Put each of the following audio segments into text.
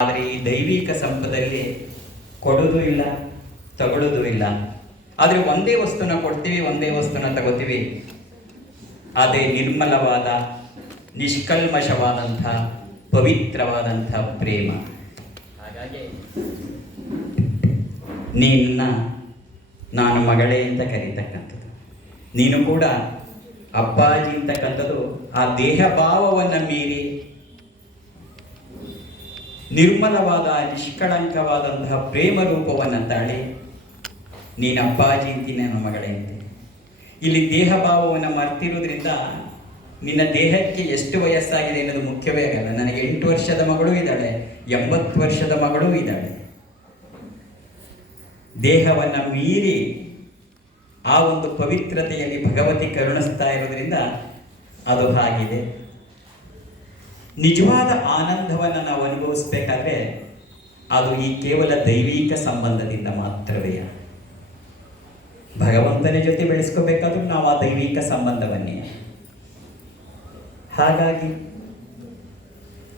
ಆದರೆ ಈ ದೈವಿಕ ಸಂಪದಲ್ಲಿ ಕೊಡೋದು ಇಲ್ಲ, ತಗೊಳ್ಳೋದು ಇಲ್ಲ. ಆದರೆ ಒಂದೇ ವಸ್ತುನ ಕೊಡ್ತೀವಿ, ಒಂದೇ ವಸ್ತುನ ತಗೋತೀವಿ. ಅದೇ ನಿರ್ಮಲವಾದ, ನಿಷ್ಕಲ್ಮಶವಾದಂಥ, ಪವಿತ್ರವಾದಂಥ ಪ್ರೇಮ. ಹಾಗಾಗಿ ನಿನ್ನ ನಾನು ಮಗಳೇ ಅಂತ ಕರೀತಕ್ಕಂಥದ್ದು, ನೀನು ಕೂಡ ಅಪ್ಪಾಜಿ ಅಂತಕ್ಕಂಥದ್ದು ಆ ದೇಹ ಭಾವವನ್ನು ಮೀರಿ ನಿರ್ಮಲವಾದ, ನಿಷ್ಕಳಂಕವಾದಂತಹ ಪ್ರೇಮ ರೂಪವನ್ನು ತಾಳಿ ನೀನು ಅಪ್ಪಾಜಿ ಅಂತೀನಿ, ನನ್ನ ಮಗಳೇ ಅಂತೆ. ಇಲ್ಲಿ ದೇಹ ಭಾವವನ್ನು ಮರ್ತಿರೋದ್ರಿಂದ ನಿನ್ನ ದೇಹಕ್ಕೆ ಎಷ್ಟು ವಯಸ್ಸಾಗಿದೆ ಅನ್ನೋದು ಮುಖ್ಯವೇ ಆಗಲ್ಲ. ನನಗೆ 8 ವರ್ಷದ ಮಗಳು ಇದ್ದಾಳೆ, 80 ವರ್ಷದ ಮಗಳೂ ಇದ್ದಾಳೆ. ದೇಹವನ್ನು ಮೀರಿ ಆ ಒಂದು ಪವಿತ್ರತೆಯಲ್ಲಿ ಭಗವತಿ ಕರುಣಿಸ್ತಾ ಇರೋದ್ರಿಂದ ಅದು ಹಾಗಿದೆ. ನಿಜವಾದ ಆನಂದವನ್ನು ನಾವು ಅನುಭವಿಸ್ಬೇಕಾದ್ರೆ ಅದು ಈ ಕೇವಲ ದೈವಿಕ ಸಂಬಂಧದಿಂದ ಮಾತ್ರವೇ. ಭಗವಂತನ ಜೊತೆ ಬೆಳೆಸ್ಕೋಬೇಕಾದ್ರೂ ನಾವು ಆ ದೈವಿಕ ಸಂಬಂಧವನ್ನೇ. ಹಾಗಾಗಿ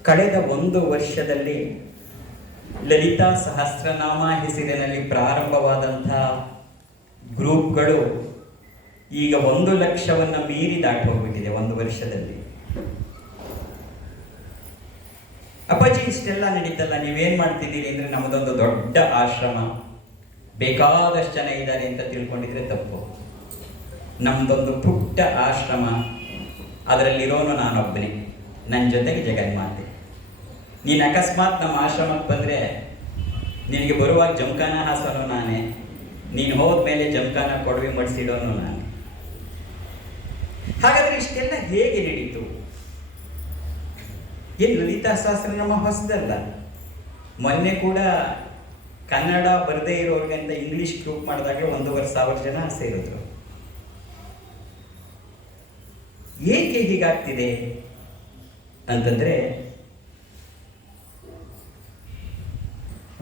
ಕಳೆದ 1 ವರ್ಷದಲ್ಲಿ ಲಲಿತಾ ಸಹಸ್ರನಾಮ ಹೆಸರಿನಲ್ಲಿ ಪ್ರಾರಂಭವಾದಂಥ ಗ್ರೂಪ್ಗಳು ಈಗ 1 ಲಕ್ಷವನ್ನು ಮೀರಿ ದಾಟಿ ಹೋಗ್ಬಿಟ್ಟಿದೆ 1 ವರ್ಷದಲ್ಲಿ. ಅಪ್ಪಾಜಿ ಇಷ್ಟೆಲ್ಲ ನಡೀತಲ್ಲ, ನೀವೇನು ಮಾಡ್ತಿದ್ದೀರಿ ಅಂದರೆ ನಮ್ಮದೊಂದು ದೊಡ್ಡ ಆಶ್ರಮ, ಬೇಕಾದಷ್ಟು ಜನ ಇದ್ದಾರೆ ಅಂತ ತಿಳ್ಕೊಂಡಿದ್ರೆ ತಪ್ಪು. ನಮ್ಮದೊಂದು ಪುಟ್ಟ ಆಶ್ರಮ, ಅದರಲ್ಲಿರೋನು ನಾನೊಬ್ಬನೇ, ನನ್ನ ಜೊತೆಗೆ ಜಗನ್ಮಾತೆ. ನೀನು ಅಕಸ್ಮಾತ್ ನಮ್ಮ ಆಶ್ರಮಕ್ಕೆ ಬಂದರೆ ನಿನಗೆ ಬರುವಾಗ ಜಮಖಾನ ಹಾಸೋನು ನಾನೇ, ನೀನು ಹೋದ್ಮೇಲೆ ಜಮಖಾನ ಕೊಡವಿ ಮಡಿಸಿಡೋನು ನಾನೇ. ಹಾಗಾದರೆ ಇಷ್ಟೆಲ್ಲ ಹೇಗೆ ನಡೀತು? ಏನು ಲಲಿತಾ ಸಹಸ್ರನಾಮ ಹೊಸದಲ್ಲ. ಮೊನ್ನೆ ಕೂಡ ಕನ್ನಡ ಬರದೇ ಇರೋರಿಗೆ ಅಂತ ಇಂಗ್ಲಿಷ್ ಗ್ರೂಪ್ ಮಾಡಿದಾಗ 1,500 ಜನ ಸೇರಿದ್ರು. ಏಕೆ ಹೀಗಾಗ್ತಿದೆ ಅಂತಂದ್ರೆ,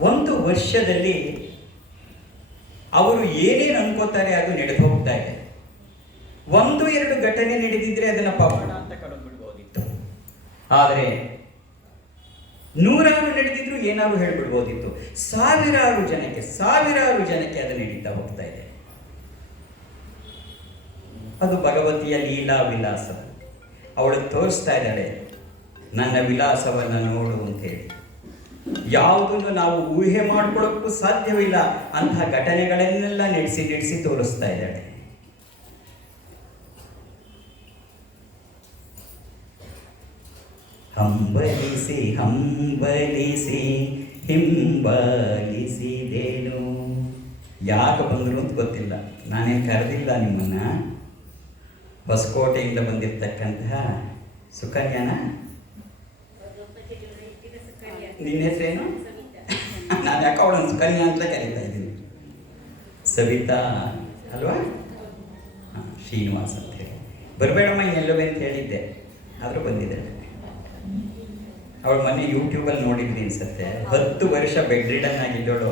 1 ವರ್ಷದಲ್ಲಿ ಅವರು ಏನೇನು ಅನ್ಕೋತಾರೆ ಅದು ನಡೆದು ಹೋಗ್ತಾ ಇದೆ. 1-2 ಘಟನೆ ನಡೆದಿದ್ರೆ ಅದನ್ನ ಪವಾಡ ಅಂತ ಕಳೆದ್ಬಿಡ್ಬೋದಿತ್ತು. ಆದರೆ 100 ನಡೆದಿದ್ರು ಏನಾದ್ರು ಹೇಳ್ಬಿಡ್ಬೋದಿತ್ತು. ಸಾವಿರಾರು ಜನಕ್ಕೆ ಅದು ನಡೀತಾ ಹೋಗ್ತಾ ಇದೆ. ಅದು ಭಗವತಿಯ ಲೀಲಾ ವಿಲಾಸ. ಅವಳು ತೋರಿಸ್ತಾ ಇದ್ದಾಳೆ, ನನ್ನ ವಿಲಾಸವನ್ನು ನೋಡು ಅಂತೇಳಿ. ಯಾವುದನ್ನು ನಾವು ಊಹೆ ಮಾಡ್ಕೊಳ್ಳೋಕ್ಕೂ ಸಾಧ್ಯವಿಲ್ಲ ಅಂತಹ ಘಟನೆಗಳನ್ನೆಲ್ಲ ನಡೆಸಿ ತೋರಿಸ್ತಾ ಇದ್ದಾಳೆ. ಹಂಬಲಿಸಿ ಹಿಂಬಲಿಸಿದೇನು. ಯಾಕೆ ಬಂದರು ಅಂತ ಗೊತ್ತಿಲ್ಲ, ನಾನೇನು ಕರೆದಿಲ್ಲ ನಿಮ್ಮನ್ನ. ಹೊಸಕೋಟೆಯಿಂದ ಬಂದಿರತಕ್ಕಂತಹ ಸುಕನ್ಯಾನ, ನಿನ್ನ ಹೆಸರೇನು? ನಾನು ಯಾಕೆ ಅವಳನ್ನು ಸುಕನ್ಯಾ ಅಂತ ಕರೀತಾ ಇದ್ದೀನಿ. ಸವಿತಾ ಅಲ್ವಾ? ಶ್ರೀನಿವಾಸ್ ಅಂತ ಹೇಳಿ. ಬರಬೇಡಮ್ಮ ಇನ್ನೆಲ್ಲವೇ ಅಂತ ಹೇಳಿದ್ದೆ, ಆದರೂ ಬಂದಿದ್ದಾಳೆ. ಅವಳು ಮೊನ್ನೆ ಯೂಟ್ಯೂಬಲ್ಲಿ ನೋಡಿದ್ರಿ ಅನ್ಸುತ್ತೆ. 10 ವರ್ಷ ಬೆಡ್ ರಿಡನ್ ಆಗಿದ್ದವಳು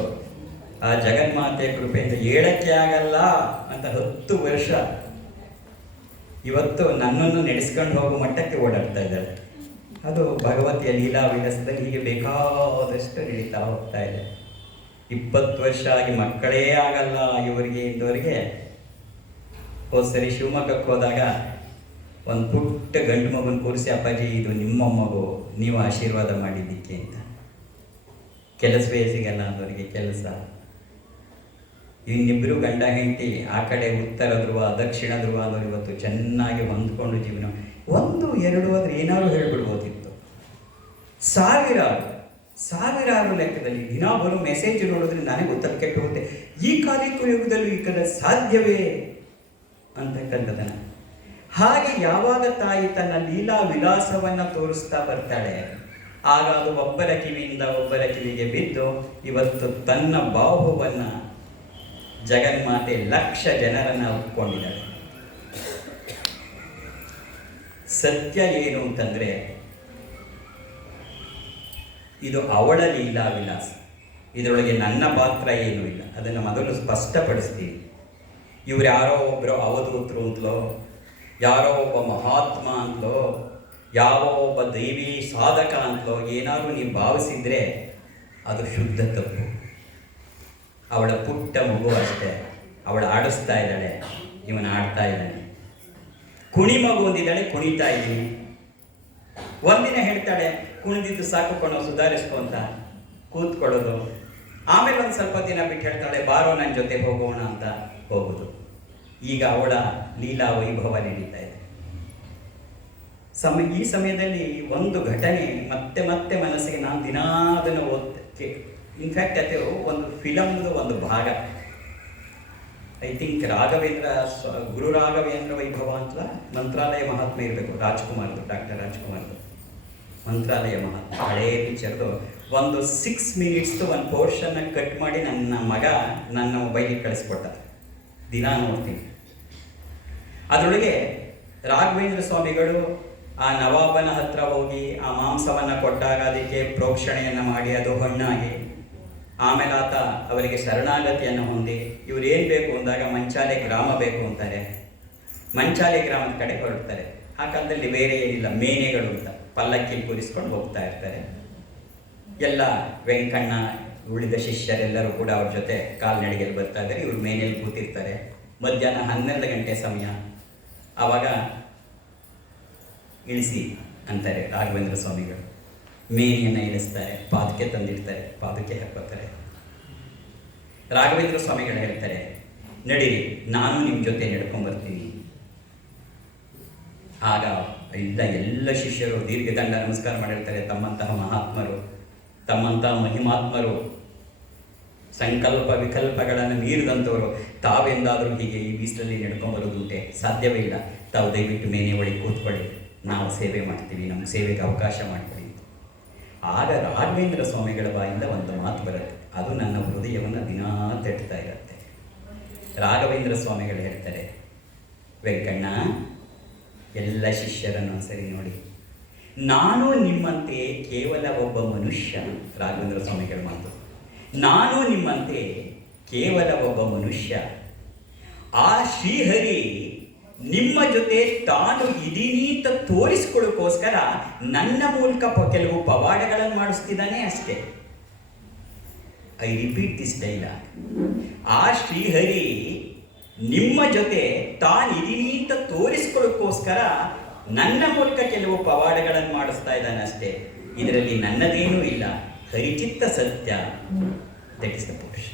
ಆ ಜಗನ್ಮಾತೆ ಕೃಪೆಯಿಂದ ಹೇಳಕ್ಕೆ ಆಗಲ್ಲ ಅಂತ 10 ವರ್ಷ ಇವತ್ತು ನನ್ನನ್ನು ನಡೆಸ್ಕೊಂಡು ಹೋಗೋ ಮಟ್ಟಕ್ಕೆ ಓಡಾಡ್ತಾ ಇದ್ದಾಳೆ. ಅದು ಭಗವತಿಯ ಲೀಲಾ ವಿಲಾಸದಲ್ಲಿ ಹೀಗೆ ಬೇಕಾದಷ್ಟು ನಡೀತಾ ಹೋಗ್ತಾ ಇದೆ. 20 ವರ್ಷ ಆಗಿ ಮಕ್ಕಳೇ ಆಗಲ್ಲ ಇವರಿಗೆ ಇದ್ದವರಿಗೆ. ಹೋದ್ಸರಿ ಶಿವಮೊಗ್ಗಕ್ಕೆ ಹೋದಾಗ ಒಂದು ಪುಟ್ಟ ಗಂಡು ಮಗುನ ಕೂರಿಸಿ, ಅಪ್ಪಾಜಿ ಇದು ನಿಮ್ಮ ಮಗು, ನೀವು ಆಶೀರ್ವಾದ ಮಾಡಿದ್ದಕ್ಕೆ ಅಂತ. ಕೆಲಸವೇ ಸಿಗಲ್ಲ ಅನ್ನೋರಿಗೆ ಕೆಲಸ. ಇನ್ನಿಬ್ಬರು ಗಂಡ ಹೆಂಡತಿ, ಆ ಕಡೆ ಉತ್ತರ ಧ್ರುವ ದಕ್ಷಿಣ ಧ್ರುವ ಅನ್ನೋರು ಇವತ್ತು ಚೆನ್ನಾಗಿ ಹೊಂದ್ಕೊಂಡು ಜೀವನ. 1-2 ಆದರೆ ಏನಾದ್ರು ಹೇಳ್ಬಿಡ್ಬೋದಿತ್ತು. ಸಾವಿರಾರು ಲೆಕ್ಕದಲ್ಲಿ ದಿನ ಬರೋ ಮೆಸೇಜ್ ನೋಡಿದ್ರೆ ನನಗೆ ಗೊತ್ತಲ್ಲಿ ಕೆಟ್ಟು ಹೋಗುತ್ತೆ. ಈ ಕಾಲಿಕ ಯುಗದಲ್ಲೂ ಈ ಕಡೆ ಸಾಧ್ಯವೇ ಅಂತಕ್ಕಂಥದ್ದನ್ನು. ಹಾಗೆ ಯಾವಾಗ ತಾಯಿ ತನ್ನ ಲೀಲಾ ವಿಲಾಸವನ್ನು ತೋರಿಸ್ತಾ ಬರ್ತಾಳೆ, ಆಗ ಅದು ಒಬ್ಬರ ಕಿವಿಯಿಂದ ಒಬ್ಬರ ಕಿವಿಗೆ ಬಿದ್ದು ಇವತ್ತು ತನ್ನ ಬಾಹುವನ್ನು ಜಗನ್ಮಾತೆ 1,00,000 ಜನರನ್ನು ಒಪ್ಕೊಂಡಿದ್ದಾಳೆ. ಸತ್ಯ ಏನು ಅಂತಂದರೆ, ಇದು ಅವಳ ಲೀಲಾ ವಿಲಾಸ. ಇದರೊಳಗೆ ನನ್ನ ಪಾತ್ರ ಏನೂ ಇಲ್ಲ. ಅದನ್ನು ಮೊದಲು ಸ್ಪಷ್ಟಪಡಿಸ್ತೀವಿ. ಇವ್ರು ಯಾರೋ ಒಬ್ಬರು ಅವಧೂತರು ಅಂತಲೋ, ಯಾರೋ ಒಬ್ಬ ಮಹಾತ್ಮ ಅಂತಲೋ, ಯಾವ ಒಬ್ಬ ದೈವಿ ಸಾಧಕ ಅಂತಲೋ ಏನಾದರೂ ನೀವು ಭಾವಿಸಿದರೆ ಅದು ಶುದ್ಧ ತಪ್ಪು. ಅವಳ ಪುಟ್ಟ ಮಗು ಅಷ್ಟೇ, ಅವಳು ಆಡಿಸ್ತಾ ಇದ್ದಾಳೆ, ಇವನು ಆಡ್ತಾ ಇದ್ದಾನೆ. ಕುಣಿ ಮಗು ಒಂದಿದ್ದಾಳೆ, ಕುಣಿತಾ ಇದ್ದೀನಿ. ಒಂದಿನ ಹೇಳ್ತಾಳೆ ಕುಣಿದಿದ್ದು ಸಾಕು ಕಣೋ, ಸುಧಾರಿಸ್ಕೊ ಅಂತ ಕೂತ್ಕೊಳ್ಳೋದು. ಆಮೇಲೆ ಒಂದು ಸ್ವಲ್ಪ ದಿನ ಬಿಟ್ಟು ಹೇಳ್ತಾಳೆ ಬಾರೋ ನನ್ನ ಜೊತೆ ಹೋಗೋಣ ಅಂತ ಹೋಗೋದು. ಈಗ ಅವಳ ಲೀಲಾ ವೈಭವ ನಡೀತಾ ಇದೆ. ಈ ಸಮಯದಲ್ಲಿ ಒಂದು ಘಟನೆ ಮತ್ತೆ ಮತ್ತೆ ಮನಸ್ಸಿಗೆ, ನಾನು ದಿನಾ ಅದನ್ನು ಓದ್ತೆ. ಇನ್ಫ್ಯಾಕ್ಟ್ ಅದು ಒಂದು ಫಿಲಮ್ದು ಒಂದು ಭಾಗ. ಐ ಥಿಂಕ್ ಗುರು ರಾಘವೇಂದ್ರ ವೈಭವ ಅಂತ ಮಂತ್ರಾಲಯ ಮಹಾತ್ಮೆ ಇರಬೇಕು, ರಾಜ್ಕುಮಾರ್ದು, ಡಾಕ್ಟರ್ ರಾಜ್ಕುಮಾರ್ದು ಮಂತ್ರಾಲಯ ಮಹಾತ್ಮೆ, ಹಳೇ ಪಿಕ್ಚರ್ದು. ಒಂದು 6 ಮಿನಿಟ್ಸ್ದು ಒಂದು ಪೋರ್ಷನ್ನ ಕಟ್ ಮಾಡಿ ನನ್ನ ಮಗ ನನ್ನ ಮೊಬೈಲಿಗೆ ಕಳಿಸ್ಕೊಟ್ಟ. ದಿನ ನೋಡ್ತೀನಿ. ಅದರೊಳಗೆ ರಾಘವೇಂದ್ರ ಸ್ವಾಮಿಗಳು ಆ ನವಾಬನ ಹತ್ರ ಹೋಗಿ ಆ ಮಾಂಸವನ್ನು ಕೊಟ್ಟಾಗ ಅದಕ್ಕೆ ಪ್ರೋಕ್ಷಣೆಯನ್ನು ಮಾಡಿ ಅದು ಹಣ್ಣಾಗಿ, ಆಮೇಲೆ ಆತ ಅವರಿಗೆ ಶರಣಾಗತಿಯನ್ನು ಹೊಂದಿ ಇವ್ರು ಏನು ಬೇಕು ಅಂದಾಗ ಮಂಚಾಲೆ ಗ್ರಾಮ ಬೇಕು ಅಂತಾರೆ. ಮಂಚಾಲೆ ಗ್ರಾಮದ ಕಡೆ ಹೊರಡ್ತಾರೆ. ಆ ಕಾಲದಲ್ಲಿ ಬೇರೆ ಏನಿಲ್ಲ, ಮೇನೆಗಳು ಅಂತ ಪಲ್ಲಕ್ಕಿ ಕೂರಿಸ್ಕೊಂಡು ಹೋಗ್ತಾ ಇರ್ತಾರೆ. ಎಲ್ಲ ವೆಂಕಣ್ಣ ಉಳಿದ ಶಿಷ್ಯರೆಲ್ಲರೂ ಕೂಡ ಅವ್ರ ಜೊತೆ ಕಾಲ್ನಡಿಗೆಯಲ್ಲಿ ಬರ್ತಾ ಇದ್ದಾರೆ. ಇವ್ರು ಮೇನೆಯಲ್ಲಿ ಕೂತಿರ್ತಾರೆ. ಮಧ್ಯಾಹ್ನ 12 ಗಂಟೆ ಸಮಯ. ಆವಾಗ ಇಳಿಸಿ ಅಂತಾರೆ ರಾಘವೇಂದ್ರ ಸ್ವಾಮಿಗಳು. ಮೇನೆಯನ್ನು ಇಳಿಸ್ತಾರೆ, ಪಾದಕ್ಕೆ ತಂದಿರ್ತಾರೆ, ಪಾದಕ್ಕೆ ಹಾಕೋತಾರೆ. ರಾಘವೇಂದ್ರ ಸ್ವಾಮಿಗಳು ಹೇಳ್ತಾರೆ, ನಡೀರಿ ನಾನು ನಿಮ್ಮ ಜೊತೆ ನಡ್ಕೊಂಡ್ಬರ್ತೀನಿ. ಆಗ ಎಲ್ಲ ಶಿಷ್ಯರು ದೀರ್ಘದಂಡ ನಮಸ್ಕಾರ ಮಾಡಿರ್ತಾರೆ. ತಮ್ಮಂತಹ ಮಹಾತ್ಮರು, ತಮ್ಮಂತಹ ಮಹಿಮಾತ್ಮರು, ಸಂಕಲ್ಪ ವಿಕಲ್ಪಗಳನ್ನು ಮೀರಿದಂಥವರು ತಾವೆಂದಾದರೂ ಹೀಗೆ ಈ ಬೀಸಲಲ್ಲಿ ನಡ್ಕೊಂಬರೋದುಂಟೆ? ಸಾಧ್ಯವೇ ಇಲ್ಲ. ತಾವು ದಯವಿಟ್ಟು ಮೇನೆ ಒಳಗೆ ಕೂತ್ಕೊಳ್ಳಿ, ನಾವು ಸೇವೆ ಮಾಡ್ತೀವಿ, ನಮ್ಗೆ ಸೇವೆಗೆ ಅವಕಾಶ ಮಾಡ್ತೀವಿ. ಆಗ ರಾಘವೇಂದ್ರ ಸ್ವಾಮಿಗಳ ಬಾಯಿಂದ ಒಂದು ಮಾತು ಬರುತ್ತೆ, ಅದು ನನ್ನ ಹೃದಯವನ್ನು ದಿನಾ ತಟ್ತಾ ಇರುತ್ತೆ. ರಾಘವೇಂದ್ರ ಸ್ವಾಮಿಗಳು ಹೇಳ್ತಾರೆ, ವೆಂಕಣ್ಣ, ಎಲ್ಲ ಶಿಷ್ಯರನ್ನು ಒಂದ್ಸರಿ ನೋಡಿ, ನಾನು ನಿಮ್ಮಂತೆ ಕೇವಲ ಒಬ್ಬ ಮನುಷ್ಯ. ರಾಘವೇಂದ್ರ ಸ್ವಾಮಿಗಳ ಮಾತು, ನಾನು ನಿಮ್ಮಂತೆ ಕೇವಲ ಒಬ್ಬ ಮನುಷ್ಯ. ಆ ಶ್ರೀಹರಿ ನಿಮ್ಮ ಜೊತೆ ತಾನು ಇದೀನಿ ಅಂತ ತೋರಿಸ್ಕೊಳ್ಳೋಕ್ಕೋಸ್ಕರ ನನ್ನ ಮೂಲಕ ಕೆಲವು ಪವಾಡಗಳನ್ನು ಮಾಡಿಸ್ತಿದ್ದಾನೆ ಅಷ್ಟೇ. I repeat this dialogue. ಆ ಶ್ರೀಹರಿ ನಿಮ್ಮ ಜೊತೆ ತಾನಿದೀನಿ ಅಂತ ತೋರಿಸ್ಕೊಳ್ಳೋಕ್ಕೋಸ್ಕರ ನನ್ನ ಮೂಲಕ ಕೆಲವು ಪವಾಡಗಳನ್ನು ಮಾಡಿಸ್ತಾ ಇದ್ದಾನೆ ಅಷ್ಟೇ. ಇದರಲ್ಲಿ ನನ್ನದೇನೂ ಇಲ್ಲ. ಹರಿಚಿತ್ತ ಸತ್ಯ, ದಟ್ ಇಸ್ ದ ಪುರುಷ.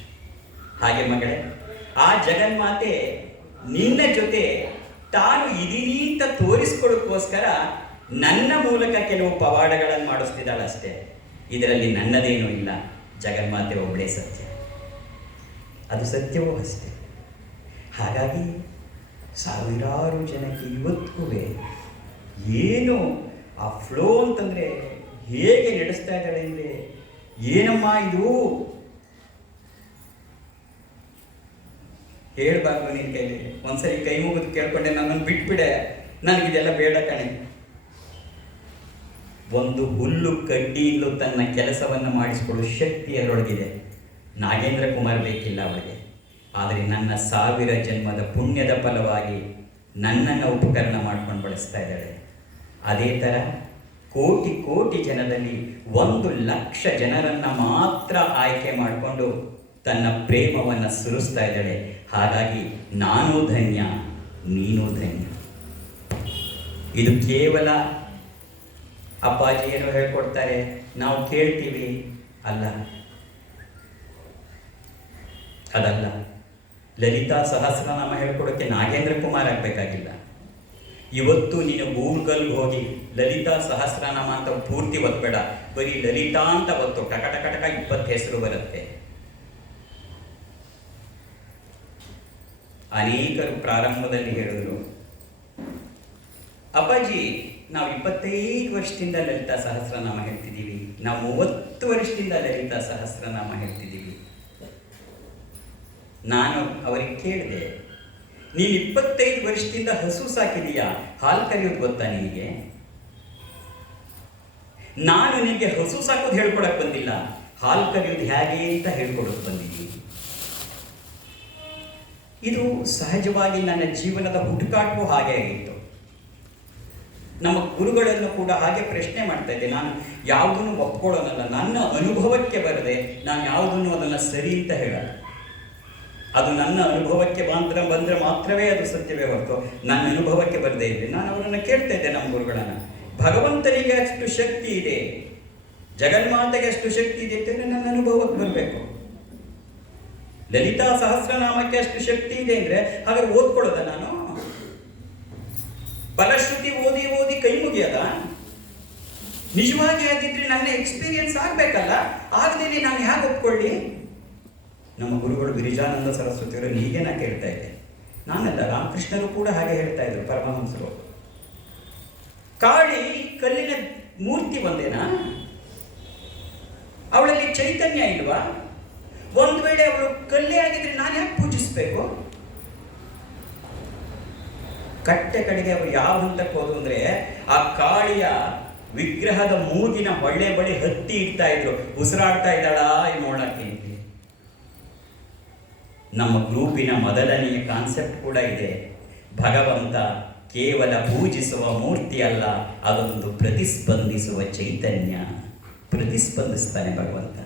ಹಾಗೆ ಮಗಳೇ, ಆ ಜಗನ್ಮಾತೆ ನಿನ್ನ ಜೊತೆ ತಾನು ಇದೀನಿ ಅಂತ ತೋರಿಸ್ಕೊಳ್ಳೋಕ್ಕೋಸ್ಕರ ನನ್ನ ಮೂಲಕ ಕೆಲವು ಪವಾಡಗಳನ್ನು ಮಾಡಿಸ್ತಿದ್ದಾಳಷ್ಟೇ. ಇದರಲ್ಲಿ ನನ್ನದೇನೂ ಇಲ್ಲ. ಜಗನ್ಮಾತೆ ಒಬ್ಬಳೇ ಸತ್ಯ, ಅದು ಸತ್ಯವೂ ಅಷ್ಟೇ. ಹಾಗಾಗಿ ಸಾವಿರಾರು ಜನಕ್ಕೆ ಇವತ್ತಿಗೂ ಏನು ಆ ಫ್ಲೋ ಅಂತಂದರೆ ಹೇಗೆ ನಡೆಸ್ತಾ ಇದ್ದಾಳೆ ಅಂದರೆ, ಏನಮ್ಮ ಇದು ಹೇಳ್ಬಾರ್ದು ನಿನ್ನ ಕೈಲಿ. ಒಂದ್ಸರಿ ಕೈ ಮುಗಿದು ಕೇಳ್ಕೊಂಡೆ, ನನ್ನನ್ನು ಬಿಟ್ಬಿಡೆ, ನನಗಿದೆಲ್ಲ ಬೇಡ ಕಣೆ. ಒಂದು ಹುಲ್ಲು ಕಡ್ಡಿಯಲ್ಲೂ ತನ್ನ ಕೆಲಸವನ್ನು ಮಾಡಿಸಿಕೊಳ್ಳೋ ಶಕ್ತಿ ಅದರೊಳಗಿದೆ. ನಾಗೇಂದ್ರ ಕುಮಾರ್ ಬೇಕಿಲ್ಲ ಅವಳಿಗೆ. ಆದರೆ ನನ್ನ 1000 ಜನ್ಮದ ಪುಣ್ಯದ ಫಲವಾಗಿ ನನ್ನನ್ನು ಉಪಕರಣ ಮಾಡ್ಕೊಂಡು ಬಳಸ್ತಾ ಇದ್ದಾಳೆ. ಅದೇ ಥರ ಕೋಟಿ ಕೋಟಿ ಜನದಲ್ಲಿ 1,00,000 ಜನರನ್ನು ಮಾತ್ರ ಆಯ್ಕೆ ಮಾಡಿಕೊಂಡು ತನ್ನ ಪ್ರೇಮವನ್ನು ಸುರಿಸ್ತಾ ಇದ್ದಾಳೆ. ಹಾಗಾಗಿ ನಾನು ಧನ್ಯ, ನೀನು ಧನ್ಯ. ಇದು ಕೇವಲ ಅಪ್ಪಾಜಿ ಏನೋ ಹೇಳ್ಕೊಡ್ತಾರೆ, ನಾವು ಕೇಳ್ತೀವಿ, ಅಲ್ಲ, ಅದಲ್ಲ. ಲಲಿತಾ ಸಹಸ್ರನಾಮ ಹೇಳ್ಕೊಡೋಕ್ಕೆ ನಾಗೇಂದ್ರ ಕುಮಾರ್ ಆಗಬೇಕಾಗಿಲ್ಲ. ಇವತ್ತು ನೀನು ಗೂಗಲ್ಗೆ ಹೋಗಿ ಲಲಿತಾ ಸಹಸ್ರನಾಮ ಅಂತ ಪೂರ್ತಿ ಒತ್ತಬೇಡ, ಬರೀ ಲಲಿತಾ ಅಂತ ಒತ್ತು, ಟಕ ಟಕ ಟಕ 20 ಹೆಸರು ಬರುತ್ತೆ. ಅನೇಕರು ಪ್ರಾರಂಭದಲ್ಲಿ ಹೇಳಿದ್ರು, ಅಪ್ಪಾಜಿ ನಾವು 25 ವರ್ಷದಿಂದ ಲಲಿತಾ ಸಹಸ್ರನಾಮ ಹೇಳ್ತಿದ್ದೀವಿ, ನಾವು 30 ವರ್ಷದಿಂದ ಲಲಿತಾ ಸಹಸ್ರನಾಮ ಹೇಳ್ತಿದ್ದೀವಿ. ನಾನು ಅವರಿಗೆ ಕೇಳಿದೆ, ನೀನು 25 ವರ್ಷದಿಂದ ಹಸು ಸಾಕಿದೀಯಾ, ಹಾಲು ಕರೆಯೋದು ಗೊತ್ತಾ ನಿನಗೆ? ನಾನು ನಿನಗೆ ಹಸು ಸಾಕೋದು ಹೇಳ್ಕೊಡಕ್ಕೆ ಬಂದಿಲ್ಲ, ಹಾಲು ಕರೆಯೋದು ಹೇಗೆ ಅಂತ ಹೇಳ್ಕೊಡೋಕೆ ಬಂದಿದ್ದೀನಿ. ಇದು ಸಹಜವಾಗಿ ನನ್ನ ಜೀವನದ ಹುಡುಕಾಟವೂ ಹಾಗೆ ಆಗಿತ್ತು. ನಮ್ಮ ಗುರುಗಳನ್ನು ಕೂಡ ಹಾಗೆ ಪ್ರಶ್ನೆ ಮಾಡ್ತಾ ಇದ್ದೆ. ನಾನು ಯಾವುದನ್ನು ಒಪ್ಕೊಳ್ಳೋನಲ್ಲ, ನನ್ನ ಅನುಭವಕ್ಕೆ ಬರದೆ ನಾನು ಯಾವುದನ್ನು ಅದನ್ನು ಸರಿ ಅಂತ ಹೇಳಲ್ಲ. ಅದು ನನ್ನ ಅನುಭವಕ್ಕೆ ಬಂದರೆ ಮಾತ್ರವೇ ಅದು ಸತ್ಯವೇ ಹೊರತು ನನ್ನ ಅನುಭವಕ್ಕೆ ಬರದೇ ಇದೆ. ನಾನು ಅವರನ್ನು ಕೇಳ್ತಾ ಇದ್ದೆ, ನಮ್ಮ ಗುರುಗಳನ್ನು, ಭಗವಂತನಿಗೆ ಅಷ್ಟು ಶಕ್ತಿ ಇದೆ, ಜಗನ್ಮಾತೆಗೆ ಅಷ್ಟು ಶಕ್ತಿ ಇದೆ ಅಂತಂದ್ರೆ ನನ್ನ ಅನುಭವಕ್ಕೆ ಬರಬೇಕು. ಲಲಿತಾ ಸಹಸ್ರನಾಮಕ್ಕೆ ಅಷ್ಟು ಶಕ್ತಿ ಇದೆ ಅಂದ್ರೆ ಹಾಗಾದ್ರೆ ಓದ್ಕೊಳ್ಳೋದ ನಾನು? ಫಲಶ್ರುತಿ ಓದಿ ಓದಿ ಕೈ ಮುಗಿಯದ? ನಿಜವಾಗಿ ಆಗಿದ್ರೆ ನನ್ನ ಎಕ್ಸ್ಪೀರಿಯನ್ಸ್ ಆಗ್ಬೇಕಲ್ಲ, ಆಗದೇನೆ ನಾನು ಹೇಗೆ ಒಪ್ಕೊಳ್ಳಿ? ನಮ್ಮ ಗುರುಗಳು ಗಿರಿಜಾನಂದ ಸರಸ್ವತಿಯವರು ಹೀಗೆ ನಾ ಕೇಳ್ತಾ ಇದ್ದೆ. ನಾನಲ್ಲ, ರಾಮಕೃಷ್ಣರು ಕೂಡ ಹಾಗೆ ಹೇಳ್ತಾ ಇದ್ರು, ಪರಮಹಂಸರು. ಕಾಳಿ ಕಲ್ಲಿನ ಮೂರ್ತಿ ಒಂದೇನಾ? ಅವಳಲ್ಲಿ ಚೈತನ್ಯ ಇಲ್ವಾ? ಒಂದು ವೇಳೆ ಅವಳು ಕಲ್ಲೇ ಆಗಿದ್ರೆ ನಾನು ಯಾಕೆ ಪೂಜಿಸ್ಬೇಕು? ಕಟ್ಟೆ ಕಡೆಗೆ ಅವರು ಯಾವ ಹಂತಕ್ಕೆ ಹೋದ್ರು ಅಂದ್ರೆ, ಆ ಕಾಳಿಯ ವಿಗ್ರಹದ ಮೂಗಿನ ಹೊಳ್ಳೆ ಬಳಿ ಹತ್ತಿ ಇಡ್ತಾ ಇದ್ರು, ಉಸಿರಾಡ್ತಾ ಇದ್ದಾಳಾ ನೋಡಕ್ಕೆ. ನಮ್ಮ ಗ್ರೂಪಿನ ಮೊದಲನೆಯ ಕಾನ್ಸೆಪ್ಟ್ ಕೂಡ ಇದೆ. ಭಗವಂತ ಕೇವಲ ಪೂಜಿಸುವ ಮೂರ್ತಿ ಅಲ್ಲ, ಅದೊಂದು ಪ್ರತಿಸ್ಪಂದಿಸುವ ಚೈತನ್ಯ. ಪ್ರತಿಸ್ಪಂದಿಸ್ತಾನೆ ಭಗವಂತ,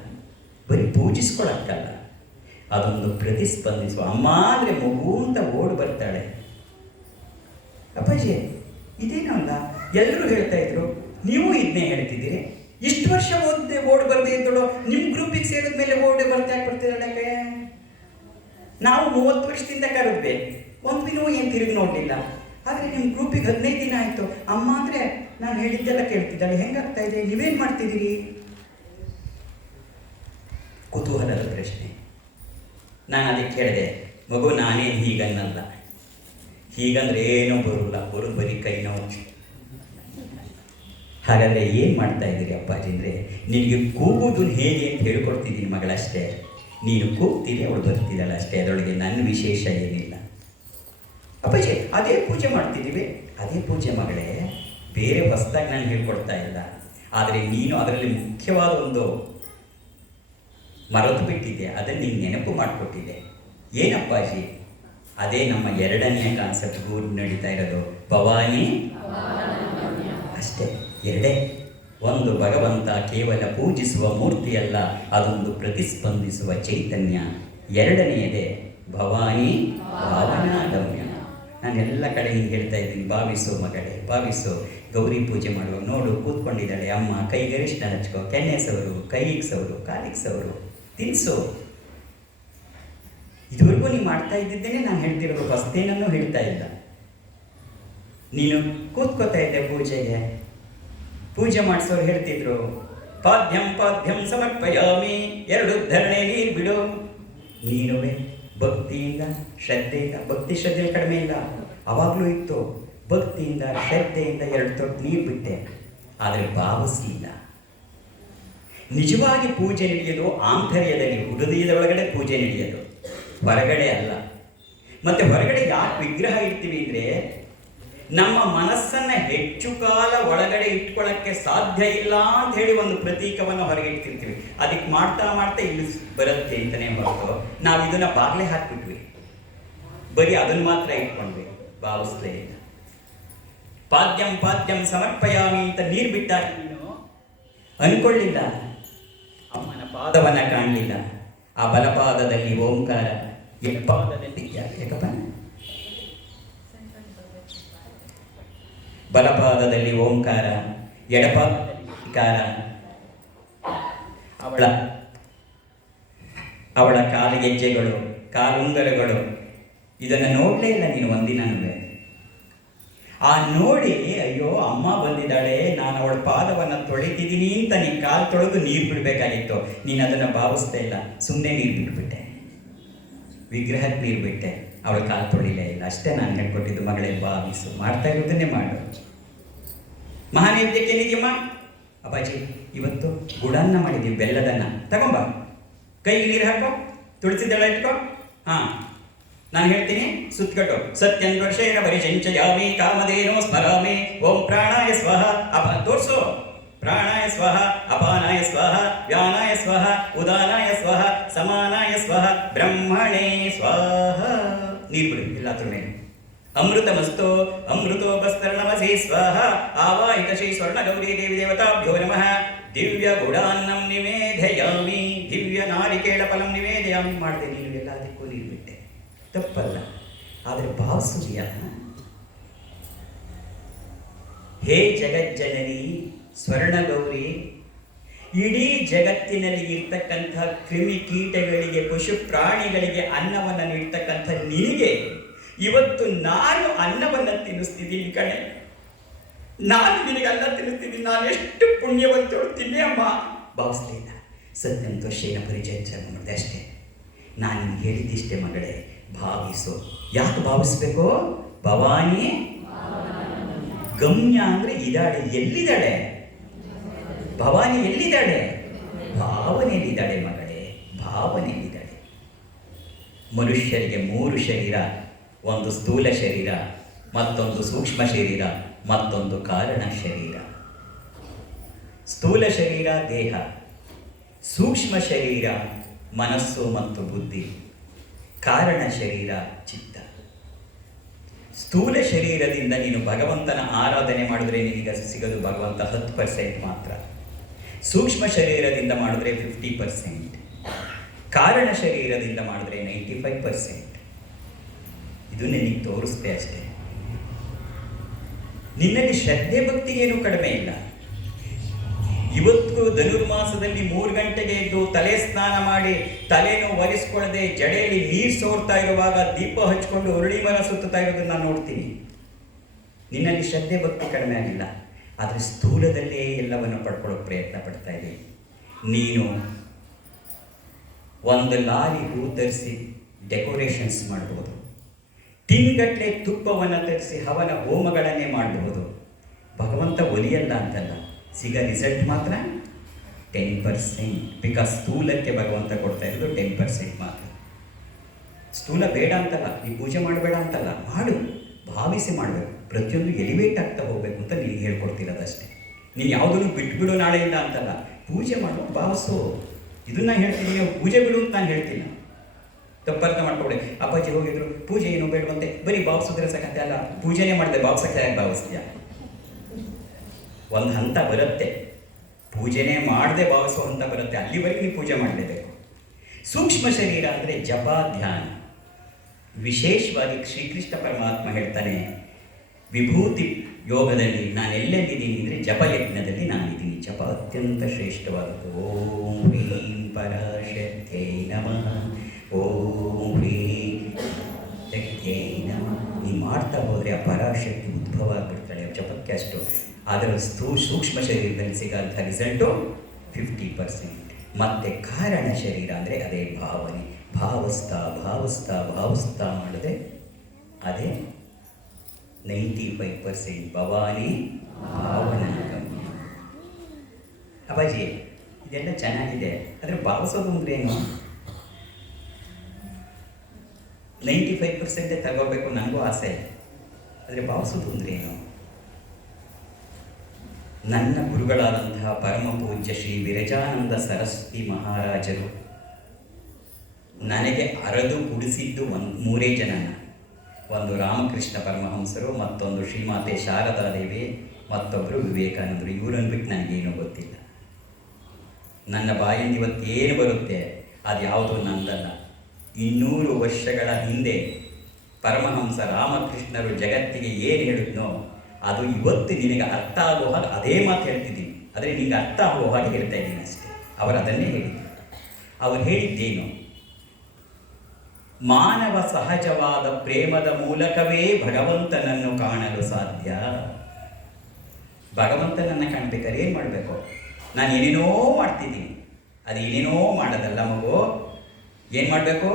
ಬರೀ ಪೂಜಿಸ್ಕೊಳಕ್ಕಲ್ಲ, ಅದೊಂದು ಪ್ರತಿಸ್ಪಂದಿಸುವ. ಅಮ್ಮ ಅಂದರೆ ಮಗು ಅಂತ ಓಡಿ ಬರ್ತಾಳೆ. ಅಪ್ಪಾಜಿ ಇದೇನೋ ಅಲ್ಲ, ಎಲ್ಲರೂ ಹೇಳ್ತಾ ಇದ್ರು, ನೀವು ಇದನ್ನೇ ಹೇಳ್ತಿದ್ದೀರಿ. ಇಷ್ಟು ವರ್ಷ ಓಡಿ ಬರ್ದೇ ಇದ್ದಳು, ನಿಮ್ಮ ಗ್ರೂಪಿಗೆ ಸೇರಿದ ಮೇಲೆ ಓಡಿ ಬರ್ತಿದ್ದಾಳೆ. ನಾವು 30 ವರ್ಷದಿಂದ ಕರೆದ್ವಿ, ಒಂದು ದಿನವೂ ಏನು ತಿರುಗಿ ನೋಡಲಿಲ್ಲ. ಆದರೆ ನಿಮ್ಮ ಗ್ರೂಪಿಗೆ 15 ದಿನ ಆಯಿತು. ಅಮ್ಮ ಅಂದರೆ ನಾನು ಹೇಳಿದ್ದೆಲ್ಲ ಕೇಳ್ತಿದ್ದಾಳೆ. ಹೆಂಗಾಗ್ತಾ ಇದೆ? ನೀವೇನು ಮಾಡ್ತಿದ್ದೀರಿ? ಕುತೂಹಲದ ಪ್ರಶ್ನೆ. ನಾನು ಅದಕ್ಕೆ ಕೇಳಿದೆ, ಮಗು ನಾನೇನು ಹೀಗನ್ನಲ್ಲ, ಹೀಗಂದ್ರೆ ಏನೂ ಬರೋಲ್ಲ, ಬರೋದು ಬರೀ ಕೈ ನೋವು. ಹಾಗಾದರೆ ಏನು ಮಾಡ್ತಾ ಇದ್ದೀರಿ ಅಪ್ಪಾಜಿ ಅಂದರೆ, ನಿನಗೆ ಕೂಗುವುದು ಹೇಗೆ ಅಂತ ಹೇಳ್ಕೊಡ್ತಿದ್ದೀನಿ ಮಗಳಷ್ಟೇ. ನೀನು ಕೂಗ್ತೀರಿ, ಅವಳು ಬರ್ತಿದ್ದಾಳೆ ಅಷ್ಟೇ, ಅದರೊಳಗೆ ನನ್ನ ವಿಶೇಷ ಏನಿಲ್ಲ. ಅಪ್ಪಾಜಿ ಅದೇ ಪೂಜೆ ಮಾಡ್ತಿದ್ದೀವಿ, ಅದೇ ಪೂಜೆ ಮಗಳೇ, ಬೇರೆ ಹೊಸದಾಗಿ ನಾನು ಹೇಳ್ಕೊಡ್ತಾ ಇಲ್ಲ. ಆದರೆ ನೀನು ಅದರಲ್ಲಿ ಮುಖ್ಯವಾದ ಒಂದು ಮರೆತು ಬಿಟ್ಟಿದ್ದೆ, ಅದನ್ನು ನೀನು ನೆನಪು ಮಾಡಿಕೊಟ್ಟಿದ್ದೆ. ಏನಪ್ಪಾಜಿ? ಅದೇ ನಮ್ಮ ಎರಡನೆಯ ಕಾನ್ಸೆಪ್ಟ್ ಗೂರು ನಡೀತಾ ಇರೋದು, ಭವಾನಿ ಅಷ್ಟೇ. ಎರಡೇ. ಒಂದು, ಭಗವಂತ ಕೇವಲ ಪೂಜಿಸುವ ಮೂರ್ತಿಯಲ್ಲ, ಅದೊಂದು ಪ್ರತಿಸ್ಪಂದಿಸುವ ಚೈತನ್ಯ. ಎರಡನೆಯದೇ ಭವಾನಿ ಭಾವನಾಗಮ್ಯ. ನಾನೆಲ್ಲ ಕಡೆ ಹಿಂಗೆ ಹೇಳ್ತಾ ಇದ್ದೀನಿ, ಭಾವಿಸು ಮಗಳೇ, ಭಾವಿಸು. ಗೌರಿ ಪೂಜೆ ಮಾಡುವಾಗ ನೋಡು, ಕೂತ್ಕೊಂಡಿದ್ದಾಳೆ ಅಮ್ಮ, ಕೈಗೆ ಅರಿಶಿನ ಹಚ್ಕೋ, ಕೆನ್ನೆ ಸವರು, ಕೈಗೆ ಸವರು, ಕಾಲಿಗೆ ಸವರು, ತಿನ್ಸು. ಇದುವರೆಗೂ ನೀನು ಮಾಡ್ತಾ ಇದ್ದಿದ್ದೇನೆ ನಾನು ಹೇಳ್ತಿರೋದು, ಹೊಸ್ತೇನನ್ನೂ ಹೇಳ್ತಾ ಇಲ್ಲ. ನೀನು ಕೂತ್ಕೋತಾ ಇದ್ದೆ ಪೂಜೆಗೆ. ಪೂಜೆ ಮಾಡಿಸೋರು ಹೇಳ್ತಿದ್ರು, ಪಾದ್ಯಂ ಪಾದ್ಯಂ ಸಮರ್ಪಯಾಮಿ, 2 ಧರಣೆ ನೀರು ಬಿಡು. ನೀನುವೆ ಭಕ್ತಿಯಿಂದ ಶ್ರದ್ಧೆಯಿಂದ, ಭಕ್ತಿ ಶ್ರದ್ಧೆ ಕಡಿಮೆ ಇಲ್ಲ, ಅವಾಗಲೂ ಇತ್ತು. ಭಕ್ತಿಯಿಂದ ಶ್ರದ್ಧೆಯಿಂದ 2 ತೊಟ್ಟು ನೀರು ಬಿಟ್ಟೆ, ಆದರೆ ಭಾವಿಸಲಿಲ್ಲ. ನಿಜವಾಗಿ ಪೂಜೆ ನಡೆಯೋದು ಆಂತರ್ಯದಲ್ಲಿ, ಹೃದಯದ ಒಳಗಡೆ ಪೂಜೆ ನಡೆಯೋದು, ಹೊರಗಡೆ ಅಲ್ಲ. ಮತ್ತೆ ಹೊರಗಡೆ ಯಾಕೆ ವಿಗ್ರಹ ಇಡ್ತೀವಿ ಅಂದರೆ, ನಮ್ಮ ಮನಸ್ಸನ್ನು ಹೆಚ್ಚು ಕಾಲ ಒಳಗಡೆ ಇಟ್ಕೊಳ್ಳೋಕ್ಕೆ ಸಾಧ್ಯ ಇಲ್ಲ ಅಂತ ಹೇಳಿ ಒಂದು ಪ್ರತೀಕವನ್ನು ಹೊರಗೆ ಇಡ್ತಿರ್ತೀವಿ. ಅದಕ್ಕೆ ಮಾಡ್ತಾ ಮಾಡ್ತಾ ಇಲ್ಲಿ ಬರುತ್ತೆ ಅಂತಲೇ ಹೊರತು ನಾವು ಇದನ್ನು ಬಾಗಿಲೇ ಹಾಕ್ಬಿಟ್ವಿ, ಬರೀ ಅದನ್ನು ಮಾತ್ರ ಇಟ್ಕೊಂಡ್ವಿ, ಭಾವಿಸ್ಲೇ ಇಲ್ಲ. ಪಾದ್ಯಂ ಪಾದ್ಯಂ ಸಮರ್ಪಯಾಮಿ ಅಂತ ನೀರು ಬಿಟ್ಟಾಗ ನೀನು ಅನ್ಕೊಳ್ಳಿಲ್ಲ, ಅಮ್ಮನ ಪಾದವನ್ನು ಕಾಣಲಿಲ್ಲ. ಆ ಬಲಪಾದದಲ್ಲಿ ಓಂಕಾರ, ಎಡಪಾದದಲ್ಲಿ ಯಾಕಪ್ಪ, ಬಲಪಾದದಲ್ಲಿ ಓಂಕಾರ, ಎಡಪಾದದಲ್ಲಿ ಕಾರ. ಅವಳ ಕಾಲಿಗೆಜ್ಜೆಗಳು, ಕಾಲುಂಗರಗಳು, ಇದನ್ನು ನೋಡಲೇ ಇಲ್ಲ ನೀನು ಒಂದಿನವೇ. ಆ ನೋಡಿ ಅಯ್ಯೋ ಅಮ್ಮ ಬಂದಿದ್ದಾಳೆ, ನಾನು ಅವಳ ಪಾದವನ್ನು ತೊಳಿತಿದ್ದೀನಿ ಅಂತ ನೀನು ಕಾಲು ತೊಳೆದು ನೀರು ಬಿಡಬೇಕಾಗಿತ್ತು. ನೀನು ಅದನ್ನು ಭಾವಿಸ್ತಾ ಇಲ್ಲ, ಸುಮ್ಮನೆ ನೀರು ಬಿಟ್ಬಿಟ್ಟೆ, ವಿಗ್ರಹಕ್ಕೆ ನೀರು ಬಿಟ್ಟೆ, ಅವಳ ಕಾಲು ತೊಳಿಲೇ ಇಲ್ಲ. ಅಷ್ಟೇ ನಾನು ಹೇಳ್ಕೊಟ್ಟಿದ್ದು, ಮಗಳೇ ಭಾವಿಸು, ಮಾಡ್ತಾ ಇರೋದನ್ನೇ ಮಾಡು. ಮಹಾನೈವೇದ್ಯಕ್ಕೆ ಏನಿದೆಯಮ್ಮ? ಅಪ್ಪಾಜಿ ಇವತ್ತು ಗುಡನ್ನ ಮಾಡಿದ್ದೀವಿ, ಬೆಲ್ಲದನ್ನ ತಗೊಂಬ, ಕೈಗೆ ನೀರು ಹಾಕೋ, ತುಳಸಿ ದಳ ಇಟ್ಕೋ. ಹಾಂ, ನಾನು ಹೇಳ್ತೀನಿ, ಸುತ್ತಕಟ್ಟು. ಸತ್ಯಂ ವರ್ಷೇನ ಪರಿಚಂಚಯಾಮಿ ಕಾಮಧೇನೋ ಸ್ಮರಾಮಿ, ಓಂ ಪ್ರಾಣಾಯ ಸ್ವಹ. ತೋರ್ಸು. ಪ್ರಾಣಾಯ ಸ್ವಹ, ಅಪಾನಾಯ ಸ್ವಹ, ವ್ಯಾನಾಯ ಸ್ವಹ, ಉದಾನಾಯ ಸ್ವಹ, ಸಮಾನಾಯ ಸ್ವಹ, ಬ್ರಹ್ಮಣೇ ಸ್ವಹ. ನೀರು ಬಿಡು ಎಲ್ಲಾದ್ರ ಮೇಲೆ. ಅಮೃತಮಸ್ತು ಅಮೃತೋಪಸ್ತರ್ಣಮಸಿ ಸ್ವಾಹ ಆವಾಹಿತ ಶ್ರೀ ಸ್ವರ್ಣ ಗೌರಿ ದೇವಿ ದೇವತಾಭ್ಯೋ ನಮಃ. ದಿವ್ಯ ಗುಡಾನ್ನಂ ನಿವೇದಯಾಮಿ, ದಿವ್ಯ ನಾರಿಕೇಳ ಫಲಂ ನಿವೇದಯಾಮಿ. ಮಾಡಿದೆ ನೀನು ಎಲ್ಲದಕ್ಕೂ ನೀರು ಬಿಟ್ಟೆ, ತಪ್ಪಲ್ಲ. ಆದರೆ ಭಾವಿಸುವುದಿಯ, ಹೇ ಜಗಜ್ಜನನಿ ಸ್ವರ್ಣಗೌರಿ, ಇಡೀ ಜಗತ್ತಿನಲ್ಲಿ ಇರ್ತಕ್ಕಂಥ ಕ್ರಿಮಿ ಕೀಟಗಳಿಗೆ, ಪಶು ಪ್ರಾಣಿಗಳಿಗೆ ಅನ್ನವನ್ನು ನೀಡ್ತಕ್ಕಂಥ ನಿನಗೆ ಇವತ್ತು ನಾನು ಅನ್ನವನ್ನು ತಿನ್ನಿಸ್ತಿದ್ದೀನಿ ಕಣೆ. ನಾನು ನಿನಗೆ ಅನ್ನ ತಿನ್ನಿಸ್ತಿದ್ದೀನಿ. ನಾನು ಎಷ್ಟು ಪುಣ್ಯವಂತಳು ತಿನ್ನಿ ಅಮ್ಮ. ಭಾವಿಸ್ಲಿಲ್ಲ. ಸತ್ಯಂತೋಷೇನ ಪರಿಚಯ ಮಾಡಿದೆ ಅಷ್ಟೇ. ನಾನು ನಿನಗೆ ಹೇಳಿದ್ದಿಷ್ಟೇ ಮಗಳೇ, ಭಾವಿಸು. ಯಾಕೆ ಭಾವಿಸ್ಬೇಕು? ಭವಾನಿ ಗಮ್ಯ ಅಂದರೆ ಇದ್ದಾಳೆ. ಎಲ್ಲಿದ್ದಾಳೆ ಭವಾನಿ? ಎಲ್ಲಿದ್ದಾಳೆ? ಭಾವನೆಯಲ್ಲಿದ್ದಾಳೆ ಮಗಳೇ, ಭಾವನೆಯಲ್ಲಿದ್ದಾಳೆ. ಮನುಷ್ಯರಿಗೆ 3 ಶರೀರ, ಒಂದು ಸ್ಥೂಲ ಶರೀರ, ಮತ್ತೊಂದು ಸೂಕ್ಷ್ಮ ಶರೀರ, ಮತ್ತೊಂದು ಕಾರಣ ಶರೀರ. ಸ್ಥೂಲ ಶರೀರ ದೇಹ, ಸೂಕ್ಷ್ಮ ಶರೀರ ಮನಸ್ಸು ಮತ್ತು ಬುದ್ಧಿ, ಕಾರಣ ಶರೀರ ಚಿತ್ತ. ಸ್ಥೂಲ ಶರೀರದಿಂದ ನೀನು ಭಗವಂತನ ಆರಾಧನೆ ಮಾಡಿದ್ರೆ ನಿನಗೆ ಸಿಗೋದು ಭಗವಂತ 10% ಮಾತ್ರ. ಸೂಕ್ಷ್ಮ ಶರೀರದಿಂದ ಮಾಡಿದ್ರೆ 50%, ಕಾರಣ ಶರೀರದಿಂದ ಮಾಡಿದ್ರೆ 95%. ಇದು ನಿನಗೆ ತೋರಿಸ್ತೆ ಅಷ್ಟೇ. ನಿನ್ನಲ್ಲಿ ಶ್ರದ್ಧೆ ಭಕ್ತಿ ಏನೂ ಕಡಿಮೆ ಇಲ್ಲ. ಇವತ್ತು ಧನುರ್ಮಾಸದಲ್ಲಿ 3 ಗಂಟೆಗೆ ಎದ್ದು ತಲೆ ಸ್ನಾನ ಮಾಡಿ ತಲೆನೂ ಒರೆಸ್ಕೊಳ್ಳದೆ ಜಡೆಯಲ್ಲಿ ನೀರು ಸೋರ್ತಾ ಇರುವಾಗ ದೀಪ ಹಚ್ಕೊಂಡು ಉರುಳಿ ಮರ ಸುತ್ತಾ ಇರೋದನ್ನು ನಾನು ನೋಡ್ತೀನಿ. ನಿನ್ನಲ್ಲಿ ಶ್ರದ್ಧೆ ಭಕ್ತಿ ಕಡಿಮೆ ಆಗಿಲ್ಲ. ಆದರೆ ಸ್ಥೂಲದಲ್ಲೇ ಎಲ್ಲವನ್ನು ಪಡ್ಕೊಳ್ಳೋಕೆ ಪ್ರಯತ್ನ ಪಡ್ತಾ ಇದ್ದೀನಿ. ನೀನು ಒಂದು ಲಾರಿ ಹೂ ತರಿಸಿ ಡೆಕೋರೇಷನ್ಸ್ ಮಾಡಬಹುದು, ತಿಂಗಟ್ಟಲೆ ತುಪ್ಪವನ್ನು ತರಿಸಿ ಹವನ ಹೋಮಗಳನ್ನೇ ಮಾಡಬಹುದು. ಭಗವಂತ ಒಲಿಯಲ್ಲ ಅಂತಲ್ಲ, ಸಿಗ ರಿಸಲ್ಟ್ ಮಾತ್ರ 10%. ಬಿಕಾಸ್ ಸ್ಥೂಲಕ್ಕೆ ಭಗವಂತ ಕೊಡ್ತಾ ಇರೋದು 10% ಮಾತ್ರ. ಸ್ಥೂಲ ಬೇಡ ಅಂತಲ್ಲ, ನೀ ಪೂಜೆ ಮಾಡಬೇಡ ಅಂತಲ್ಲ, ಮಾಡು, ಭಾವಿಸಿ ಮಾಡಬೇಕು. ಪ್ರತಿಯೊಂದು ಎಲಿವೇಟ್ ಆಗ್ತಾ ಹೋಗಬೇಕು ಅಂತ ನೀನು ಹೇಳ್ಕೊಡ್ತಿರೋದಷ್ಟೇ. ನೀನು ಯಾವುದನ್ನು ಬಿಟ್ಬಿಡು ನಾಳೆಯಿಂದ ಅಂತಲ್ಲ, ಪೂಜೆ ಮಾಡು, ಭಾವಿಸು. ಇದನ್ನ ಹೇಳ್ತೀನಿ, ನೀವು ಪೂಜೆ ಬಿಡು ಅಂತ ನಾನು ಹೇಳ್ತೀನಿ. ತಪ್ಪರ್ಥ ಮಾಡ್ಕೊಡೆ. ಅಪ್ಪಾಜಿ ಹೋಗಿದ್ರು, ಪೂಜೆ ಏನು ಬೇಡವಂತೆ, ಬರೀ ಭಾವಿಸಿದ್ರೆ ಸಾಕಂತೆ. ಅಲ್ಲ, ಪೂಜೆನೇ ಮಾಡಿದೆ, ಭಾವಿಸಕ್ಕೆ ಯಾಕೆ ಭಾವಿಸ್ತೀಯ? ಒಂದು ಹಂತ ಬರುತ್ತೆ, ಪೂಜೆನೇ ಮಾಡದೆ ಭಾವಿಸೋ ಹಂತ ಬರುತ್ತೆ. ಅಲ್ಲಿವರೆಗೆ ನೀವು ಪೂಜೆ ಮಾಡಲೇಬೇಕು. ಸೂಕ್ಷ್ಮ ಶರೀರ ಅಂದರೆ ಜಪ ಧ್ಯಾನ. ವಿಶೇಷವಾಗಿ ಶ್ರೀಕೃಷ್ಣ ಪರಮಾತ್ಮ ಹೇಳ್ತಾನೆ ವಿಭೂತಿ ಯೋಗದಲ್ಲಿ ನಾನು ಎಲ್ಲೆಲ್ಲಿದ್ದೀನಿ ಅಂದರೆ ಜಪಯಜ್ಞದಲ್ಲಿ ನಾನಿದ್ದೀನಿ. ಜಪ ಅತ್ಯಂತ ಶ್ರೇಷ್ಠವಾದದ್ದು. ಓಂ ಹ್ರೀಂ ಪರಾಶಕ್ತೈ ನಮಃ, ಓಂ ಹ್ರೀಂ ಶಕ್ತೈ ನಮಃ. ನೀವು ಮಾಡ್ತಾ ಹೋದರೆ ಆ ಪರಾಶಕ್ತಿ ಉದ್ಭವ ಆಗ್ಬಿಡ್ತಾಳೆ ಜಪಕ್ಕೆ ಅಷ್ಟು. ಅದರ ಸೂಕ್ಷ್ಮ ಶರೀರದಲ್ಲಿ ಸಿಗೋಂಥ ರಿಸಲ್ಟು 50%. ಮತ್ತು ಕಾರಣ ಶರೀರ ಅಂದರೆ ಅದೇ ಭಾವನೆ. ಭಾವಿಸ್ತಾ ಭಾವಿಸ್ತಾ ಭಾವಿಸ್ತಾ ಮಾಡಿದೆ ಅದೇ 95%. ಭವಾನಿ ಭಾವನಾ ಗಮ್ಯ. ಅಪ್ಪಾಜಿ ಇದೆಲ್ಲ ಚೆನ್ನಾಗಿದೆ, ಆದರೆ ಭಾವಿಸೋದು ಅಂದ್ರೆ ಏನು? 95% ತಗೋಬೇಕು, ನನಗೂ ಆಸೆ. ಆದರೆ ಭಾವಿಸೋದು ಅಂದ್ರೆ ಏನು? ನನ್ನ ಗುರುಗಳಾದಂತಹ ಪರಮ ಪೂಜ್ಯ ಶ್ರೀ ವಿರಜಾನಂದ ಸರಸ್ವತಿ ಮಹಾರಾಜರು ನನಗೆ ಅರೆದು ಕುಡಿಸಿದ್ದು 3 ಜನನ. ಒಂದು ರಾಮಕೃಷ್ಣ ಪರಮಹಂಸರು, ಮತ್ತೊಂದು ಶ್ರೀಮಾತೆ ಶಾರದಾದೇವಿ, ಮತ್ತೊಬ್ಬರು ವಿವೇಕಾನಂದರು. ಇವರನ್ನು ಬಿಟ್ಟು ನನಗೇನು ಗೊತ್ತಿಲ್ಲ. ನನ್ನ ಬಾಯಿಂದ ಇವತ್ತೇನು ಬರುತ್ತೆ ಅದು ಯಾವುದೂ ನಂದಲ್ಲ. 200 ವರ್ಷಗಳ ಹಿಂದೆ ಪರಮಹಂಸ ರಾಮಕೃಷ್ಣರು ಜಗತ್ತಿಗೆ ಏನು ಹೇಳಿದ್ನೋ ಅದು ಇವತ್ತು ನಿನಗೆ ಅರ್ಥ ಆಗೋ ಹಾಗೆ ಅದೇ ಮಾತು ಹೇಳ್ತಿದ್ದೀನಿ. ಆದರೆ ನಿನಗೆ ಅರ್ಥ ಆಗೋ ಹಾಗೆ ಹೇಳ್ತಾ ಇದ್ದೀನಿ ಅಷ್ಟೇ. ಅವರು ಅದನ್ನೇ ಹೇಳಿದ್ರು. ಅವರು ಹೇಳಿದ್ದೇನು? ಮಾನವ ಸಹಜವಾದ ಪ್ರೇಮದ ಮೂಲಕವೇ ಭಗವಂತನನ್ನು ಕಾಣಲು ಸಾಧ್ಯ. ಭಗವಂತನನ್ನು ಕಾಣಬೇಕಾದ್ರೆ ಏನು ಮಾಡಬೇಕು? ನಾನು ಏನೇನೋ ಮಾಡ್ತಿದ್ದೀನಿ, ಅದು ಏನೇನೋ ಮಾಡೋದಲ್ಲ ಮಗು. ಏನು ಮಾಡಬೇಕು?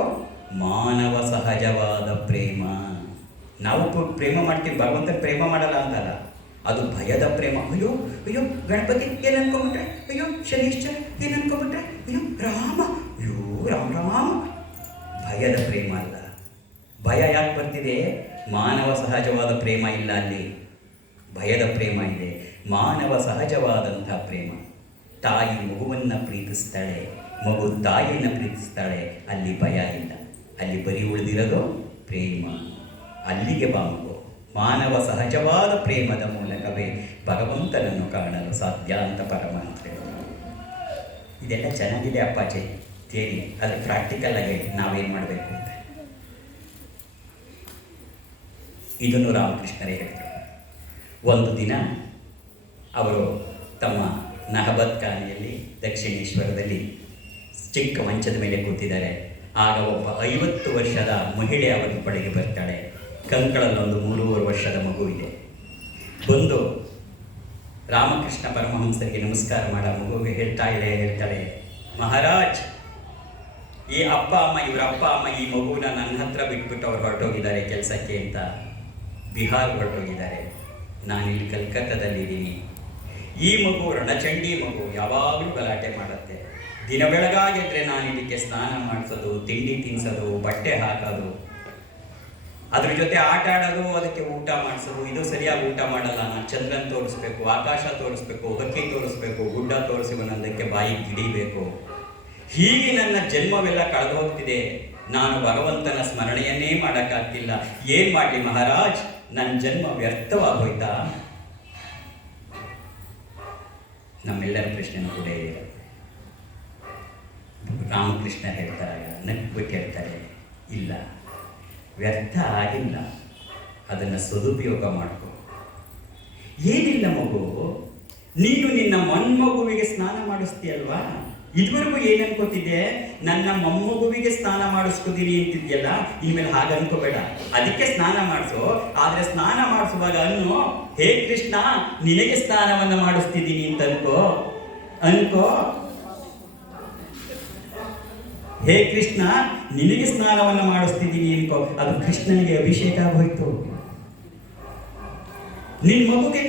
ಮಾನವ ಸಹಜವಾದ ಪ್ರೇಮ. ನಾವು ಪ್ರೇಮ ಮಾಡ್ತೀವಿ, ಭಗವಂತನ ಪ್ರೇಮ ಮಾಡಲ್ಲ ಅಂತಲ್ಲ. ಅದು ಭಯದ ಪ್ರೇಮ. ಅಯ್ಯೋ ಅಯ್ಯೋ ಗಣಪತಿ ಏನು ಅನ್ಕೊಂಬಿಟ್ರೆ, ಅಯ್ಯೋ ಶನೀಶ್ವರ ಏನು ಅನ್ಕೊಂಬಿಟ್ರೆ, ಅಯ್ಯೋ ರಾಮ, ಅಯ್ಯೋ ರಾಮ ರಾಮ. ಭಯದ ಪ್ರೇಮ ಅಲ್ಲ. ಭಯ ಯಾಕೆ ಬರ್ತಿದೆ? ಮಾನವ ಸಹಜವಾದ ಪ್ರೇಮ ಇಲ್ಲ ಅಲ್ಲಿ, ಭಯದ ಪ್ರೇಮ ಇದೆ. ಮಾನವ ಸಹಜವಾದಂಥ ಪ್ರೇಮ. ತಾಯಿ ಮಗುವನ್ನು ಪ್ರೀತಿಸ್ತಾಳೆ, ಮಗು ತಾಯಿಯನ್ನು ಪ್ರೀತಿಸ್ತಾಳೆ, ಅಲ್ಲಿ ಭಯ ಇಲ್ಲ. ಅಲ್ಲಿ ಬರೀ ಉಳಿದಿರೋದು ಪ್ರೇಮ. ಅಲ್ಲಿಗೆ ಬಾ ಮಗು. ಮಾನವ ಸಹಜವಾದ ಪ್ರೇಮದ ಮೂಲಕವೇ ಭಗವಂತನನ್ನು ಕಾಣಲು ಸಾಧ್ಯ ಅಂತ ಪರಮಾತ್ಮ ಹೇಳಿದರು. ಇದೆಲ್ಲ ಚೆನ್ನಾಗಿದೆ ಅಪ್ಪಾಜಿ ಥಿಯರಿ, ಅದು ಪ್ರಾಕ್ಟಿಕಲ್ ಆಗಿ ನಾವೇನು ಮಾಡಬೇಕು ಅಂತ ಇದನ್ನು ರಾಮಕೃಷ್ಣರೇ ಹೇಳಿದರು. ಒಂದು ದಿನ ಅವರು ತಮ್ಮ ನಹಬತ್ ಖಾನೆಯಲ್ಲಿ ದಕ್ಷಿಣೇಶ್ವರದಲ್ಲಿ ಚಿಕ್ಕ ಮಂಚದ ಮೇಲೆ ಕೂತಿದ್ದಾರೆ. ಆಗ ಒಬ್ಬ 50 ವರ್ಷದ ಮಹಿಳೆ ಅವರ ಬಳಿಗೆ ಬರ್ತಾಳೆ. ಕಂಕಳಲ್ಲೊಂದು 3 ವರ್ಷದ ಮಗು ಇದೆ. ಬಂದು ರಾಮಕೃಷ್ಣ ಪರಮಹಂಸರಿಗೆ ನಮಸ್ಕಾರ ಮಾಡ ಮಗುವಿಗೆ ಹೇಳ್ತಾಳೆ, ಮಹಾರಾಜ್, ಈ ಅಪ್ಪ ಅಮ್ಮ ಇವರ ಅಪ್ಪ ಅಮ್ಮ ಈ ಮಗುನ ನನ್ನ ಹತ್ರ ಬಿಟ್ಬಿಟ್ಟು ಅವ್ರು ಹೊರಟೋಗಿದ್ದಾರೆ ಕೆಲಸಕ್ಕೆ ಅಂತ, ಬಿಹಾರ್ ಹೊರಟೋಗಿದ್ದಾರೆ. ನಾನಿಲ್ಲಿ ಕಲ್ಕತ್ತಾದಲ್ಲಿದ್ದೀನಿ. ಈ ಮಗು ರಣಚಂಡಿ ಮಗು, ಯಾವಾಗಲೂ ಗಲಾಟೆ ಮಾಡುತ್ತೆ. ದಿನ ಬೆಳಗಾಗಿದ್ರೆ ನಾನು ಇದಕ್ಕೆ ಸ್ನಾನ ಮಾಡಿಸೋದು, ತಿಂಡಿ ತಿನ್ನಿಸೋದು, ಬಟ್ಟೆ ಹಾಕೋದು, ಅದ್ರ ಜೊತೆ ಆಟ ಆಡೋದು, ಅದಕ್ಕೆ ಊಟ ಮಾಡಿಸೋದು. ಇದು ಸರಿಯಾಗಿ ಊಟ ಮಾಡಲ್ಲ. ನಾನು ಚಂದ್ರನ್ ತೋರಿಸ್ಬೇಕು, ಆಕಾಶ ತೋರಿಸ್ಬೇಕು, ಹಕ್ಕಿ ತೋರಿಸ್ಬೇಕು, ಗುಡ್ಡ ತೋರಿಸಿ ಒಂದೊಂದಕ್ಕೆ ಬಾಯಿ ಗಿಡಿಬೇಕು. ಹೀಗೆ ನನ್ನ ಜನ್ಮವೆಲ್ಲ ಕಳೆದು ಹೋಗ್ತಿದೆ. ನಾನು ಭಗವಂತನ ಸ್ಮರಣೆಯನ್ನೇ ಮಾಡೋಕ್ಕಾಗ್ತಿಲ್ಲ. ಏನು ಮಾಡಲಿ ಮಹಾರಾಜ್, ನನ್ನ ಜನ್ಮ ವ್ಯರ್ಥವಾಗೋಯ್ತಾ? ನಮ್ಮೆಲ್ಲರ ಪ್ರಶ್ನೆನೂ ಕೂಡ ಇದೆ. ರಾಮಕೃಷ್ಣ ಹೇಳ್ತಾರೆ, ನಕ್ಬಿಟ್ಟು ಹೇಳ್ತಾರೆ, ಇಲ್ಲ, ವ್ಯರ್ಥ ಆಗಿಲ್ಲ, ಅದನ್ನು ಸದುಪಯೋಗ ಮಾಡ್ಕೊ. ಏನಿಲ್ಲ ಮಗು, ನೀನು ನಿನ್ನ ಮೊಮ್ಮಗುವಿಗೆ ಸ್ನಾನ ಮಾಡಿಸ್ತೀಯಲ್ವಾ? ಇದುವರೆಗೂ ಏನು ಅನ್ಕೋತಿದ್ದೆ, ನನ್ನ ಮೊಮ್ಮಗುವಿಗೆ ಸ್ನಾನ ಮಾಡಿಸ್ಕೋತೀನಿ ಅಂತಿದ್ಯಲ್ಲ, ಇನ್ಮೇಲೆ ಹಾಗೆ ಅನ್ಕೋಬೇಡ. ಅದಕ್ಕೆ ಸ್ನಾನ ಮಾಡಿಸು. ಆದರೆ ಸ್ನಾನ ಮಾಡಿಸುವಾಗ ಅನ್ನು, ಹೇ ಕೃಷ್ಣ, ನಿನಗೆ ಸ್ನಾನವನ್ನು ಮಾಡಿಸ್ತಿದ್ದೀನಿ ಅಂತ ಅನ್ಕೋ. ಹೇ ಕೃಷ್ಣ, ನಿನಗೆ ಸ್ನಾನವನ್ನು ಮಾಡಿಸ್ತಿದ್ದೀನಿ ಅನ್ಕೋ. ಅದು ಕೃಷ್ಣನಿಗೆ ಅಭಿಷೇಕ ಆಗೋಯ್ತು. ನಿನ್ನ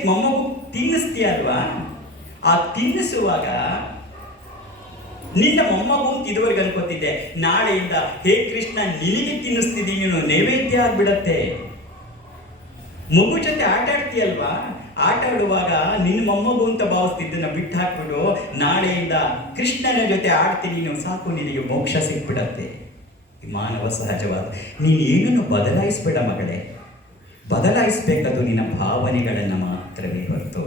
ಮೊಮ್ಮಗು ತಿನ್ನಿಸ್ತೀಯ ಅಲ್ವಾ? ಆ ತಿನ್ನಿಸುವಾಗ ನಿನ್ನ ಮೊಮ್ಮಗು ಅಂತ ಇದುವರೆಗೆ ಅನ್ಕೋತಿದ್ದೆ, ನಾಳೆಯಿಂದ ಹೇ ಕೃಷ್ಣ ನಿನಗೆ ತಿನ್ನಿಸ್ತಿದ್ದೀನಿ, ನೀನು ನೈವೇದ್ಯ ಆಗ್ಬಿಡತ್ತೆ. ಮಗು ಜೊತೆ ಆಟ ಆಡ್ತೀಯಲ್ವಾ? ಆಟ ಆಡುವಾಗ ನಿನ್ನ ಮೊಮ್ಮಗು ಅಂತ ಭಾವಿಸ್ತಿದ್ದನ್ನ ಬಿಟ್ಟು ಹಾಕ್ಬಿಡು, ನಾಳೆಯಿಂದ ಕೃಷ್ಣನ ಜೊತೆ ಆಡ್ತೀನಿ, ನೀವು ಸಾಕು, ನಿನಗೆ ಮೋಕ್ಷ ಸಿಕ್ಬಿಡತ್ತೆ. ಈ ಮಾನವ ಸಹಜವಾದ. ನೀನು ಏನನ್ನು ಬದಲಾಯಿಸ್ಬೇಡ ಮಗಳೇ. ಬದಲಾಯಿಸ್ಬೇಕದು ನಿನ್ನ ಭಾವನೆಗಳನ್ನು ಮಾತ್ರವೇ ಹೊರತು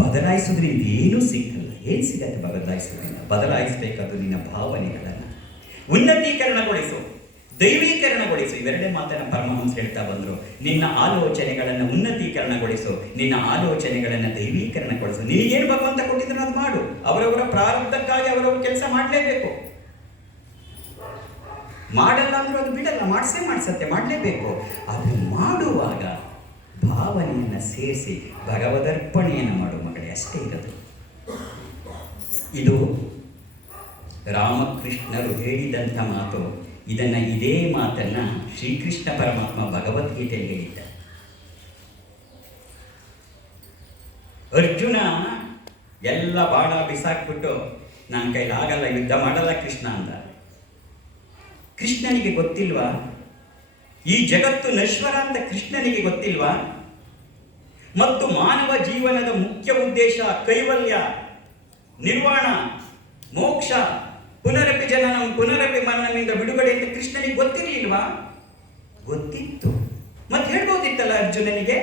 ಬದಲಾಯಿಸಿದ್ರೆ ಇದೇನೂ ಸಿಕ್ಕಲ್ಲ. ಏನು ಸಿಗತ್ತೆ ಬದಲಾಯಿಸೋದ್ರಿಂದ? ಬದಲಾಯಿಸಬೇಕದು ನಿನ್ನ ಭಾವನೆಗಳನ್ನು. ಉನ್ನತೀಕರಣಗೊಳಿಸು, ದೈವೀಕರಣಗೊಳಿಸು. ಇವೆರಡೇ ಮಾತನ್ನ ಪರಮಹಂಸ ಹೇಳ್ತಾ ಬಂದರು. ನಿನ್ನ ಆಲೋಚನೆಗಳನ್ನು ಉನ್ನತೀಕರಣಗೊಳಿಸು, ನಿನ್ನ ಆಲೋಚನೆಗಳನ್ನು ದೈವೀಕರಣಗೊಳಿಸು. ನಿನಗೇನು ಭಗವಂತ ಕೊಟ್ಟಿದ್ರೆ ಅದು ಮಾಡು. ಅವರವರ ಪ್ರಾರಬ್ಧಕ್ಕಾಗಿ ಅವರವ್ರ ಕೆಲಸ ಮಾಡಲೇಬೇಕು. ಮಾಡಲ್ಲ ಅಂದ್ರೂ ಅದು ಬಿಡಲ್ಲ, ಮಾಡಿಸತ್ತೆ, ಮಾಡಲೇಬೇಕು. ಅದು ಮಾಡುವಾಗ ಭಾವನೆಯನ್ನು ಸೇರಿಸಿ ಭಗವದರ್ಪಣೆಯನ್ನು ಮಾಡು ಮಗಳೇ, ಅಷ್ಟೇ ಇರೋದು. ಇದು ರಾಮಕೃಷ್ಣರು ಹೇಳಿದಂಥ ಮಾತು. ಇದೇ ಮಾತನ್ನ ಶ್ರೀಕೃಷ್ಣ ಪರಮಾತ್ಮ ಭಗವದ್ಗೀತೆಯಲ್ಲಿ ಹೇಳಿದ್ದ. ಅರ್ಜುನ ಎಲ್ಲ ಬಾಣ ಬಿಸಾಕ್ಬಿಟ್ಟು ನನ್ನ ಕೈಲಾಗಲ್ಲ, ಯುದ್ಧ ಮಾಡಲ್ಲ ಕೃಷ್ಣ ಅಂದ. ಕೃಷ್ಣನಿಗೆ ಗೊತ್ತಿಲ್ವಾ ಈ ಜಗತ್ತು ನಶ್ವರ ಅಂತ? ಕೃಷ್ಣನಿಗೆ ಗೊತ್ತಿಲ್ವಾ? ಮತ್ತು ಮಾನವ ಜೀವನದ ಮುಖ್ಯ ಉದ್ದೇಶ ಕೈವಲ್ಯ, ನಿರ್ವಾಣ, ಮೋಕ್ಷ, ಪುನರಪಿ ಜನನಂ ಪುನರಪಿ ಮರಣದಿಂದ ಬಿಡುಗಡೆ ಅಂತ ಕೃಷ್ಣನಿಗೆ ಗೊತ್ತಿರಲಿಲ್ವಾ? ಗೊತ್ತಿತ್ತು. ಮತ್ತೆ ಹೇಳ್ಬೋದಿತ್ತಲ್ಲ ಅರ್ಜುನನಿಗೆ,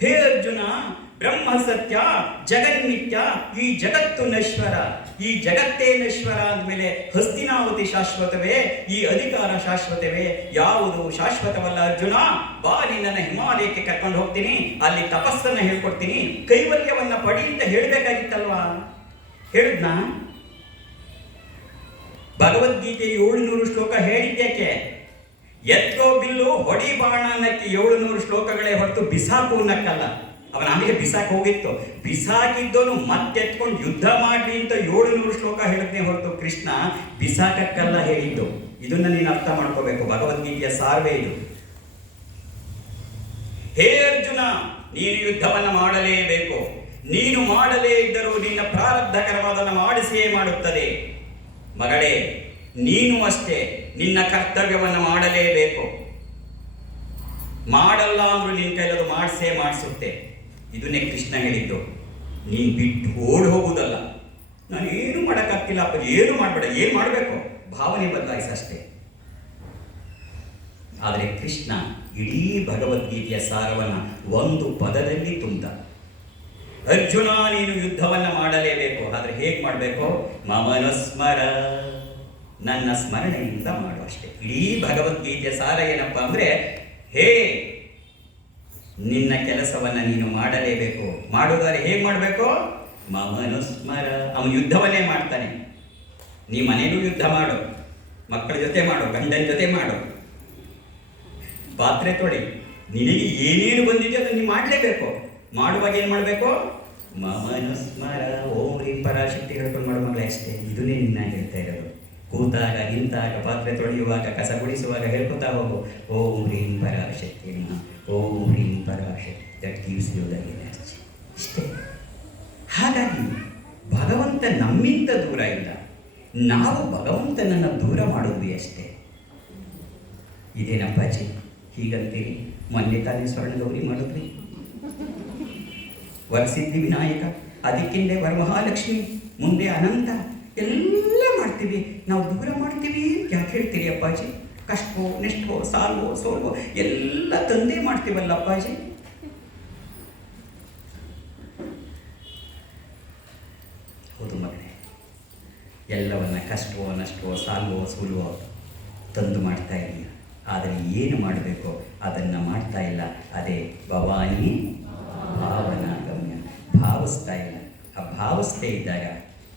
ಹೇ ಅರ್ಜುನ, ಬ್ರಹ್ಮ ಸತ್ಯ, ಜಗನ್ಮಿತ್ಯ, ಈ ಜಗತ್ತು ನಶ್ವರ, ಈ ಜಗತ್ತೇ ನಶ್ವರ ಅಂದಮೇಲೆ ಹಸ್ತಿನಾವತಿ ಶಾಶ್ವತವೇ, ಈ ಅಧಿಕಾರ ಶಾಶ್ವತವೇ? ಯಾವುದು ಶಾಶ್ವತವಲ್ಲ ಅರ್ಜುನ. ಬಾ, ನಿನ್ನನ್ನು ಹಿಮಾಲಯಕ್ಕೆ ಕರ್ಕೊಂಡು ಹೋಗ್ತೀನಿ, ಅಲ್ಲಿ ತಪಸ್ಸನ್ನು ಹೇಳ್ಕೊಡ್ತೀನಿ, ಕೈವಲ್ಯವನ್ನ ಪಡಿ ಅಂತ ಹೇಳ್ಬೇಕಾಗಿತ್ತಲ್ವಾ? ಹೇಳಿದ್ನಾ? ಭಗವದ್ಗೀತೆ 700 ಶ್ಲೋಕ ಹೇಳಿದ್ಯಾಕೆ? ಎತ್ಕೋ ಬಿಲ್ಲು, ಹೊಡಿ ಬಾಣ ಅನ್ನಕ್ಕೆ 700 ಶ್ಲೋಕಗಳೇ ಹೊರತು ಬಿಸಾಕು ಅನ್ನಕ್ಕಲ್ಲ. ಅವನ ಆಮೇಲೆ ಬಿಸಾಕ್ ಹೋಗಿತ್ತು. ಬಿಸಾಕಿದ್ದವನು ಮತ್ತೆತ್ಕೊಂಡು ಯುದ್ಧ ಮಾಡ್ಲಿ ಅಂತ 700 ಶ್ಲೋಕ ಹೇಳಿದ್ನೇ ಹೊರತು ಕೃಷ್ಣ ಬಿಸಾಕಕ್ಕಲ್ಲ ಹೇಳಿದ್ದು. ಇದನ್ನ ನೀನು ಅರ್ಥ ಮಾಡ್ಕೋಬೇಕು. ಭಗವದ್ಗೀತೆಯ ಸಾರ್ವೇ ಇದು. ಹೇ ಅರ್ಜುನ, ನೀನು ಯುದ್ಧವನ್ನು ಮಾಡಲೇಬೇಕು. ನೀನು ಮಾಡಲೇ ಇದ್ದರೂ ನಿನ್ನ ಪ್ರಾರಬ್ಧ ಕರ್ಮವನ್ನು ಮಾಡಿಸಿಯೇ ಮಾಡುತ್ತದೆ. ಮಗಳೇ, ನೀನು ಅಷ್ಟೇ ನಿನ್ನ ಕರ್ತವ್ಯವನ್ನು ಮಾಡಲೇಬೇಕು. ಮಾಡಲ್ಲ ಅಂದ್ರೂ ನಿನ್ನ ಕೈಲದು ಮಾಡಿಸುತ್ತೆ. ಇದನ್ನೇ ಕೃಷ್ಣ ಹೇಳಿದ್ದು. ನೀನು ಬಿಟ್ಟು ಓಡಿ ಹೋಗುವುದಲ್ಲ. ನಾನು ಏನು ಮಾಡೋಕ್ಕಾಗ್ತಿಲ್ಲ ಅಪ್ಪ, ಏನು ಮಾಡಬೇಡ. ಏನು ಮಾಡಬೇಕು? ಭಾವನೆ ಬದಲಾಯಿಸಷ್ಟೇ. ಆದರೆ ಕೃಷ್ಣ ಇಡೀ ಭಗವದ್ಗೀತೆಯ ಸಾರವನ್ನು ಒಂದು ಪದದಲ್ಲಿ ತುಂಬಿದ. ಅರ್ಜುನ, ನೀನು ಯುದ್ಧವನ್ನು ಮಾಡಲೇಬೇಕು, ಆದರೆ ಹೇಗೆ ಮಾಡಬೇಕು? ಮಮನುಸ್ಮರ, ನನ್ನ ಸ್ಮರಣೆಯಿಂದ ಮಾಡು ಅಷ್ಟೇ. ಇಡೀ ಭಗವದ್ಗೀತೆಯ ಸಾರ ಏನಪ್ಪ ಅಂದರೆ, ಹೇ, ನಿನ್ನ ಕೆಲಸವನ್ನು ನೀನು ಮಾಡಲೇಬೇಕು. ಮಾಡೋದಾದ್ರೆ ಹೇಗೆ ಮಾಡಬೇಕು? ಮಮನುಸ್ಮರ. ಅವನು ಯುದ್ಧವನ್ನೇ ಮಾಡ್ತಾನೆ. ನೀ ಮನೆಯಲ್ಲೂ ಯುದ್ಧ ಮಾಡು, ಮಕ್ಕಳ ಜೊತೆ ಮಾಡು, ಗಂಡನ ಜೊತೆ ಮಾಡು, ಪಾತ್ರೆ ತೊಳಿ, ನಿನಗೆ ಏನೇನು ಬಂದಿದೆ ಅದನ್ನು ನೀವು ಮಾಡಲೇಬೇಕು. ಮಾಡುವಾಗ ಏನು ಮಾಡಬೇಕು? ಮಮನುಸ್ಮರ. ಓಂ ರೀಂ ಪರಾಶಕ್ತಿ ಹೇಳ್ಕೊಂಡು ಮಾಡೋ ಮಗಳೇ ಅಷ್ಟೇ. ಇದನ್ನೇ ನಿನ್ನ ಹೇಳ್ತಾ ಇರೋದು. ಕೂತಾಗ, ನಿಂತಾಗ, ಪಾತ್ರೆ ತೊಳೆಯುವಾಗ, ಕಸ ಗುಡಿಸುವಾಗ ಹೇಳ್ಕೊತಾ ಹೋಗು, ಓಂ ರೀಂ ಪರಾಶಕ್ತಿ, ಓಂ ರೀಂ Parashakti. That gives you the energy. ಇಷ್ಟೇ. ಹಾಗಾಗಿ ಭಗವಂತ ನಮ್ಮಿಂದ ದೂರ ಇಲ್ಲ, ನಾವು ಭಗವಂತನನ್ನು ದೂರ ಮಾಡಿದ್ವಿ ಅಷ್ಟೇ. ಇದೇನಪ್ಪಾಜಿ ಹೀಗಂತೀರಿ? ಮೊನ್ನೆ ತಾನೇ ಸ್ವರ್ಣಗೌರಿ ಮಾಡಿದ್ವಿ, ವರಸಿದ್ಧಿ ವಿನಾಯಕ, ಅದಕ್ಕಿಂದೆ ವರಮಹಾಲಕ್ಷ್ಮಿ, ಮುಂದೆ ಅನಂತ ಎಲ್ಲ ಮಾಡ್ತೀವಿ. ನಾವು ದೂರ ಮಾಡ್ತೀವಿ ಯಾಕೆ ಹೇಳ್ತೀರಿ ಅಪ್ಪಾಜಿ? ಕಷ್ಟವೋ ನೆಷ್ಟವೋ ಸಾಲ್ವೋ ಸೋಲ್ವೋ ಎಲ್ಲ ತಂದೆ ಮಾಡ್ತೀವಲ್ಲ ಅಪ್ಪಾಜಿ. ಹೌದು ಮಗನೇ, ಎಲ್ಲವನ್ನ ಕಷ್ಟವೋ ನಷ್ಟವೋ ಸಾಲ್ವೋ ಸೋಲ್ವೋ ತಂದು ಮಾಡ್ತಾ ಇದೀಯ. ಆದರೆ ಏನು ಮಾಡಬೇಕು ಅದನ್ನು ಮಾಡ್ತಾ ಇಲ್ಲ. ಅದೇ ಭವಾನಿ ಭಾವನಾಗಮ್ಯ. ಭಾವಿಸ್ತಾ ಇಲ್ಲ. ಆ ಭಾವಿಸ್ತೇ ಇದ್ದಾಗ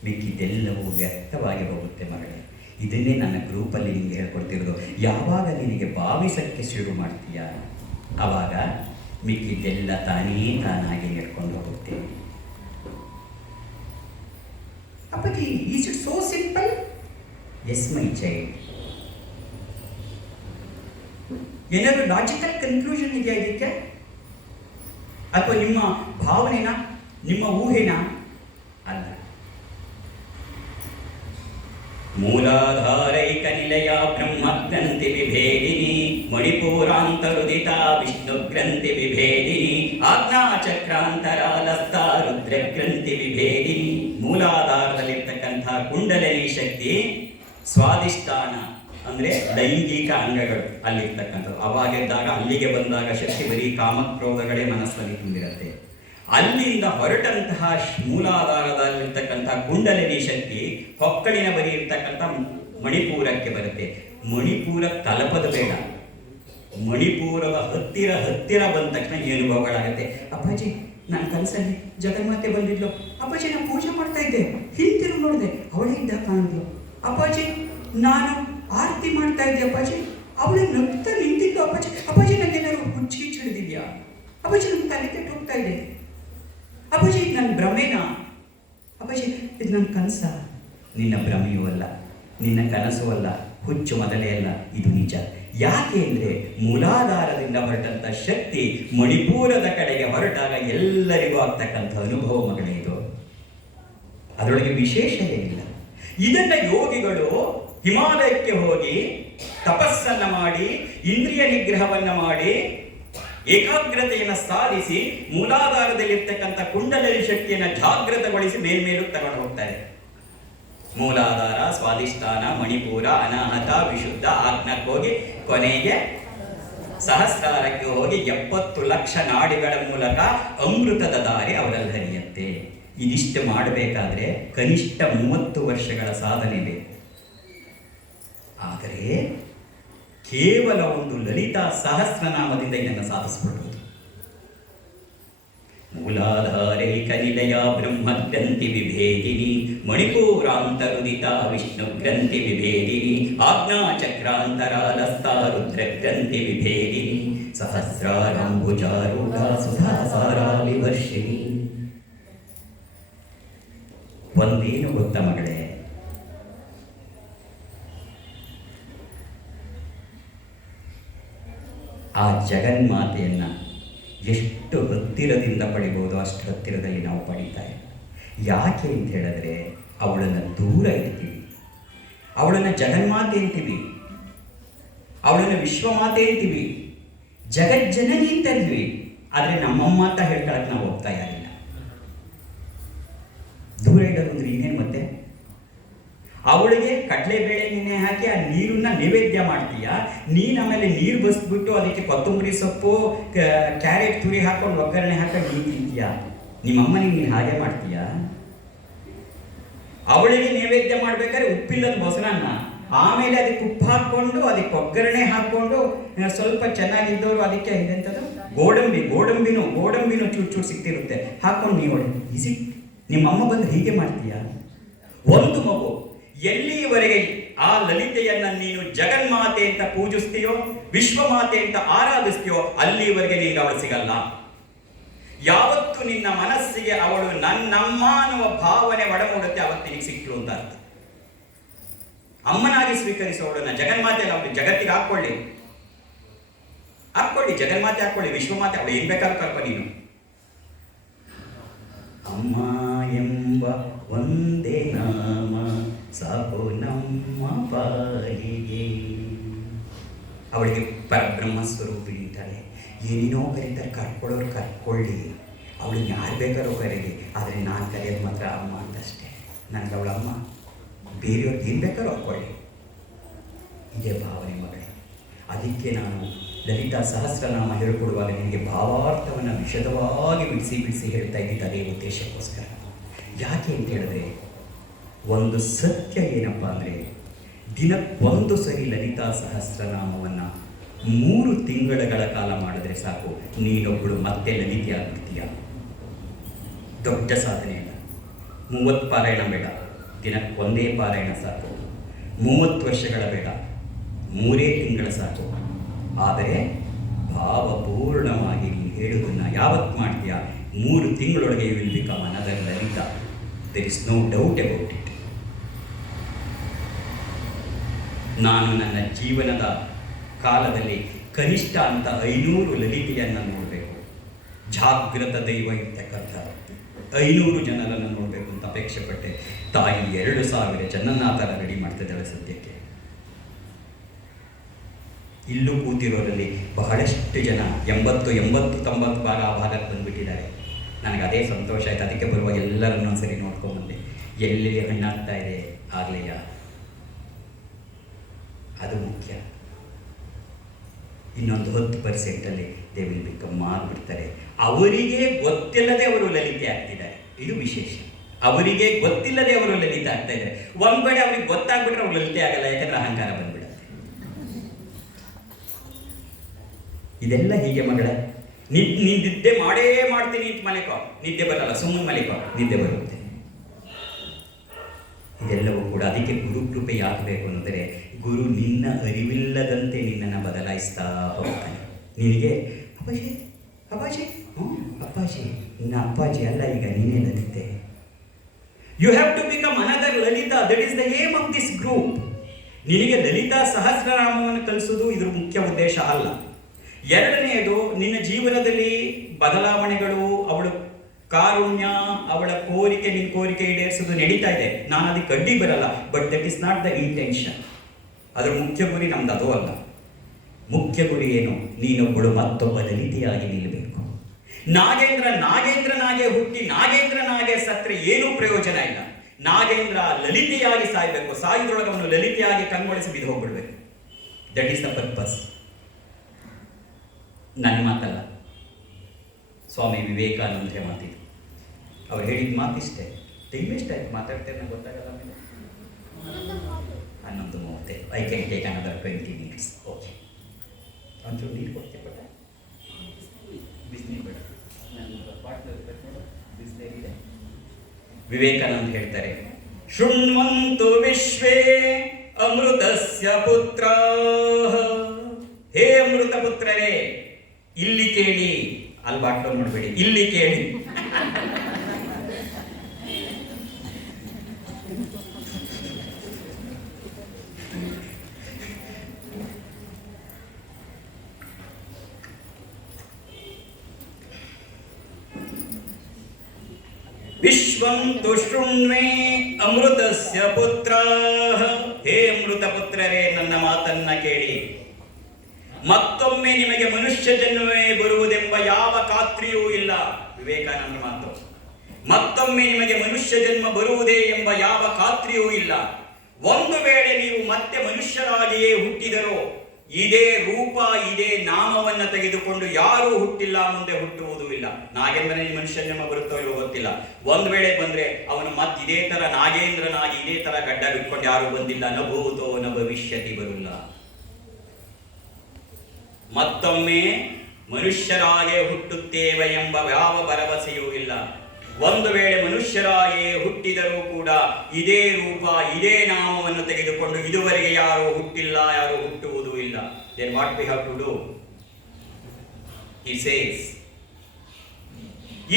ಮಿಕ್ಕಿದೆಲ್ಲವೂ ವ್ಯಕ್ತವಾಗಿ ಹೋಗುತ್ತೆ ಮಗಳೇ. ಇದನ್ನೇ ನನ್ನ ಗ್ರೂಪಲ್ಲಿ ನಿಮಗೆ ಹೇಳ್ಕೊಡ್ತಿರೋದು. ಯಾವಾಗ ನಿನಗೆ ಭಾವಿಸೋಕ್ಕೆ ಶುರು ಮಾಡ್ತೀಯ, ಆವಾಗ ಮಿಕ್ಕಿದ್ದೆಲ್ಲ ತಾನಾಗಿ ನಡ್ಕೊಂಡು ಹೋಗುತ್ತೆ. ಅಪ್ಪಾಜಿ, is it so simple? Yes my child. ಏನಾದರೂ ಲಾಜಿಕಲ್ ಕನ್ಕ್ಲೂಷನ್ ಇದೆಯಾ ಇದಕ್ಕೆ? ಅಥವಾ ನಿಮ್ಮ ಭಾವನೆನಾ, ನಿಮ್ಮ ಊಹೆನಾ? ಅಲ್ಲ. ಮೂಲಾಧಾರೈಕ ನಿಲಯ ಬ್ರಹ್ಮಗ್ರಂಥಿ ವಿಭೇದಿನಿ, ಮಣಿಪೂರಾಂತರುದಿತ ವಿಷ್ಣುಗ್ರಂಥಿ ವಿಭೇದಿನಿ, ಆಜ್ಞಾಚಕ್ರಾಂತರಾಲಸ್ಥ ರುದ್ರಗ್ರಂಥಿ ವಿಭೇದಿನಿ. ಮೂಲಾಧಾರದಲ್ಲಿರ್ತಕ್ಕಂಥ ಕುಂಡಲಿನಿ ಶಕ್ತಿ, ಸ್ವಾದಿಷ್ಠಾನ ಅಂದರೆ ಲೈಂಗಿಕ ಅಂಗಗಳು ಅಲ್ಲಿರ್ತಕ್ಕಂಥದ್ದು. ಅವಾಗಿದ್ದಾಗ ಅಲ್ಲಿಗೆ ಬಂದಾಗ ಶಕ್ತಿ ಬರೀ ಕಾಮಕ್ರೋಧಗಳೇ ಮನಸ್ಸಲ್ಲಿ ತುಂಬಿರುತ್ತೆ. ಅಲ್ಲಿಂದ ಹೊರಟಂತಹ ಮೂಲಾಧಾರದಲ್ಲಿರ್ತಕ್ಕಂಥ ಕುಂಡಲಿನಿ ಶಕ್ತಿ ಹೊಕ್ಕಳಿನ ಬರಿ ಇರ್ತಕ್ಕಂಥ ಮಣಿಪೂರಕ್ಕೆ ಬರುತ್ತೆ. ಮಣಿಪೂರ ತಲುಪದ ಬೇಡ, ಮಣಿಪೂರದ ಹತ್ತಿರ ಬಂದ ತಕ್ಷಣ ಈ ಅನುಭವಗಳಾಗುತ್ತೆ. ಅಪ್ಪಾಜಿ, ನನ್ನ ಕನಸಲ್ಲಿ ಜಗನ್ಮಾತೆ ಬಂದಿದ್ಲು. ಅಪ್ಪಾಜಿ, ನಾನು ಪೂಜೆ ಮಾಡ್ತಾ ಇದ್ದೆ, ಹಿಂತಿರುಗಿ ನೋಡಿದೆ, ಅವಳೇ ಇದ್ದ ಕಾಣಿದ್ಲು. ಅಪ್ಪಾಜಿ, ನಾನು ಆರತಿ ಮಾಡ್ತಾ ಇದ್ದೆ, ಅಪ್ಪಾಜಿ, ಅವಳು ನಗ್ತಾ ನಿಂತಿದ್ದು. ಅಪ್ಪಾಜಿ ನನಗೇನಾದ್ರು ಹುಚ್ಚಿ ಹಿಡಿದಿದ್ಯಾ? ಅಪ್ಪಾಜಿ, ನನ್ನ ತಲೆ ಕೆಟ್ಟು ಹೋಗ್ತಾ ಇದೆ. ಅಪ್ಪಾಜಿ, ಇದು ನನ್ನ ಭ್ರಮೆನಾ? ಅಪ್ಪಾಜಿ, ಇದು ನನ್ನ ಕನಸ. ನಿನ್ನ ಭ್ರಮೆಯೂ ಅಲ್ಲ, ನಿನ್ನ ಕನಸು ಅಲ್ಲ, ಹುಚ್ಚು ಮೊದಲೇ ಅಲ್ಲ, ಇದು ನಿಜ. ಯಾಕೆ ಅಂದರೆ ಮೂಲಾಧಾರದಿಂದ ಹೊರಟಂಥ ಶಕ್ತಿ ಮಣಿಪೂರದ ಕಡೆಗೆ ಹೊರಟಾಗ ಎಲ್ಲರಿಗೂ ಆಗ್ತಕ್ಕಂಥ ಅನುಭವ ಮಗಳೇ ಇದು. ಅದರೊಳಗೆ ವಿಶೇಷ ಏನಿಲ್ಲ. ಇದನ್ನ ಯೋಗಿಗಳು ಹಿಮಾಲಯಕ್ಕೆ ಹೋಗಿ ತಪಸ್ಸನ್ನ ಮಾಡಿ, ಇಂದ್ರಿಯ ನಿಗ್ರಹವನ್ನ ಮಾಡಿ, ಏಕಾಗ್ರತೆಯನ್ನು ಸಾಧಿಸಿ ಮೂಲಾಧಾರದಲ್ಲಿರ್ತಕ್ಕಂಥ ಕುಂಡಲಿನಿ ಶಕ್ತಿಯನ್ನು ಜಾಗೃತಗೊಳಿಸಿ ಮೇಲ್ಮೇಲು ತಗೊಂಡು ಹೋಗ್ತಾರೆ. ಮೂಲಾಧಾರ, ಸ್ವಾಧಿಷ್ಠಾನ, ಮಣಿಪೂರ, ಅನಾಹತ, ವಿಶುದ್ಧ, ಆಜ್ಞಕ್ಕೆ ಹೋಗಿ ಕೊನೆಗೆ ಸಹಸ್ರಾರಕ್ಕೆ ಹೋಗಿ 70 ಲಕ್ಷ ನಾಡಿಗಳ ಮೂಲಕ ಅಮೃತದ ದಾರಿ ಅವರಲ್ಲಿ ಹರಿಯುತ್ತೆ. ಇದಿಷ್ಟು ಮಾಡಬೇಕಾದ್ರೆ ಕನಿಷ್ಠ 30 ವರ್ಷಗಳ ಸಾಧನೆ ಬೇಕು. ಆದರೆ ಕೇವಲ ಒಂದು ಲಲಿತಾ ಸಹಸ್ರನಾಮದಿಂದ ಇದನ್ನು ಸಾಧಿಸಬಹುದು. ಮೂಲಾಧಾರೈಕ ನಿಲಯ ಬ್ರಹ್ಮಗ್ರಂಥಿ ವಿಭೇದಿನಿ, ಮಣಿಪೂರಾಂತರುದಿತ ವಿಷ್ಣುಗ್ರಂಥಿ ವಿಭೇದಿನಿ, ಆಜ್ಞಾಚಕ್ರಾಂತರಾಲಸ್ಥ ರುದ್ರಗ್ರಂಥಿ ವಿಭೇದಿನಿ, ಸಹಸ್ರಾರಂಭುಜಾರೂಢ ಸುಧಾಸಾರಾ ವಿವರ್ಷಿಣಿ. ಒಂದೇನು ಗೊತ್ತ ಮಗಳೇ, ಆ ಜಗನ್ಮಾತೆಯನ್ನ ಎಷ್ಟು ಹತ್ತಿರದಿಂದ ಪಡಿಬೋದು ಅಷ್ಟು ಹತ್ತಿರದಲ್ಲಿ ನಾವು ಪಡಿತಾ ಇಲ್ಲ. ಯಾಕೆ ಅಂತ ಹೇಳಿದ್ರೆ ಅವಳನ್ನು ದೂರ ಇಡ್ತೀವಿ, ಅವಳನ್ನು ಜಗನ್ಮಾತೆ ಅಂತೀವಿ, ಅವಳನ್ನು ವಿಶ್ವಮಾತೆ ಅಂತೀವಿ, ಜಗಜ್ಜನನಿ ಅಂತ ಅಂತೀವಿ. ಆದರೆ ನಮ್ಮಮ್ಮ ಅಂತ ಹೇಳ್ಕೊಳಕ್ಕೆ ನಾವು ಹೋಗ್ತಾ ಇರಲಿಲ್ಲ. ದೂರ ಇಡೋದು ಅಂದ್ರೆ ಇನ್ನೇನು ಮತ್ತೆ? ಅವಳಿಗೆ ಕಡಲೆಬೇಳೆ ನೆನೆ ಹಾಕಿ ಆ ನೀರನ್ನ ನೈವೇದ್ಯ ಮಾಡ್ತೀಯ. ನೀನು ಆಮೇಲೆ ನೀರು ಬಸ್ಬಿಟ್ಟು ಅದಕ್ಕೆ ಕೊತ್ತಂಬರಿ ಸೊಪ್ಪು ಕ್ಯಾರೆಟ್ ತುರಿ ಹಾಕೊಂಡು ಒಗ್ಗರಣೆ ಹಾಕೊಂಡು ನೀನು ತಿಂತೀಯ. ನಿಮ್ಮಮ್ಮನಿಗೆ ನೀನು ಹಾಗೆ ಮಾಡ್ತೀಯ? ಅವಳಿಗೆ ನೈವೇದ್ಯ ಮಾಡ್ಬೇಕಾದ್ರೆ ಉಪ್ಪಿಲ್ಲದ ಮೊಸರನ್ನ, ಆಮೇಲೆ ಅದಕ್ಕೆ ಉಪ್ಪು ಹಾಕ್ಕೊಂಡು ಅದಕ್ಕೆ ಒಗ್ಗರಣೆ ಹಾಕ್ಕೊಂಡು ಸ್ವಲ್ಪ ಚೆನ್ನಾಗಿದ್ದವರು ಅದಕ್ಕೆ ಇದೆಂಥದ್ದು ಗೋಡಂಬಿನೂ ಚೂರು ಚೂರು ಸಿಕ್ತಿರುತ್ತೆ ಹಾಕೊಂಡು ನೀವು ಈಸಿ. ನಿಮ್ಮಮ್ಮ ಬಂದು ಹೀಗೆ ಮಾಡ್ತೀಯ? ಒಂದು ಮಗು ಎಲ್ಲಿಯವರೆಗೆ ಆ ಲಲಿತೆಯನ್ನ ನೀನು ಜಗನ್ಮಾತೆ ಅಂತ ಪೂಜಿಸ್ತೀಯೋ, ವಿಶ್ವಮಾತೆ ಅಂತ ಆರಾಧಿಸ್ತೀಯೋ, ಅಲ್ಲಿವರೆಗೆ ನಿನಗೆ ಅವಳು ಸಿಗಲ್ಲ. ಯಾವತ್ತು ನಿನ್ನ ಮನಸ್ಸಿಗೆ ಅವಳು ನನ್ನಮ್ಮ ಅನ್ನುವ ಭಾವನೆ ಒಡಮೂಡುತ್ತೆ, ಅವತ್ತು ನಿನಗೆ ಸಿಕ್ತು ಅಂತ ಅರ್ಥ. ಅಮ್ಮನಾಗಿ ಸ್ವೀಕರಿಸೋಳನ್ನ ಜಗನ್ಮಾತೆ ನಾವು ಜಗತ್ತಿಗೆ ಹಾಕೊಳ್ಳಿ, ಜಗನ್ಮಾತೆ ಹಾಕೊಳ್ಳಿ, ವಿಶ್ವಮಾತೆ, ಅವಳು ಏನ್ ಬೇಕಾದ್ರೂ ಕಲ್ಪ ನೀನು. ಅಮ್ಮ ಎಂಬ ಒಂದೇ ನಾಮ ಸಾಕು ನಮ್ಮ ಪಾಲಿಗೆ. ಅವಳಿಗೆ ಪರಬ್ರಹ್ಮ ಸ್ವರೂಪಿಣಿ ಇದ್ದಾಳೆ. ಏನೇನೋ ಕರೀತಾರೆ, ಕರ್ಕೊಳ್ಳೋರು ಕರ್ಕೊಳ್ಳಿ, ಅವಳಿಗೆ ಯಾರು ಬೇಕಾರೋ ಕರೀಲಿ, ಆದರೆ ನಾನು ಕರೆಯೋದು ಮಾತ್ರ ಅಮ್ಮ ಅಂತಷ್ಟೇ. ನನಗೆ ಅವಳ ಅಮ್ಮ, ಬೇರೆಯವ್ರಿಗೆ ಏನು ಬೇಕಾದ್ರೂ ಹಾಕ್ಕೊಳ್ಳಿ, ಇದೇ ಭಾವನೆ ಮಗಳೇ. ಅದಕ್ಕೆ ನಾನು ಲಲಿತಾ ಸಹಸ್ರನಾಮ ಹೇಳಿಕೊಡುವಾಗ ನಿನಗೆ ಭಾವಾರ್ಥವನ್ನು ವಿಶದವಾಗಿ ಬಿಡಿಸಿ ಹೇಳ್ತಾ ಇದ್ದಿದ್ದು ಅದೇ ಉದ್ದೇಶಕ್ಕೋಸ್ಕರ. ಯಾಕೆ ಅಂತ ಹೇಳಿದ್ರೆ, ಒಂದು ಸತ್ಯ ಏನಪ್ಪ ಅಂದರೆ, ದಿನಕ್ಕೊಂದು ಸರಿ ಲಲಿತಾ ಸಹಸ್ರನಾಮವನ್ನು 3 ತಿಂಗಳ ಕಾಲ ಮಾಡಿದ್ರೆ ಸಾಕು, ನೀನೊಬ್ಬಳು ಮತ್ತೆ ಲಲಿತೆ ಆಗ್ಬಿಡ್ತೀಯ. ದೊಡ್ಡ ಸಾಧನೆ ಇಲ್ಲ. 30 ಪಾರಾಯಣ ಬೇಡ, ದಿನಕ್ಕೊಂದೇ ಪಾರಾಯಣ ಸಾಕು. 30 ವರ್ಷಗಳ ಬೇಡ, 3 ತಿಂಗಳ ಸಾಕು. ಆದರೆ ಭಾವಪೂರ್ಣವಾಗಿ ನೀನು ಹೇಳುವುದನ್ನು ಯಾವತ್ತು ಮಾಡ್ತೀಯ, 3 ತಿಂಗಳೊಳಗೆ you will become another Lalita. There is no doubt about it. ನಾನು ನನ್ನ ಜೀವನದ ಕಾಲದಲ್ಲಿ ಕನಿಷ್ಠ ಅಂತ 500 ಲಲಿತೆಯನ್ನು ನೋಡಬೇಕು. ಜಾಗೃತ ದೈವ ಇರ್ತಕ್ಕಂಥ 500 ಜನರನ್ನು ನೋಡಬೇಕು ಅಂತ ಅಪೇಕ್ಷೆ ಪಟ್ಟೆ. ತಾಯಿ 2000 ಜನನ್ನಾತರ ರೆಡಿ ಮಾಡ್ತಿದ್ದಾಳೆ ಸದ್ಯಕ್ಕೆ. ಇಲ್ಲೂ ಕೂತಿರೋರಲ್ಲಿ ಬಹಳಷ್ಟು ಜನ 80-90 ಭಾಗ ಆ ಭಾಗಕ್ಕೆ ಬಂದುಬಿಟ್ಟಿದ್ದಾರೆ. ನನಗೆ ಅದೇ ಸಂತೋಷ ಆಯ್ತು. ಅದಕ್ಕೆ ಬರುವ ಎಲ್ಲರನ್ನೂ ಒಂದ್ಸರಿ ನೋಡ್ಕೊಂಬಂದೆ. ಎಲ್ಲಿ ಹಣ್ಣಾಗ್ತಾ ಇದೆ ಆಗಲೆಯ, ಅದು ಮುಖ್ಯ. ಇನ್ನೊಂದು 10% ದೇ ವಿಲ್ ಬಿಕಮ್ ಮಾರ್ಬಿಡ್ತಾರೆ. ಅವರಿಗೆ ಗೊತ್ತಿಲ್ಲದೆ ಅವರು ಲಲಿತೆ ಆಗ್ತಿದ್ದಾರೆ. ಇದು ವಿಶೇಷ. ಅವರಿಗೆ ಗೊತ್ತಿಲ್ಲದೆ ಅವರು ಲಲಿತೆ ಆಗ್ತಾ ಇದ್ದಾರೆ. ಒಂದ್ ವೇಳೆ ಅವ್ರಿಗೆ ಗೊತ್ತಾಗ್ಬಿಟ್ರೆ ಅವ್ರು ಲಲಿತೆ ಆಗಲ್ಲ, ಯಾಕಂದ್ರೆ ಅಹಂಕಾರ ಬಂದ್ಬಿಡುತ್ತೆ. ಇದೆಲ್ಲ ಹೀಗೆ ಮಗಳ. ನೀನ್ ನಿದ್ದೆ ಮಾಡೇ ಮಾಡ್ತೀನಿ ಅಂತ ಮಲಿಕೋ, ನಿದ್ದೆ ಬರಲ್ಲ. ಸುಮ್ಮನೆ ಮಲಿಕೋ, ನಿದ್ದೆ ಬರುತ್ತೆ. ಇದೆಲ್ಲವೂ ಕೂಡ ಅದಕ್ಕೆ ಗುರು ಕೃಪೆ ಯಾಕಬೇಕು ಅಂದರೆ, ಗುರು ನಿನ್ನ ಅರಿವಿಲ್ಲದಂತೆ ನಿನ್ನನ್ನು ಬದಲಾಯಿಸ್ತಾ ಹೋಗ್ತಾನೆ. ನಿನಗೆ ಅಪ್ಪಾಜಿ ಅಪ್ಪಾಜಿ ಅಪ್ಪಾಜಿ, ನಿನ್ನ ಅಪ್ಪಾಜಿ ಅಲ್ಲ, ಈಗ ನೀನೇ Lalithe. You have to become another Lalita. That is the aim of this group. ನಿನಗೆ ಲಲಿತಾ ಸಹಸ್ರನಾಮವನ್ನು ಕಲಿಸೋದು ಇದ್ರ ಮುಖ್ಯ ಉದ್ದೇಶ ಅಲ್ಲ. ಎರಡನೆಯದು, ನಿನ್ನ ಜೀವನದಲ್ಲಿ ಬದಲಾವಣೆಗಳು, ಅವಳು ಕಾರುಣ್ಯ, ಅವಳ ಕೋರಿಕೆ, ನಿನ್ನ ಕೋರಿಕೆ ಈಡೇರಿಸೋದು ನಡೀತಾ ಇದೆ. ನಾನು ಅದಕ್ಕೆ ಅಡ್ಡಿ ಬರಲ್ಲ. But that is not the intention. ಅದರ ಮುಖ್ಯ ಗುರಿ ನಮ್ದು ಅದು ಅಲ್ಲ. ಮುಖ್ಯ ಗುರಿ ಏನು? ನೀನೊಬ್ಬಳು ಮತ್ತೊಬ್ಬ ಲಲಿತೆಯಾಗಿ ನಿಲ್ಲಬೇಕು. ನಾಗೇಂದ್ರನಾಗೆ ಹುಟ್ಟಿ ನಾಗೇಂದ್ರನಾಗೆ ಸತ್ರೆ ಏನೂ ಪ್ರಯೋಜನ ಇಲ್ಲ. ನಾಗೇಂದ್ರ ಲಲಿತೆಯಾಗಿ ಸಾಯ್ಬೇಕು. ಸಾಯುದ್ರೊಳಗೆ ಅವನು ಲಲಿತೆಯಾಗಿ ಕಂಗೊಳಿಸಿ ಬಿದ್ದು ಹೋಗ್ಬಿಡ್ಬೇಕು. That is the purpose. ನನ್ನ ಮಾತಲ್ಲ, ಸ್ವಾಮಿ ವಿವೇಕಾನಂದರ ಮಾತಿದು. ಅವ್ರು ಹೇಳಿದ ಮಾತಿಷ್ಟೇ. ಟೈಮ್ ಎಷ್ಟಾಯ್ತು ಮಾತಾಡ್ತೇನೆ ನಂಗೆ ಗೊತ್ತಾಗಲ್ಲ. ಆಮೇಲೆ 11:30. I can take another 20 minutes. Okay, ಒಂಚೂರು ನೀರು ಕೊಡ್ತೀವಿ ಬೇಡ, ಬಿಸಿನೀರು ಬೇಡ, ನನ್ನ ಬಾಟ್ಲಲ್ಲಿ ಬಿಸಿನೀರಿದೆ. ವಿವೇಕಾನಂದ ಹೇಳ್ತಾರೆ, ಶೃಣ್ವಂತು ವಿಶ್ವೇ ಅಮೃತಸ್ಯ ಪುತ್ರಾಃ. ಹೇ ಅಮೃತ ಪುತ್ರರೇ, ಇಲ್ಲಿ ಕೇಳಿ. ಅಲ್ಲಿ ಬಾಟ್ಲು ಮಾಡಬೇಡಿ, ಇಲ್ಲಿ ಕೇಳಿ. ವಿಶ್ವಂತು ಶೃಣ್ವೇ ಅಮೃತಸ್ಯ ಪುತ್ರಾಃ. ಹೇ ಅಮೃತ ಪುತ್ರರೇ, ನನ್ನ ಮಾತನ್ನ ಕೇಳಿ. ಮತ್ತೊಮ್ಮೆ ನಿಮಗೆ ಮನುಷ್ಯ ಜನ್ಮವೇ ಬರುವುದೆಂಬ ಯಾವ ಖಾತ್ರಿಯೂ ಇಲ್ಲ. ವಿವೇಕಾನಂದ ಮಾತು. ಮತ್ತೊಮ್ಮೆ ನಿಮಗೆ ಮನುಷ್ಯ ಜನ್ಮ ಬರುವುದೇ ಎಂಬ ಯಾವ ಖಾತ್ರಿಯೂ ಇಲ್ಲ. ಒಂದು ವೇಳೆ ನೀವು ಮತ್ತೆ ಮನುಷ್ಯರಾಗಿಯೇ ಹುಟ್ಟಿದರೋ ಇದೇ ರೂಪ ಇದೇ ನಾಮವನ್ನ ತೆಗೆದುಕೊಂಡು ಯಾರೂ ಹುಟ್ಟಿಲ್ಲ, ಮುಂದೆ ಹುಟ್ಟುವುದೂ ಇಲ್ಲ. ನಾಗೇಂದ್ರನೇ ಮನುಷ್ಯನ ಬರುತ್ತೋ ಇಲ್ಲೋ ಗೊತ್ತಿಲ್ಲ. ಒಂದು ವೇಳೆ ಬಂದ್ರೆ ಅವನು ಮತ್ತೆ ಇದೇ ತರ ನಾಗೇಂದ್ರನಾಗಿ ಇದೇ ತರ ಗಡ್ಡ ಬಿಟ್ಕೊಂಡು ಯಾರು ಬಂದಿಲ್ಲ. ನ ಭೂತೋ ನ ಭವಿಷ್ಯತಿ ಬರುಲ್ಲ. ಮತ್ತೊಮ್ಮೆ ಮನುಷ್ಯರಾಗೇ ಹುಟ್ಟುತ್ತೇವೆ ಎಂಬ ಯಾವ ಭರವಸೆಯೂ ಇಲ್ಲ. ಒಂದು ವೇಳೆ ಮನುಷ್ಯರಾಗಿಯೇ ಹುಟ್ಟಿದರೂ ಕೂಡ ಇದೇ ರೂಪ ಇದೇ ನಾಮವನ್ನು ತೆಗೆದುಕೊಂಡು ಇದುವರೆಗೆ ಯಾರು ಹುಟ್ಟಿಲ್ಲ, ಯಾರು ಹುಟ್ಟುವುದೂ ಇಲ್ಲ. Then what we have to do? He says,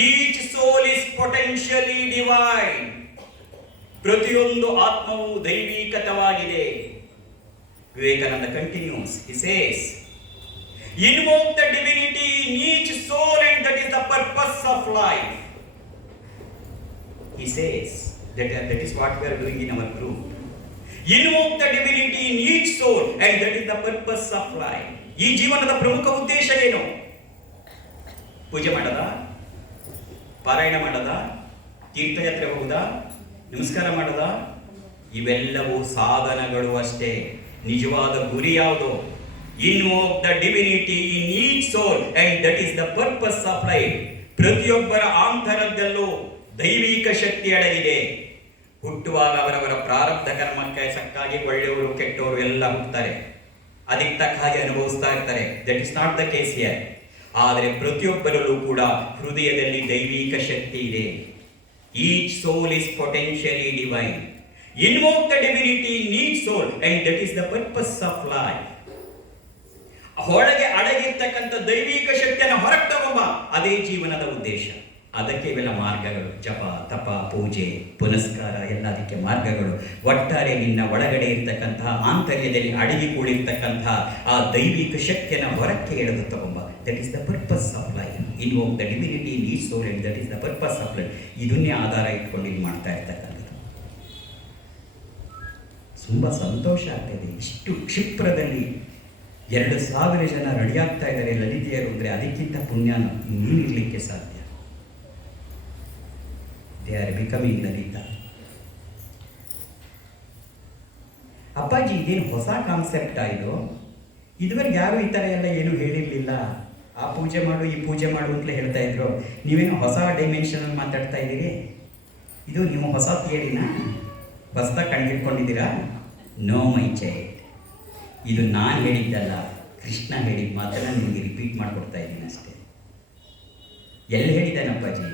each soul is potentially divine. ಪ್ರತಿಯೊಂದು ಆತ್ಮವು ದೈವಿಕತವಾಗಿದೆ. Vivekananda continues. He says, invoke the divinity in each soul and that is the purpose of life. He says that is what we are doing in our group. Invoke the divinity in each soul and that is the purpose of life. ಈ ಜೀವನದ ಪ್ರಮುಖ ಉದ್ದೇಶ ಏನು? ಪೂಜೆ ಮಾಡದ, ಪಾರಾಯಣ ಮಾಡದ, ತೀರ್ಥಯಾತ್ರೆ ಹೋಗುದಾ, ನಮಸ್ಕಾರ ಮಾಡದ, ಇವೆಲ್ಲವೂ ಸಾಧನಗಳು ಅಷ್ಟೇ. ನಿಜವಾದ ಗುರಿ ಯಾವುದು? Invoke the divinity in each soul and that is the purpose of life. ಪ್ರತಿಯೊಬ್ಬರ ಆಂತರದಲ್ಲೂ ದೈವಿಕ ಶಕ್ತಿ ಅಡಗಿದೆ. ಹುಟ್ಟುವಾಗ ಅವರವರ ಪ್ರಾರಬ್ಧ ಕರ್ಮಕ್ಕೆ ಸಕ್ಕಾಗಿ ಒಳ್ಳೆಯವರು ಕೆಟ್ಟವರು ಎಲ್ಲ ಹುಟ್ಟುತ್ತಾರೆ, ಅದಕ್ಕೆ ತಕ್ಕ ಹಾಗೆ ಅನುಭವಿಸ್ತಾ ಇರ್ತಾರೆ. That is not the case here. ಆದರೆ ಪ್ರತಿಯೊಬ್ಬರಲ್ಲೂ ಕೂಡ ಹೃದಯದಲ್ಲಿ ದೈವಿಕ ಶಕ್ತಿ ಇದೆ. Each soul is potentially divine. Invoke the divinity in each soul and that is the purpose of life. ಒಳಗೆ ಅಡಗಿರ್ತಕ್ಕಂಥ ದೈವಿಕ ಶಕ್ತಿಯನ್ನು ಹೊರಗೆ ತಗೊಂಬ, ಅದೇ ಜೀವನದ ಉದ್ದೇಶ. ಅದಕ್ಕೆ ಇವೆಲ್ಲ ಮಾರ್ಗಗಳು. ಜಪ, ತಪ, ಪೂಜೆ, ಪುನಸ್ಕಾರ ಎಲ್ಲ ಅದಕ್ಕೆ ಮಾರ್ಗಗಳು. ಒಟ್ಟಾರೆ ನಿನ್ನ ಒಳಗಡೆ ಇರ್ತಕ್ಕಂತಹ ಆಂತರ್ಯದಲ್ಲಿ ಅಡಗಿ ಕೂಡಿರ್ತಕ್ಕಂತಹ ಆ ದೈವಿಕ ಶಕ್ತಿಯನ್ನು ಹೊರಕ್ಕೆ ಎಳೆದು ತಗೊಂಬ. That is the purpose of life. Invoke the divinity in each soul and that is the purpose of life. ಇದನ್ನೇ ಆಧಾರ ಇಟ್ಕೊಂಡು ಇದು ಮಾಡ್ತಾ ಇರ್ತಕ್ಕಂಥದ್ದು. ತುಂಬ ಸಂತೋಷ ಆಗ್ತಾಯಿದೆ. ಇಷ್ಟು ಕ್ಷಿಪ್ರದಲ್ಲಿ 2,000 ಜನ ರೆಡಿಯಾಗ್ತಾ ಇದ್ದಾರೆ ಲಲಿತೆಯರು ಅಂದರೆ ಅದಕ್ಕಿಂತ ಪುಣ್ಯ ಇನ್ನೇನಿರಲಿಕ್ಕೆ ಸಾಧ್ಯ. They are becoming Lalita. Appaji ಇದೇನು ಹೊಸ ಕಾನ್ಸೆಪ್ಟ್ ಆಯಿತು? ಇದುವರೆಗೆ ಯಾರು ಈ ಥರ ಎಲ್ಲ ಏನೂ ಹೇಳಿರಲಿಲ್ಲ. ಆ ಪೂಜೆ ಮಾಡು ಈ ಪೂಜೆ ಮಾಡು ಅಂತಲೇ ಹೇಳ್ತಾ ಇದ್ರು. ನೀವೇನು ಹೊಸ ಡೈಮೆನ್ಷನಲ್ಲಿ ಮಾತಾಡ್ತಾ ಇದ್ದೀರಿ? ಇದು ನಿಮ್ಮ ಹೊಸ ಥಿಯರಿನ ಹೊಸದಾಗಿ ಕಂಡುಹಿಡ್ಕೊಂಡಿದ್ದೀರಾ? ನೋ ಮೈ ಚೈಲ್ಡ್, ಇದು ನಾನು ಹೇಳಿದ್ದಲ್ಲ, ಕೃಷ್ಣ ಹೇಳಿದ ಮಾತನ್ನ ನಿಮಗೆ ರಿಪೀಟ್ ಮಾಡಿಕೊಡ್ತಾ ಇದ್ದೀನಿ ಅಷ್ಟೇ. ಎಲ್ಲಿ ಹೇಳಿದ್ದಾನೆ ಅಪ್ಪಾಜಿ?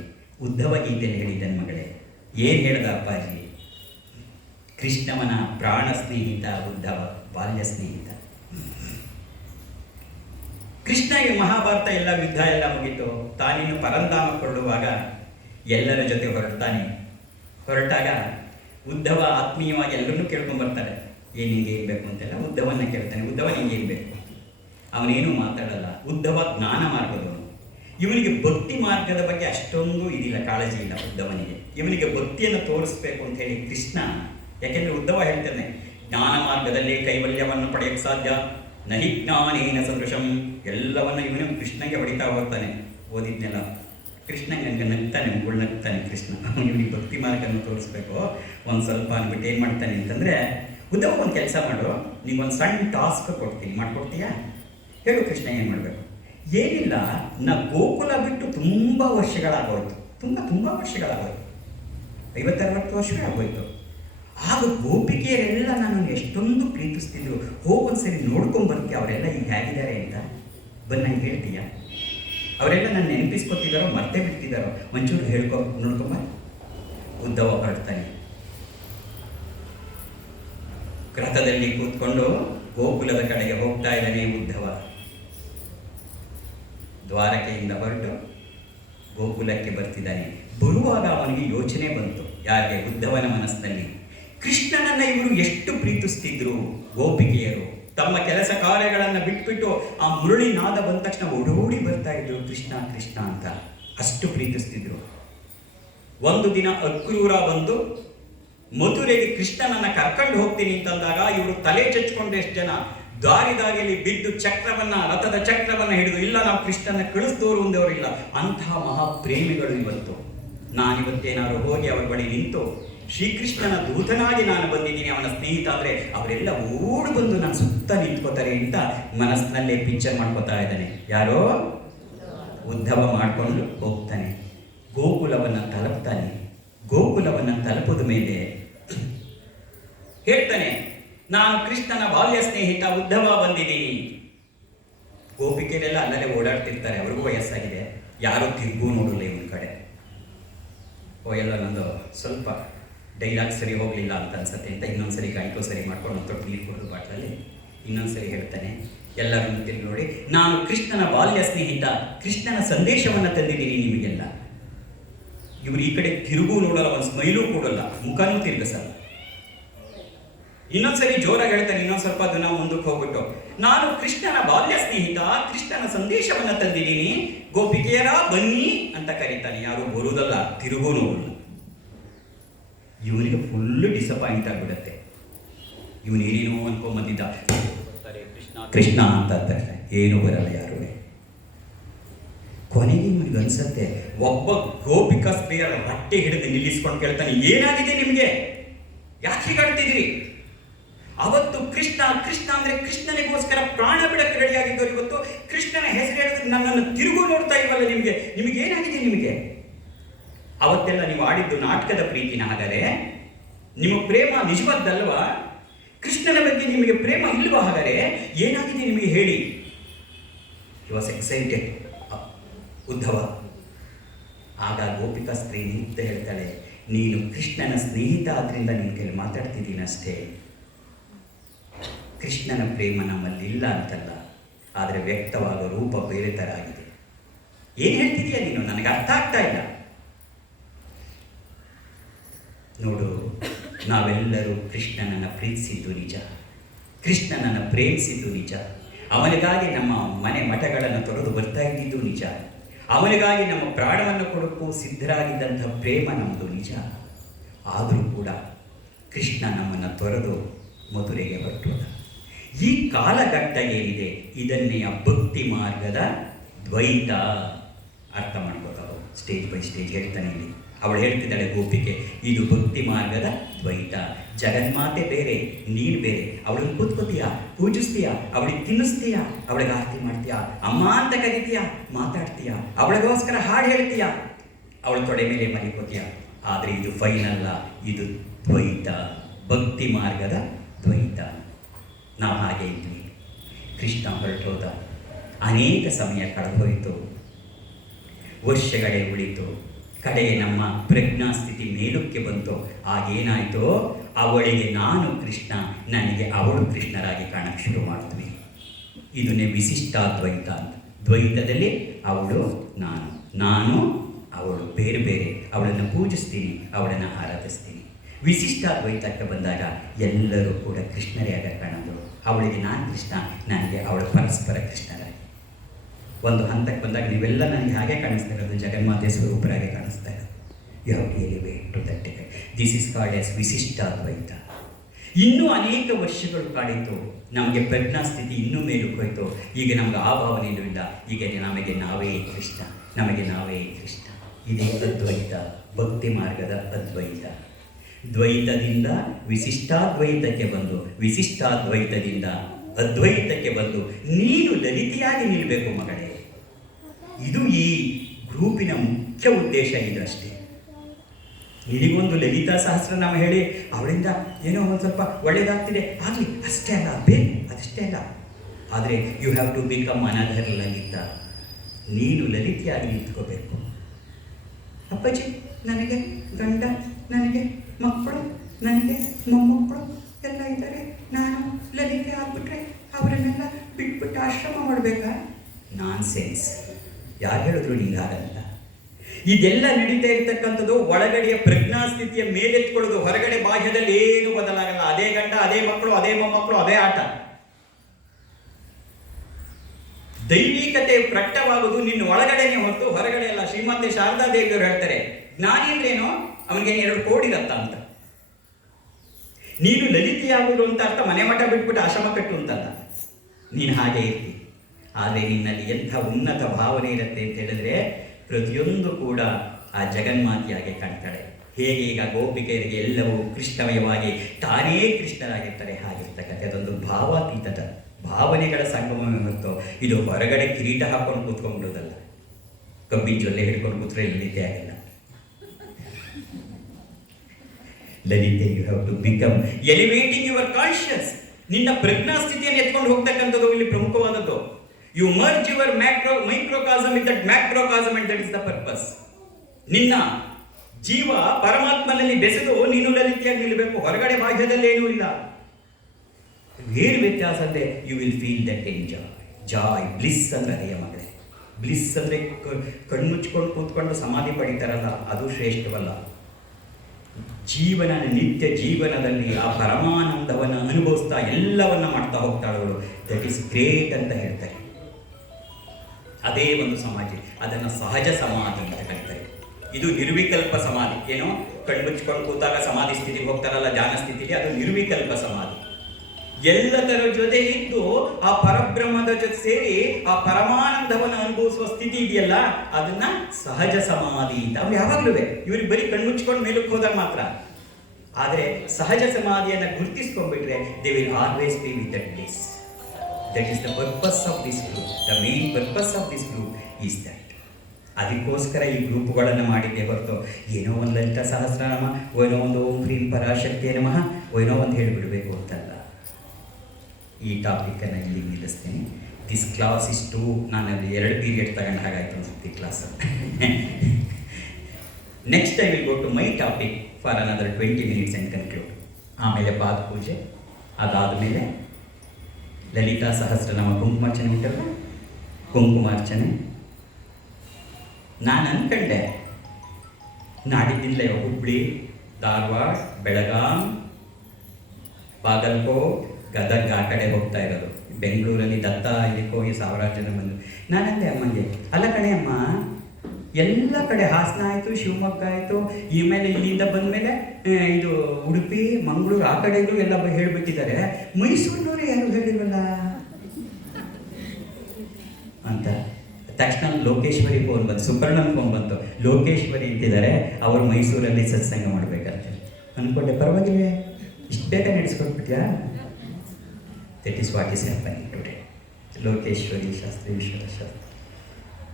ಉದ್ಧವ ಗೀತೆಯಲ್ಲಿ ಹೇಳಿದ್ದಾನೆ ಮಗಳೇ. ಏನು ಹೇಳ್ದ ಅಪ್ಪಾಜಿ? ಕೃಷ್ಣವನ ಪ್ರಾಣ ಸ್ನೇಹಿತ ಉದ್ಧವ, ಬಾಲ್ಯ ಸ್ನೇಹಿತ. ಕೃಷ್ಣ ಈ ಮಹಾಭಾರತ ಎಲ್ಲ ಯುದ್ಧ ಎಲ್ಲ ಮುಗಿತು. ತಾನಿನ್ನು ಪರಂಧಾಮ ಕೊಳ್ಳುವಾಗ ಎಲ್ಲರ ಜೊತೆ ಹೊರಟಾಗ ಉದ್ಧವ ಆತ್ಮೀಯವಾಗಿ ಎಲ್ಲರನ್ನೂ ಕೇಳ್ಕೊಂಡ್ಬರ್ತಾರೆ. ಏನು ಹಿಂಗೆ ಇರಬೇಕು ಅಂತೆಲ್ಲ ಉದ್ಧವನ್ನ ಕೇಳ್ತಾನೆ. ಉದ್ಧವ ನಿಂಗೆ ಇರಬೇಕು. ಅವನೇನು ಮಾತಾಡಲ್ಲ. ಉದ್ಧವ ಜ್ಞಾನ ಮಾರ್ಗದವನು. ಇವನಿಗೆ ಭಕ್ತಿ ಮಾರ್ಗದ ಬಗ್ಗೆ ಅಷ್ಟೊಂದು ಇದಿಲ್ಲ, ಕಾಳಜಿ ಇಲ್ಲ ಉದ್ಧವನಿಗೆ. ಇವನಿಗೆ ಭಕ್ತಿಯನ್ನು ತೋರಿಸ್ಬೇಕು ಅಂತ ಹೇಳಿ ಕೃಷ್ಣ, ಯಾಕೆಂದರೆ ಉದ್ಧವ ಹೇಳ್ತಾನೆ ಜ್ಞಾನ ಮಾರ್ಗದಲ್ಲಿ ಕೈವಲ್ಯವನ್ನು ಪಡೆಯಕ್ಕೆ ಸಾಧ್ಯ, ನಹಿ ಜ್ಞಾನೇನ ಸದೃಶಂ. ಎಲ್ಲವನ್ನ ಇವನು ಕೃಷ್ಣಗೆ ಹೊಡಿತಾ ಹೋಗ್ತಾನೆ. ಓದಿದ್ನೆಲ್ಲ ಕೃಷ್ಣಂಗೆ ಹಂಗೆ ನಗ್ತಾನೆ, ನಗ್ತಾನೆ ಕೃಷ್ಣ. ಇವನಿಗೆ ಭಕ್ತಿ ಮಾರ್ಗವನ್ನು ತೋರಿಸ್ಬೇಕು ಒಂದು ಸ್ವಲ್ಪ ಅಂದ್ಬಿಟ್ಟು ಏನು ಮಾಡ್ತಾನೆ ಅಂತಂದರೆ, ಉದ್ಧವ ಒಂದು ಕೆಲಸ ಮಾಡು, ನೀವೊಂದು ಸಣ್ಣ ಟಾಸ್ಕ್ ಕೊಡ್ತೀನಿ, ಮಾಡ್ಕೊಡ್ತೀಯಾ? ಹೇಳು ಕೃಷ್ಣ ಏನು ಮಾಡಬೇಕು? ಏನಿಲ್ಲ, ನಾ ಗೋಕುಲ ಬಿಟ್ಟು ತುಂಬ ವರ್ಷಗಳಾಗೋಯ್ತು. ತುಂಬ ವರ್ಷಗಳಾಗೋಯ್ತು, 50-60 ವರ್ಷಗಳಾಗೋಯ್ತು. ಆಗ ಗೋಪಿಕೆಯರೆಲ್ಲ ನನ್ನನ್ನು ಎಷ್ಟೊಂದು ಪ್ರೀತಿಸ್ತಿದ್ರು. ಹೋಗೊಂದ್ಸರಿ ನೋಡ್ಕೊಂಬರ್ತೀಯ ಅವರೆಲ್ಲ ಈಗ ಹೇಗಿದ್ದಾರೆ ಅಂತ ಬಂದು ನಂಗೆ ಹೇಳ್ತೀಯಾ? ಅವರೆಲ್ಲ ನಾನು ನೆನಪಿಸ್ಕೊತಿದ್ದಾರೋ ಮರ್ತೇ ಬಿಡ್ತಿದ್ದಾರೋ ಒಂಚೂರು ನೋಡ್ಕೊಂಬ. ಉದ್ಧವ ಹೊರಡ್ತಾನೆ. ರಥದಲ್ಲಿ ಕೂತ್ಕೊಂಡು ಗೋಕುಲದ ಕಡೆಗೆ ಹೋಗ್ತಾ ಇದ್ದಾನೆ ಉದ್ಧವ. ದ್ವಾರಕೆಯಿಂದ ಹೊರಟು ಗೋಕುಲಕ್ಕೆ ಬರ್ತಿದ್ದಾನೆ. ಬರುವಾಗ ಅವನಿಗೆ ಯೋಚನೆ ಬಂತು. ಯಾರಿಗೆ? ಉದ್ಧವನ ಮನಸ್ಸಿನಲ್ಲಿ. ಕೃಷ್ಣನನ್ನ ಇವರು ಎಷ್ಟು ಪ್ರೀತಿಸ್ತಿದ್ರು ಗೋಪಿಕೆಯರು. ತಮ್ಮ ಕೆಲಸ ಕಾರ್ಯಗಳನ್ನು ಬಿಟ್ಬಿಟ್ಟು ಆ ಮುರಳಿ ನಾದ ಬಂದ ತಕ್ಷಣ ಓಡೋಡಿ ಬರ್ತಾ ಇದ್ರು ಕೃಷ್ಣ ಕೃಷ್ಣ ಅಂತ. ಅಷ್ಟು ಪ್ರೀತಿಸ್ತಿದ್ರು. ಒಂದು ದಿನ ಅಕ್ರೂರ ಬಂದು ಮಥುರೆಗೆ ಕೃಷ್ಣನನ್ನ ಕರ್ಕೊಂಡು ಹೋಗ್ತೀನಿ ಅಂತಂದಾಗ ಇವರು ತಲೆ ಚಚ್ಕೊಂಡು ಎಷ್ಟು ಜನ ದಾರಿಯಲ್ಲಿ ಬಿದ್ದು ರಥದ ಚಕ್ರವನ್ನ ಹಿಡಿದು, ಇಲ್ಲ ನಾವು ಕೃಷ್ಣನ ಕಳಿಸ್ದವರು ಒಂದವರಿಲ್ಲ. ಅಂತಹ ಮಹಾಪ್ರೇಮಿಗಳು ಇವತ್ತು. ನಾನಿವತ್ತೇನಾದ್ರು ಹೋಗಿ ಅವರ ಬಳಿ ನಿಂತು ಶ್ರೀಕೃಷ್ಣನ ದೂತನಾಗಿ ನಾನು ಬಂದಿದ್ದೀನಿ, ಅವನ ಸ್ನೇಹಿತ ಅಂದರೆ ಅವರೆಲ್ಲ ಓಡಿ ಬಂದು ನನ್ನ ಸುತ್ತ ನಿಂತ್ಕೋತಾರೆ ಅಂತ ಮನಸ್ಸಿನಲ್ಲೇ ಪಿಕ್ಚರ್ ಮಾಡ್ಕೋತಾ ಇದ್ದಾನೆ. ಯಾರೋ ಉದ್ಧವ ಮಾಡಿಕೊಂಡು ಹೋಗ್ತಾನೆ, ಗೋಕುಲವನ್ನು ತಲುಪ್ತಾನೆ. ಗೋಕುಲವನ್ನು ತಲುಪಿದ ಮೇಲೆ ಹೇಳ್ತಾನೆ, ನಾನು ಕೃಷ್ಣನ ಬಾಲ್ಯ ಸ್ನೇಹಿತ ಉದ್ಧವ ಬಂದಿದ್ದೀನಿ. ಗೋಪಿಕೆರೆಲ್ಲ ಅಲ್ಲಲ್ಲೇ ಓಡಾಡ್ತಿರ್ತಾರೆ, ಅವ್ರಿಗೂ ವಯಸ್ಸಾಗಿದೆ, ಯಾರೂ ತಿರುಗೂ ನೋಡಲ್ಲ ಇವನ ಕಡೆ. ಎಲ್ಲ ನಂದು ಸ್ವಲ್ಪ ಡೈಲಾಗ್ ಸರಿ ಹೋಗಲಿಲ್ಲ ಅಂತ ಅನ್ಸುತ್ತೆ ಅಂತ ಇನ್ನೊಂದ್ಸರಿ ಗಂಟು ಸರಿ ಮಾಡ್ಕೊಂಡು ಒಂದು ತೊಟ್ಟು ನೀರು ಕೊಡೋದು ಬಾಟ್ಲಲ್ಲಿ ಇನ್ನೊಂದ್ಸರಿ ಹೇಳ್ತಾನೆ. ಎಲ್ಲರನ್ನು ತಿರುಗಿ ನೋಡಿ, ನಾನು ಕೃಷ್ಣನ ಬಾಲ್ಯ ಸ್ನೇಹಿತ, ಕೃಷ್ಣನ ಸಂದೇಶವನ್ನು ತಂದಿದ್ದೀನಿ ನಿಮಗೆಲ್ಲ. ಇವರು ಈ ಕಡೆ ತಿರುಗೂ ನೋಡಲ್ಲ, ಒಂದು ಸ್ಮೈಲು ಕೊಡಲ್ಲ, ಮುಖನೂ ತಿರುಗಿಸಲ್ಲ. ಇನ್ನೊಂದ್ಸರಿ ಜೋರಾಗಿ ಹೇಳ್ತಾನೆ, ಇನ್ನೊಂದು ಸ್ವಲ್ಪ ದಿನ ಮುಂದಕ್ಕೆ ಹೋಗ್ಬಿಟ್ಟು, ನಾನು ಕೃಷ್ಣನ ಬಾಲ್ಯ ಸ್ನೇಹಿತ, ಕೃಷ್ಣನ ಸಂದೇಶವನ್ನು ತಂದಿದ್ದೀನಿ, ಗೋಪಿಕೆಯರ ಬನ್ನಿ ಅಂತ ಕರೀತಾನೆ. ಯಾರು ಬರುವುದಲ್ಲ, ತಿರುಗೂ ನೋಡಲ್ಲ. ಇವನಿಗೆ ಫುಲ್ಲು ಡಿಸಪಾಯಿಂಟ್ ಆಗಿಬಿಡುತ್ತೆ. ಇವನೇನೇನೋ ಅನ್ಕೊಂಬಂದಿದ್ದ, ಕೃಷ್ಣ ಅಂತ ಅಂತಾರೆ, ಏನೂ ಬರಲ್ಲ ಯಾರು. ಕೊನೆಗೆ ನಿಮ್ಗೆ ಅನ್ಸತ್ತೆ, ಒಬ್ಬ ಗೋಪಿಕಾ ಸ್ತ್ರೀಯರ ಹೊಟ್ಟೆ ಹಿಡಿದು ನಿಲ್ಲಿಸ್ಕೊಂಡು ಕೇಳ್ತಾನೆ, ಏನಾಗಿದೆ ನಿಮಗೆ, ಯಾಕೆ ಹೀಗಾಡ್ತಿದ್ದೀರಿ? ಅವತ್ತು ಕೃಷ್ಣ ಕೃಷ್ಣ ಅಂದ್ರೆ ಕೃಷ್ಣನಿಗೋಸ್ಕರ ಪ್ರಾಣ ಬಿಡಕ್ಕೆ ರೆಡಿಯಾಗಿದ್ದವರು ಇವತ್ತು ಕೃಷ್ಣನ ಹೆಸರು ಹೇಳಿದ್ರೆ ನನ್ನನ್ನು ತಿರುಗು ನೋಡ್ತಾ ಇಲ್ವಲ್ಲ, ನಿಮಗೆ ಏನಾಗಿದೆ? ನಿಮಗೆ ಅವತ್ತೆಲ್ಲ ನೀವು ಆಡಿದ್ದು ನಾಟಕದ ಪ್ರೀತಿನ? ಹಾಗಾದರೆ ನಿಮ್ಮ ಪ್ರೇಮ ನಿಜವಾದ್ದಲ್ವಾ? ಕೃಷ್ಣನ ಬಗ್ಗೆ ನಿಮಗೆ ಪ್ರೇಮ ಇಲ್ವಾ? ಹಾಗಾದರೆ ಏನಾಗಿದೆ ನಿಮಗೆ ಹೇಳಿ. He was excited Uddhava. ಆಗ ಗೋಪಿಕಾ ಸ್ತ್ರೀ ನಿಂತು ಹೇಳ್ತಾಳೆ, ನೀನು ಕೃಷ್ಣನ ಸ್ನೇಹಿತ ಆದ್ರಿಂದ ನಿನ್ನ ಕೈಲಿ ಮಾತಾಡ್ತಿದ್ದೀನಷ್ಟೇ. ಕೃಷ್ಣನ ಪ್ರೇಮ ನಮ್ಮಲ್ಲಿಲ್ಲ ಅಂತಲ್ಲ, ಆದರೆ ವ್ಯಕ್ತವಾಗೋ ರೂಪ ಬೇರೆ ಥರ ಆಗಿದೆ. ಏನು ಹೇಳ್ತಿದೀಯ ನೀನು? ನನಗೆ ಅರ್ಥ ಆಗ್ತಾ ಇಲ್ಲ. ನೋಡು, ನಾವೆಲ್ಲರೂ ಕೃಷ್ಣನನ್ನು ಪ್ರೀತಿಸಿದ್ದು ನಿಜ, ಕೃಷ್ಣನನ್ನು ಪ್ರೇಮಿಸಿದ್ದು ನಿಜ, ಅವನಿಗಾಗಿ ನಮ್ಮ ಮನೆ ಮಠಗಳನ್ನು ತೊರೆದು ಬರ್ತಾ ಇದ್ದಿದ್ದು ನಿಜ, ಅವನಿಗಾಗಿ ನಮ್ಮ ಪ್ರಾಣವನ್ನು ಕೊಡೋಕ್ಕೂ ಸಿದ್ಧರಾಗಿದ್ದಂಥ ಪ್ರೇಮ ನಮ್ಮದು ನಿಜ. ಆದರೂ ಕೂಡ ಕೃಷ್ಣ ನಮ್ಮನ್ನು ತೊರೆದು ಮಧುರೆಗೆ ಹೊರಟೋದ. ಈ ಕಾಲಘಟ್ಟ ಏನಿದೆ ಇದನ್ನೇ ಭಕ್ತಿ ಮಾರ್ಗದ ದ್ವೈತ ಅರ್ಥ ಮಾಡ್ಕೋತಾವೆ. ಸ್ಟೇಜ್ ಬೈ ಸ್ಟೇಜ್ ಹೇಳ್ತಾನೆ ಇಲ್ಲಿ. ಅವಳು ಹೇಳ್ತಿದ್ದಾಳೆ ಗೋಪಿಕೆ, ಇದು ಭಕ್ತಿ ಮಾರ್ಗದ ದ್ವೈತ. ಜಗನ್ಮಾತೆ ಬೇರೆ, ನೀನು ಬೇರೆ. ಅವಳನ್ನು ಕೂತ್ಕೋತೀಯಾ, ಪೂಜಿಸ್ತೀಯಾ, ಅವಳಿಗೆ ತಿನ್ನಿಸ್ತೀಯಾ, ಅವಳಿಗೆ ಆರತಿ ಮಾಡ್ತೀಯಾ, ಅಮ್ಮ ಅಂತ ಕರಿತೀಯಾ, ಮಾತಾಡ್ತೀಯಾ, ಅವಳಿಗೋಸ್ಕರ ಹಾಡು ಹೇಳ್ತೀಯಾ, ಅವಳ ತೊಡೆ ಮೇಲೆ ಮಲಿಕೋತೀಯಾ. ಆದರೆ ಇದು ಫೈನಲ್ಲ, ಇದು ದ್ವೈತ, ಭಕ್ತಿ ಮಾರ್ಗದ ದ್ವೈತ. ನಾವು ಹಾಗೆ ಇದ್ವಿ. ಕೃಷ್ಣ ಹೊರಟೋದ, ಅನೇಕ ಸಮಯ ಕಳೆದೋಯಿತು, ವರ್ಷಗಳೇ ಉಳಿತು. ಕಡೆಗೆ ನಮ್ಮ ಪ್ರಜ್ಞಾಸ್ಥಿತಿ ಮೇಲಕ್ಕೆ ಬಂತು. ಆಗೇನಾಯಿತು, ಅವಳಿಗೆ ನಾನು ಕೃಷ್ಣ, ನನಗೆ ಅವಳು ಕೃಷ್ಣರಾಗಿ ಕಾಣಕ್ಕೆ ಶುರು ಮಾಡಿದ್ವಿ. ಇದನ್ನೇ ವಿಶಿಷ್ಟಾದ್ವೈತ ಅಂತ. ದ್ವೈತದಲ್ಲಿ ಅವಳು ನಾನು, ನಾನು ಅವಳು ಬೇರೆ ಬೇರೆ. ಅವಳನ್ನು ಪೂಜಿಸ್ತೀನಿ, ಅವಳನ್ನು ಆರಾಧಿಸ್ತೀನಿ. ವಿಶಿಷ್ಟಾದ್ವೈತಕ್ಕೆ ಬಂದಾಗ ಎಲ್ಲರೂ ಕೂಡ ಕೃಷ್ಣರೇ ಆಗ ಕಾಣೋದು. ಅವಳಿಗೆ ನಾನು ಕೃಷ್ಣ, ನನಗೆ ಅವಳ ಪರಸ್ಪರ ಕೃಷ್ಣರಾಗಿ. ಒಂದು ಹಂತಕ್ಕೆ ಬಂದಾಗ ನೀವೆಲ್ಲ ನನಗೆ ಹಾಗೆ ಕಾಣಿಸ್ತಾ ಇರೋದು, ಜಗನ್ಮಾತೆ ಸ್ವರೂಪರಾಗೆ ಕಾಣಿಸ್ತಾ ಇರೋದು. You have really wait to that ticket. This is called as Vishishtadvaita. ಇನ್ನೂ ಅನೇಕ ವರ್ಷಗಳು ಕಾಡಿತು, ನಮಗೆ ಪ್ರಜ್ಞಾಸ್ಥಿತಿ ಇನ್ನೂ ಮೇಲಕ್ಕೆ ಹೋಯಿತು. ಈಗ ನಮ್ಗೆ ಆ ಭಾವನೆಯೂ ಇಲ್ಲ. ಈಗ ನಮಗೆ ನಾವೇ ಕೃಷ್ಣ, ನಮಗೆ ನಾವೇ ಕೃಷ್ಣ. ಇದೇ ಅದ್ವೈತ, ಭಕ್ತಿ ಮಾರ್ಗದ ಅದ್ವೈತ. ದ್ವೈತದಿಂದ ವಿಶಿಷ್ಟಾದ್ವೈತಕ್ಕೆ ಬಂದು, ವಿಶಿಷ್ಟಾದ್ವೈತದಿಂದ ಅದ್ವೈತಕ್ಕೆ ಬಂದು ನೀನು ಲಲಿತೆಯಾಗಿ ನಿಲ್ಲಬೇಕು ಮಗಳೇ. ಇದು ಈ ಗ್ರೂಪಿನ ಮುಖ್ಯ ಉದ್ದೇಶ. ಇದು ಅಷ್ಟೇ. ನಿನಗೊಂದು ಲಲಿತಾ ಸಹಸ್ರನಾಮ ಹೇಳಿ ಅವಳಿಂದ ಏನೋ ಒಂದು ಸ್ವಲ್ಪ ಒಳ್ಳೆಯದಾಗ್ತಿದೆ ಆಗಲಿ, ಅಷ್ಟೇ ಅಲ್ಲ, ಬೇಕು ಅದಷ್ಟೇ ಅಲ್ಲ. ಆದರೆ you have to become another Lalita. ನೀನು ಲಲಿತೆಯಾಗಿ ನಿಂತ್ಕೋಬೇಕು. ಅಪ್ಪಾಜಿ, ನನಗೆ ಗಂಡ, ನನಗೆ ಮಕ್ಕಳು, ನನಗೆ ಮೊಮ್ಮಕ್ಕಳು ಎಲ್ಲ ಇದ್ದಾರೆ, ನಾನು ಲಲಿತೆ ಆಗ್ಬಿಟ್ರೆ ಅವರನ್ನೆಲ್ಲ ಬಿಟ್ಬಿಟ್ಟು ಆಶ್ರಮ ಮಾಡಬೇಕಾ? ನಾನ್ ಸೆನ್ಸ್. ಯಾರು ಹೇಳಿದ್ರು ನಿಂಗಾಗಲ್ಲ? ಇದೆಲ್ಲ ನಡೀತಾ ಇರ್ತಕ್ಕಂಥದ್ದು ಒಳಗಡೆಯ ಪ್ರಜ್ಞಾಸ್ಥಿತಿಯ ಮೇಲೆತ್ಕೊಳ್ಳೋದು. ಹೊರಗಡೆ ಬಾಹ್ಯದಲ್ಲಿ ಏನು ಬದಲಾಗಲ್ಲ. ಅದೇ ಗಂಡ, ಅದೇ ಮಕ್ಕಳು, ಅದೇ ಮೊಮ್ಮಕ್ಕಳು, ಅದೇ ಆಟ. ದೈವಿಕತೆ ಪ್ರಕಟವಾಗುವುದು ನಿನ್ನ ಒಳಗಡೆನೆ ಹೊರತು ಹೊರಗಡೆ ಅಲ್ಲ. ಶ್ರೀಮಂತೆ ಶಾರದಾ ದೇವಿಯವರು ಹೇಳ್ತಾರೆ, ಜ್ಞಾನಿ ಅಂದ್ರೇನು, ಅವನಿಗೆ 2 ಕೋಟಿ ಇರತ್ತ ಅಂತ. ನೀನು ಲಲಿತೆಯಾಗುವುದು ಅಂತ ಅರ್ಥ ಮನೆ ಮಠ ಬಿಟ್ಬಿಟ್ಟು ಆಶ್ರಮ ಕಟ್ಟು ಅಂತಲ್ಲ. ನೀನು ಹಾಗೆ ಇರ್ತಿ. ಆದರೆ ನಿನ್ನಲ್ಲಿ ಎಂಥ ಉನ್ನತ ಭಾವನೆ ಇರುತ್ತೆ ಅಂತ ಹೇಳಿದ್ರೆ ಪ್ರತಿಯೊಂದು ಕೂಡ ಆ ಜಗನ್ಮಾತೆಯಾಗೆ ಕಾಣ್ತಾಳೆ. ಹೇಗೆ ಈಗ ಗೋಪಿಕೆಯರಿಗೆ ಎಲ್ಲವೂ ಕೃಷ್ಣಮಯವಾಗಿ ತಾನೇ ಕೃಷ್ಣರಾಗಿರ್ತಾರೆ ಹಾಗಿರ್ತಕ್ಕಂಥ ಅದೊಂದು ಭಾವಾತೀತದ ಭಾವನೆಗಳ ಸಂಗಮವೇ ಹೊರತು ಇದು ಹೊರಗಡೆ ಕಿರೀಟ ಹಾಕೊಂಡು ಕೂತ್ಕೊಂಡ್ಬಿಡೋದಲ್ಲ. ಕಬ್ಬಿನ ಜೊಲ್ಲೆ ಹಿಡ್ಕೊಂಡು ಕೂತ್ರೆ ಲಲಿತೆ ಆಗಿಲ್ಲ. Lalithe you have to become elevating your conscious. ನಿನ್ನ ಪ್ರಜ್ಞಾಸ್ಥಿತಿಯನ್ನು ಎತ್ಕೊಂಡು ಹೋಗ್ತಕ್ಕಂಥದ್ದು ಇಲ್ಲಿ ಪ್ರಮುಖವಾದದ್ದು. You merge your microcosm with that macrocosm and that is the purpose. ನಿನ್ನ ಜೀವ ಪರಮಾತ್ಮನಲ್ಲಿ ಬೆಸೆದು ನೀನು ಲಲಿತೆಯಾಗಿ ನಿಲ್ಲಬೇಕು. ಹೊರಗಡೆ ಬಾಹ್ಯದಲ್ಲಿ ಏನೂ ಇಲ್ಲ. ಏನು ವ್ಯತ್ಯಾಸ ಅಂದರೆ you will feel that enjoy, joy, bliss ಅಂದ್ರೆ ಅದೇ ಮಗಳೇ. ಬ್ಲಿಸ್ ಅಂದರೆ ಕಣ್ಮುಚ್ಕೊಂಡು ಕೂತ್ಕೊಂಡು ಸಮಾಧಿ ಪಡಿತಾರಲ್ಲ, ಅದು ಶ್ರೇಷ್ಠವಲ್ಲ. ನಿತ್ಯ ಜೀವನದಲ್ಲಿ ಆ ಪರಮಾನಂದವನ್ನು ಅನುಭವಿಸ್ತಾ ಎಲ್ಲವನ್ನ ಮಾಡ್ತಾ ಹೋಗ್ತಾಳವಳು. ದಟ್ ಈಸ್ ಗ್ರೇಟ್ ಅಂತ ಹೇಳ್ತಾರೆ. ಅದೇ ಒಂದು ಸಮಾಧಿ, ಅದನ್ನು ಸಹಜ ಸಮಾಧಿ ಅಂತ ಕರೀತಾರೆ. ಇದು ನಿರ್ವಿಕಲ್ಪ ಸಮಾಧಿ. ಏನೋ ಕಣ್ಮುಚ್ಕೊಂಡು ಕೂತಾಗ ಸಮಾಧಿ ಸ್ಥಿತಿಗೆ ಹೋಗ್ತಾರಲ್ಲ, ಧ್ಯಾನ ಸ್ಥಿತಿಗೆ, ಅದು ನಿರ್ವಿಕಲ್ಪ ಸಮಾಧಿ. ಎಲ್ಲದರ ಜೊತೆ ಇದ್ದು ಆ ಪರಬ್ರಹ್ಮದ ಜೊತೆ ಸೇರಿ ಆ ಪರಮಾನಂದವನ್ನು ಅನುಭವಿಸುವ ಸ್ಥಿತಿ ಇದೆಯಲ್ಲ, ಅದನ್ನ ಸಹಜ ಸಮಾಧಿ ಅಂತ. ಅವ್ರು ಯಾವಾಗಲೂ ಇವ್ರಿಗೆ ಬರೀ ಕಣ್ಮುಚ್ಕೊಂಡು ಮೇಲಕ್ಕೆ ಹೋದಾಗ ಮಾತ್ರ. ಆದರೆ ಸಹಜ ಸಮಾಧಿಯನ್ನು ಗುರುತಿಸ್ಕೊಂಡ್ಬಿಟ್ರೆ they will always be with that bliss. That is the purpose of this group. The main purpose of this group is that. ಅದಕ್ಕೋಸ್ಕರ ಈ ಗ್ರೂಪ್ಗಳನ್ನು ಮಾಡಿದ್ದೆ ಹೊರತು ಏನೋ ಒಂದು ಲಲಿತಾ ಸಹಸ್ರನಾಮ, ಏನೋ ಒಂದು ಓಂ ಹ್ರೀಂ ಪರಾಶಕ್ತಿಯ ನಮಃ, ಏನೋ ಒಂದು ಹೇಳಿಬಿಡಬೇಕು ಅಂತಲ್ಲ. ಈ ಟಾಪಿಕನ್ನು ಇಲ್ಲಿ ನಿಲ್ಲಿಸ್ತೇನೆ. ದಿಸ್ ಕ್ಲಾಸ್ ಇಸ್ ಟು, ನಾನು 2 ಪೀರಿಯಡ್ ತಗೊಂಡು ಹಾಗಾಯ್ತು ಅನ್ಸುತ್ತೆ class. Next I will go to my topic for another 20 minutes and conclude. ಆಮೇಲೆ ಪಾದ ಪೂಜೆ, ಅದಾದಮೇಲೆ ಲಲಿತಾ ಸಹಸ್ರನಾಮ ಕುಂಕುಮಾರ್ಚನೆ ಉಂಟಲ್ಲ, ಕುಂಕುಮಾರ್ಚನೆ. ನಾನು ಅಂದ್ಕೊಂಡೆ ನಾಡಿದ್ದಿಲ್ಲ, ಹುಬ್ಬಳ್ಳಿ, ಧಾರವಾಡ, ಬೆಳಗಾಂ, ಬಾಗಲಕೋಟ್, ಗದಗ ಆ ಕಡೆ ಹೋಗ್ತಾ ಇರೋದು. ಬೆಂಗಳೂರಲ್ಲಿ ದತ್ತ ಇದಕ್ಕೆ ಹೋಗಿ 1000 ಜನ ಬಂದು. ನಾನಂದೆ ಅಮ್ಮಂಗೆ, ಅಲ್ಲ ಕಣೆ ಅಮ್ಮ, ಎಲ್ಲ ಕಡೆ ಹಾಸನ ಆಯಿತು, ಶಿವಮೊಗ್ಗ ಆಯಿತು, ಈ ಮೇಲೆ ಇಲ್ಲಿಂದ ಬಂದಮೇಲೆ ಇದು ಉಡುಪಿ, ಮಂಗಳೂರು ಆ ಕಡೆಗೂ ಎಲ್ಲ ಹೇಳಿಬಿಟ್ಟಿದ್ದಾರೆ, ಮೈಸೂರಿನವರು ಯಾರು ಹೇಳಿಲ್ವಲ್ಲ ಅಂತ. ತಕ್ಷಣ ಲೋಕೇಶ್ವರಿ ಫೋನ್ ಬಂತು, ಸುಪರ್ಣನ್ ಫೋನ್ ಬಂತು, ಲೋಕೇಶ್ವರಿ ಅಂತಿದ್ದಾರೆ, ಅವರು ಮೈಸೂರಲ್ಲಿ ಸತ್ಸಂಗ ಮಾಡಬೇಕಂತ ಅಂದ್ಕೊಂಡೆ. ಪರವಾಗಿಲ್ಲ, ಇಷ್ಟು ಬೇಗ ನಡೆಸ್ಕೊಟ್ಬಿಟ್ಯಾ? That is what is happening today. Lokeshwari Shastri, Vishwara Shastri,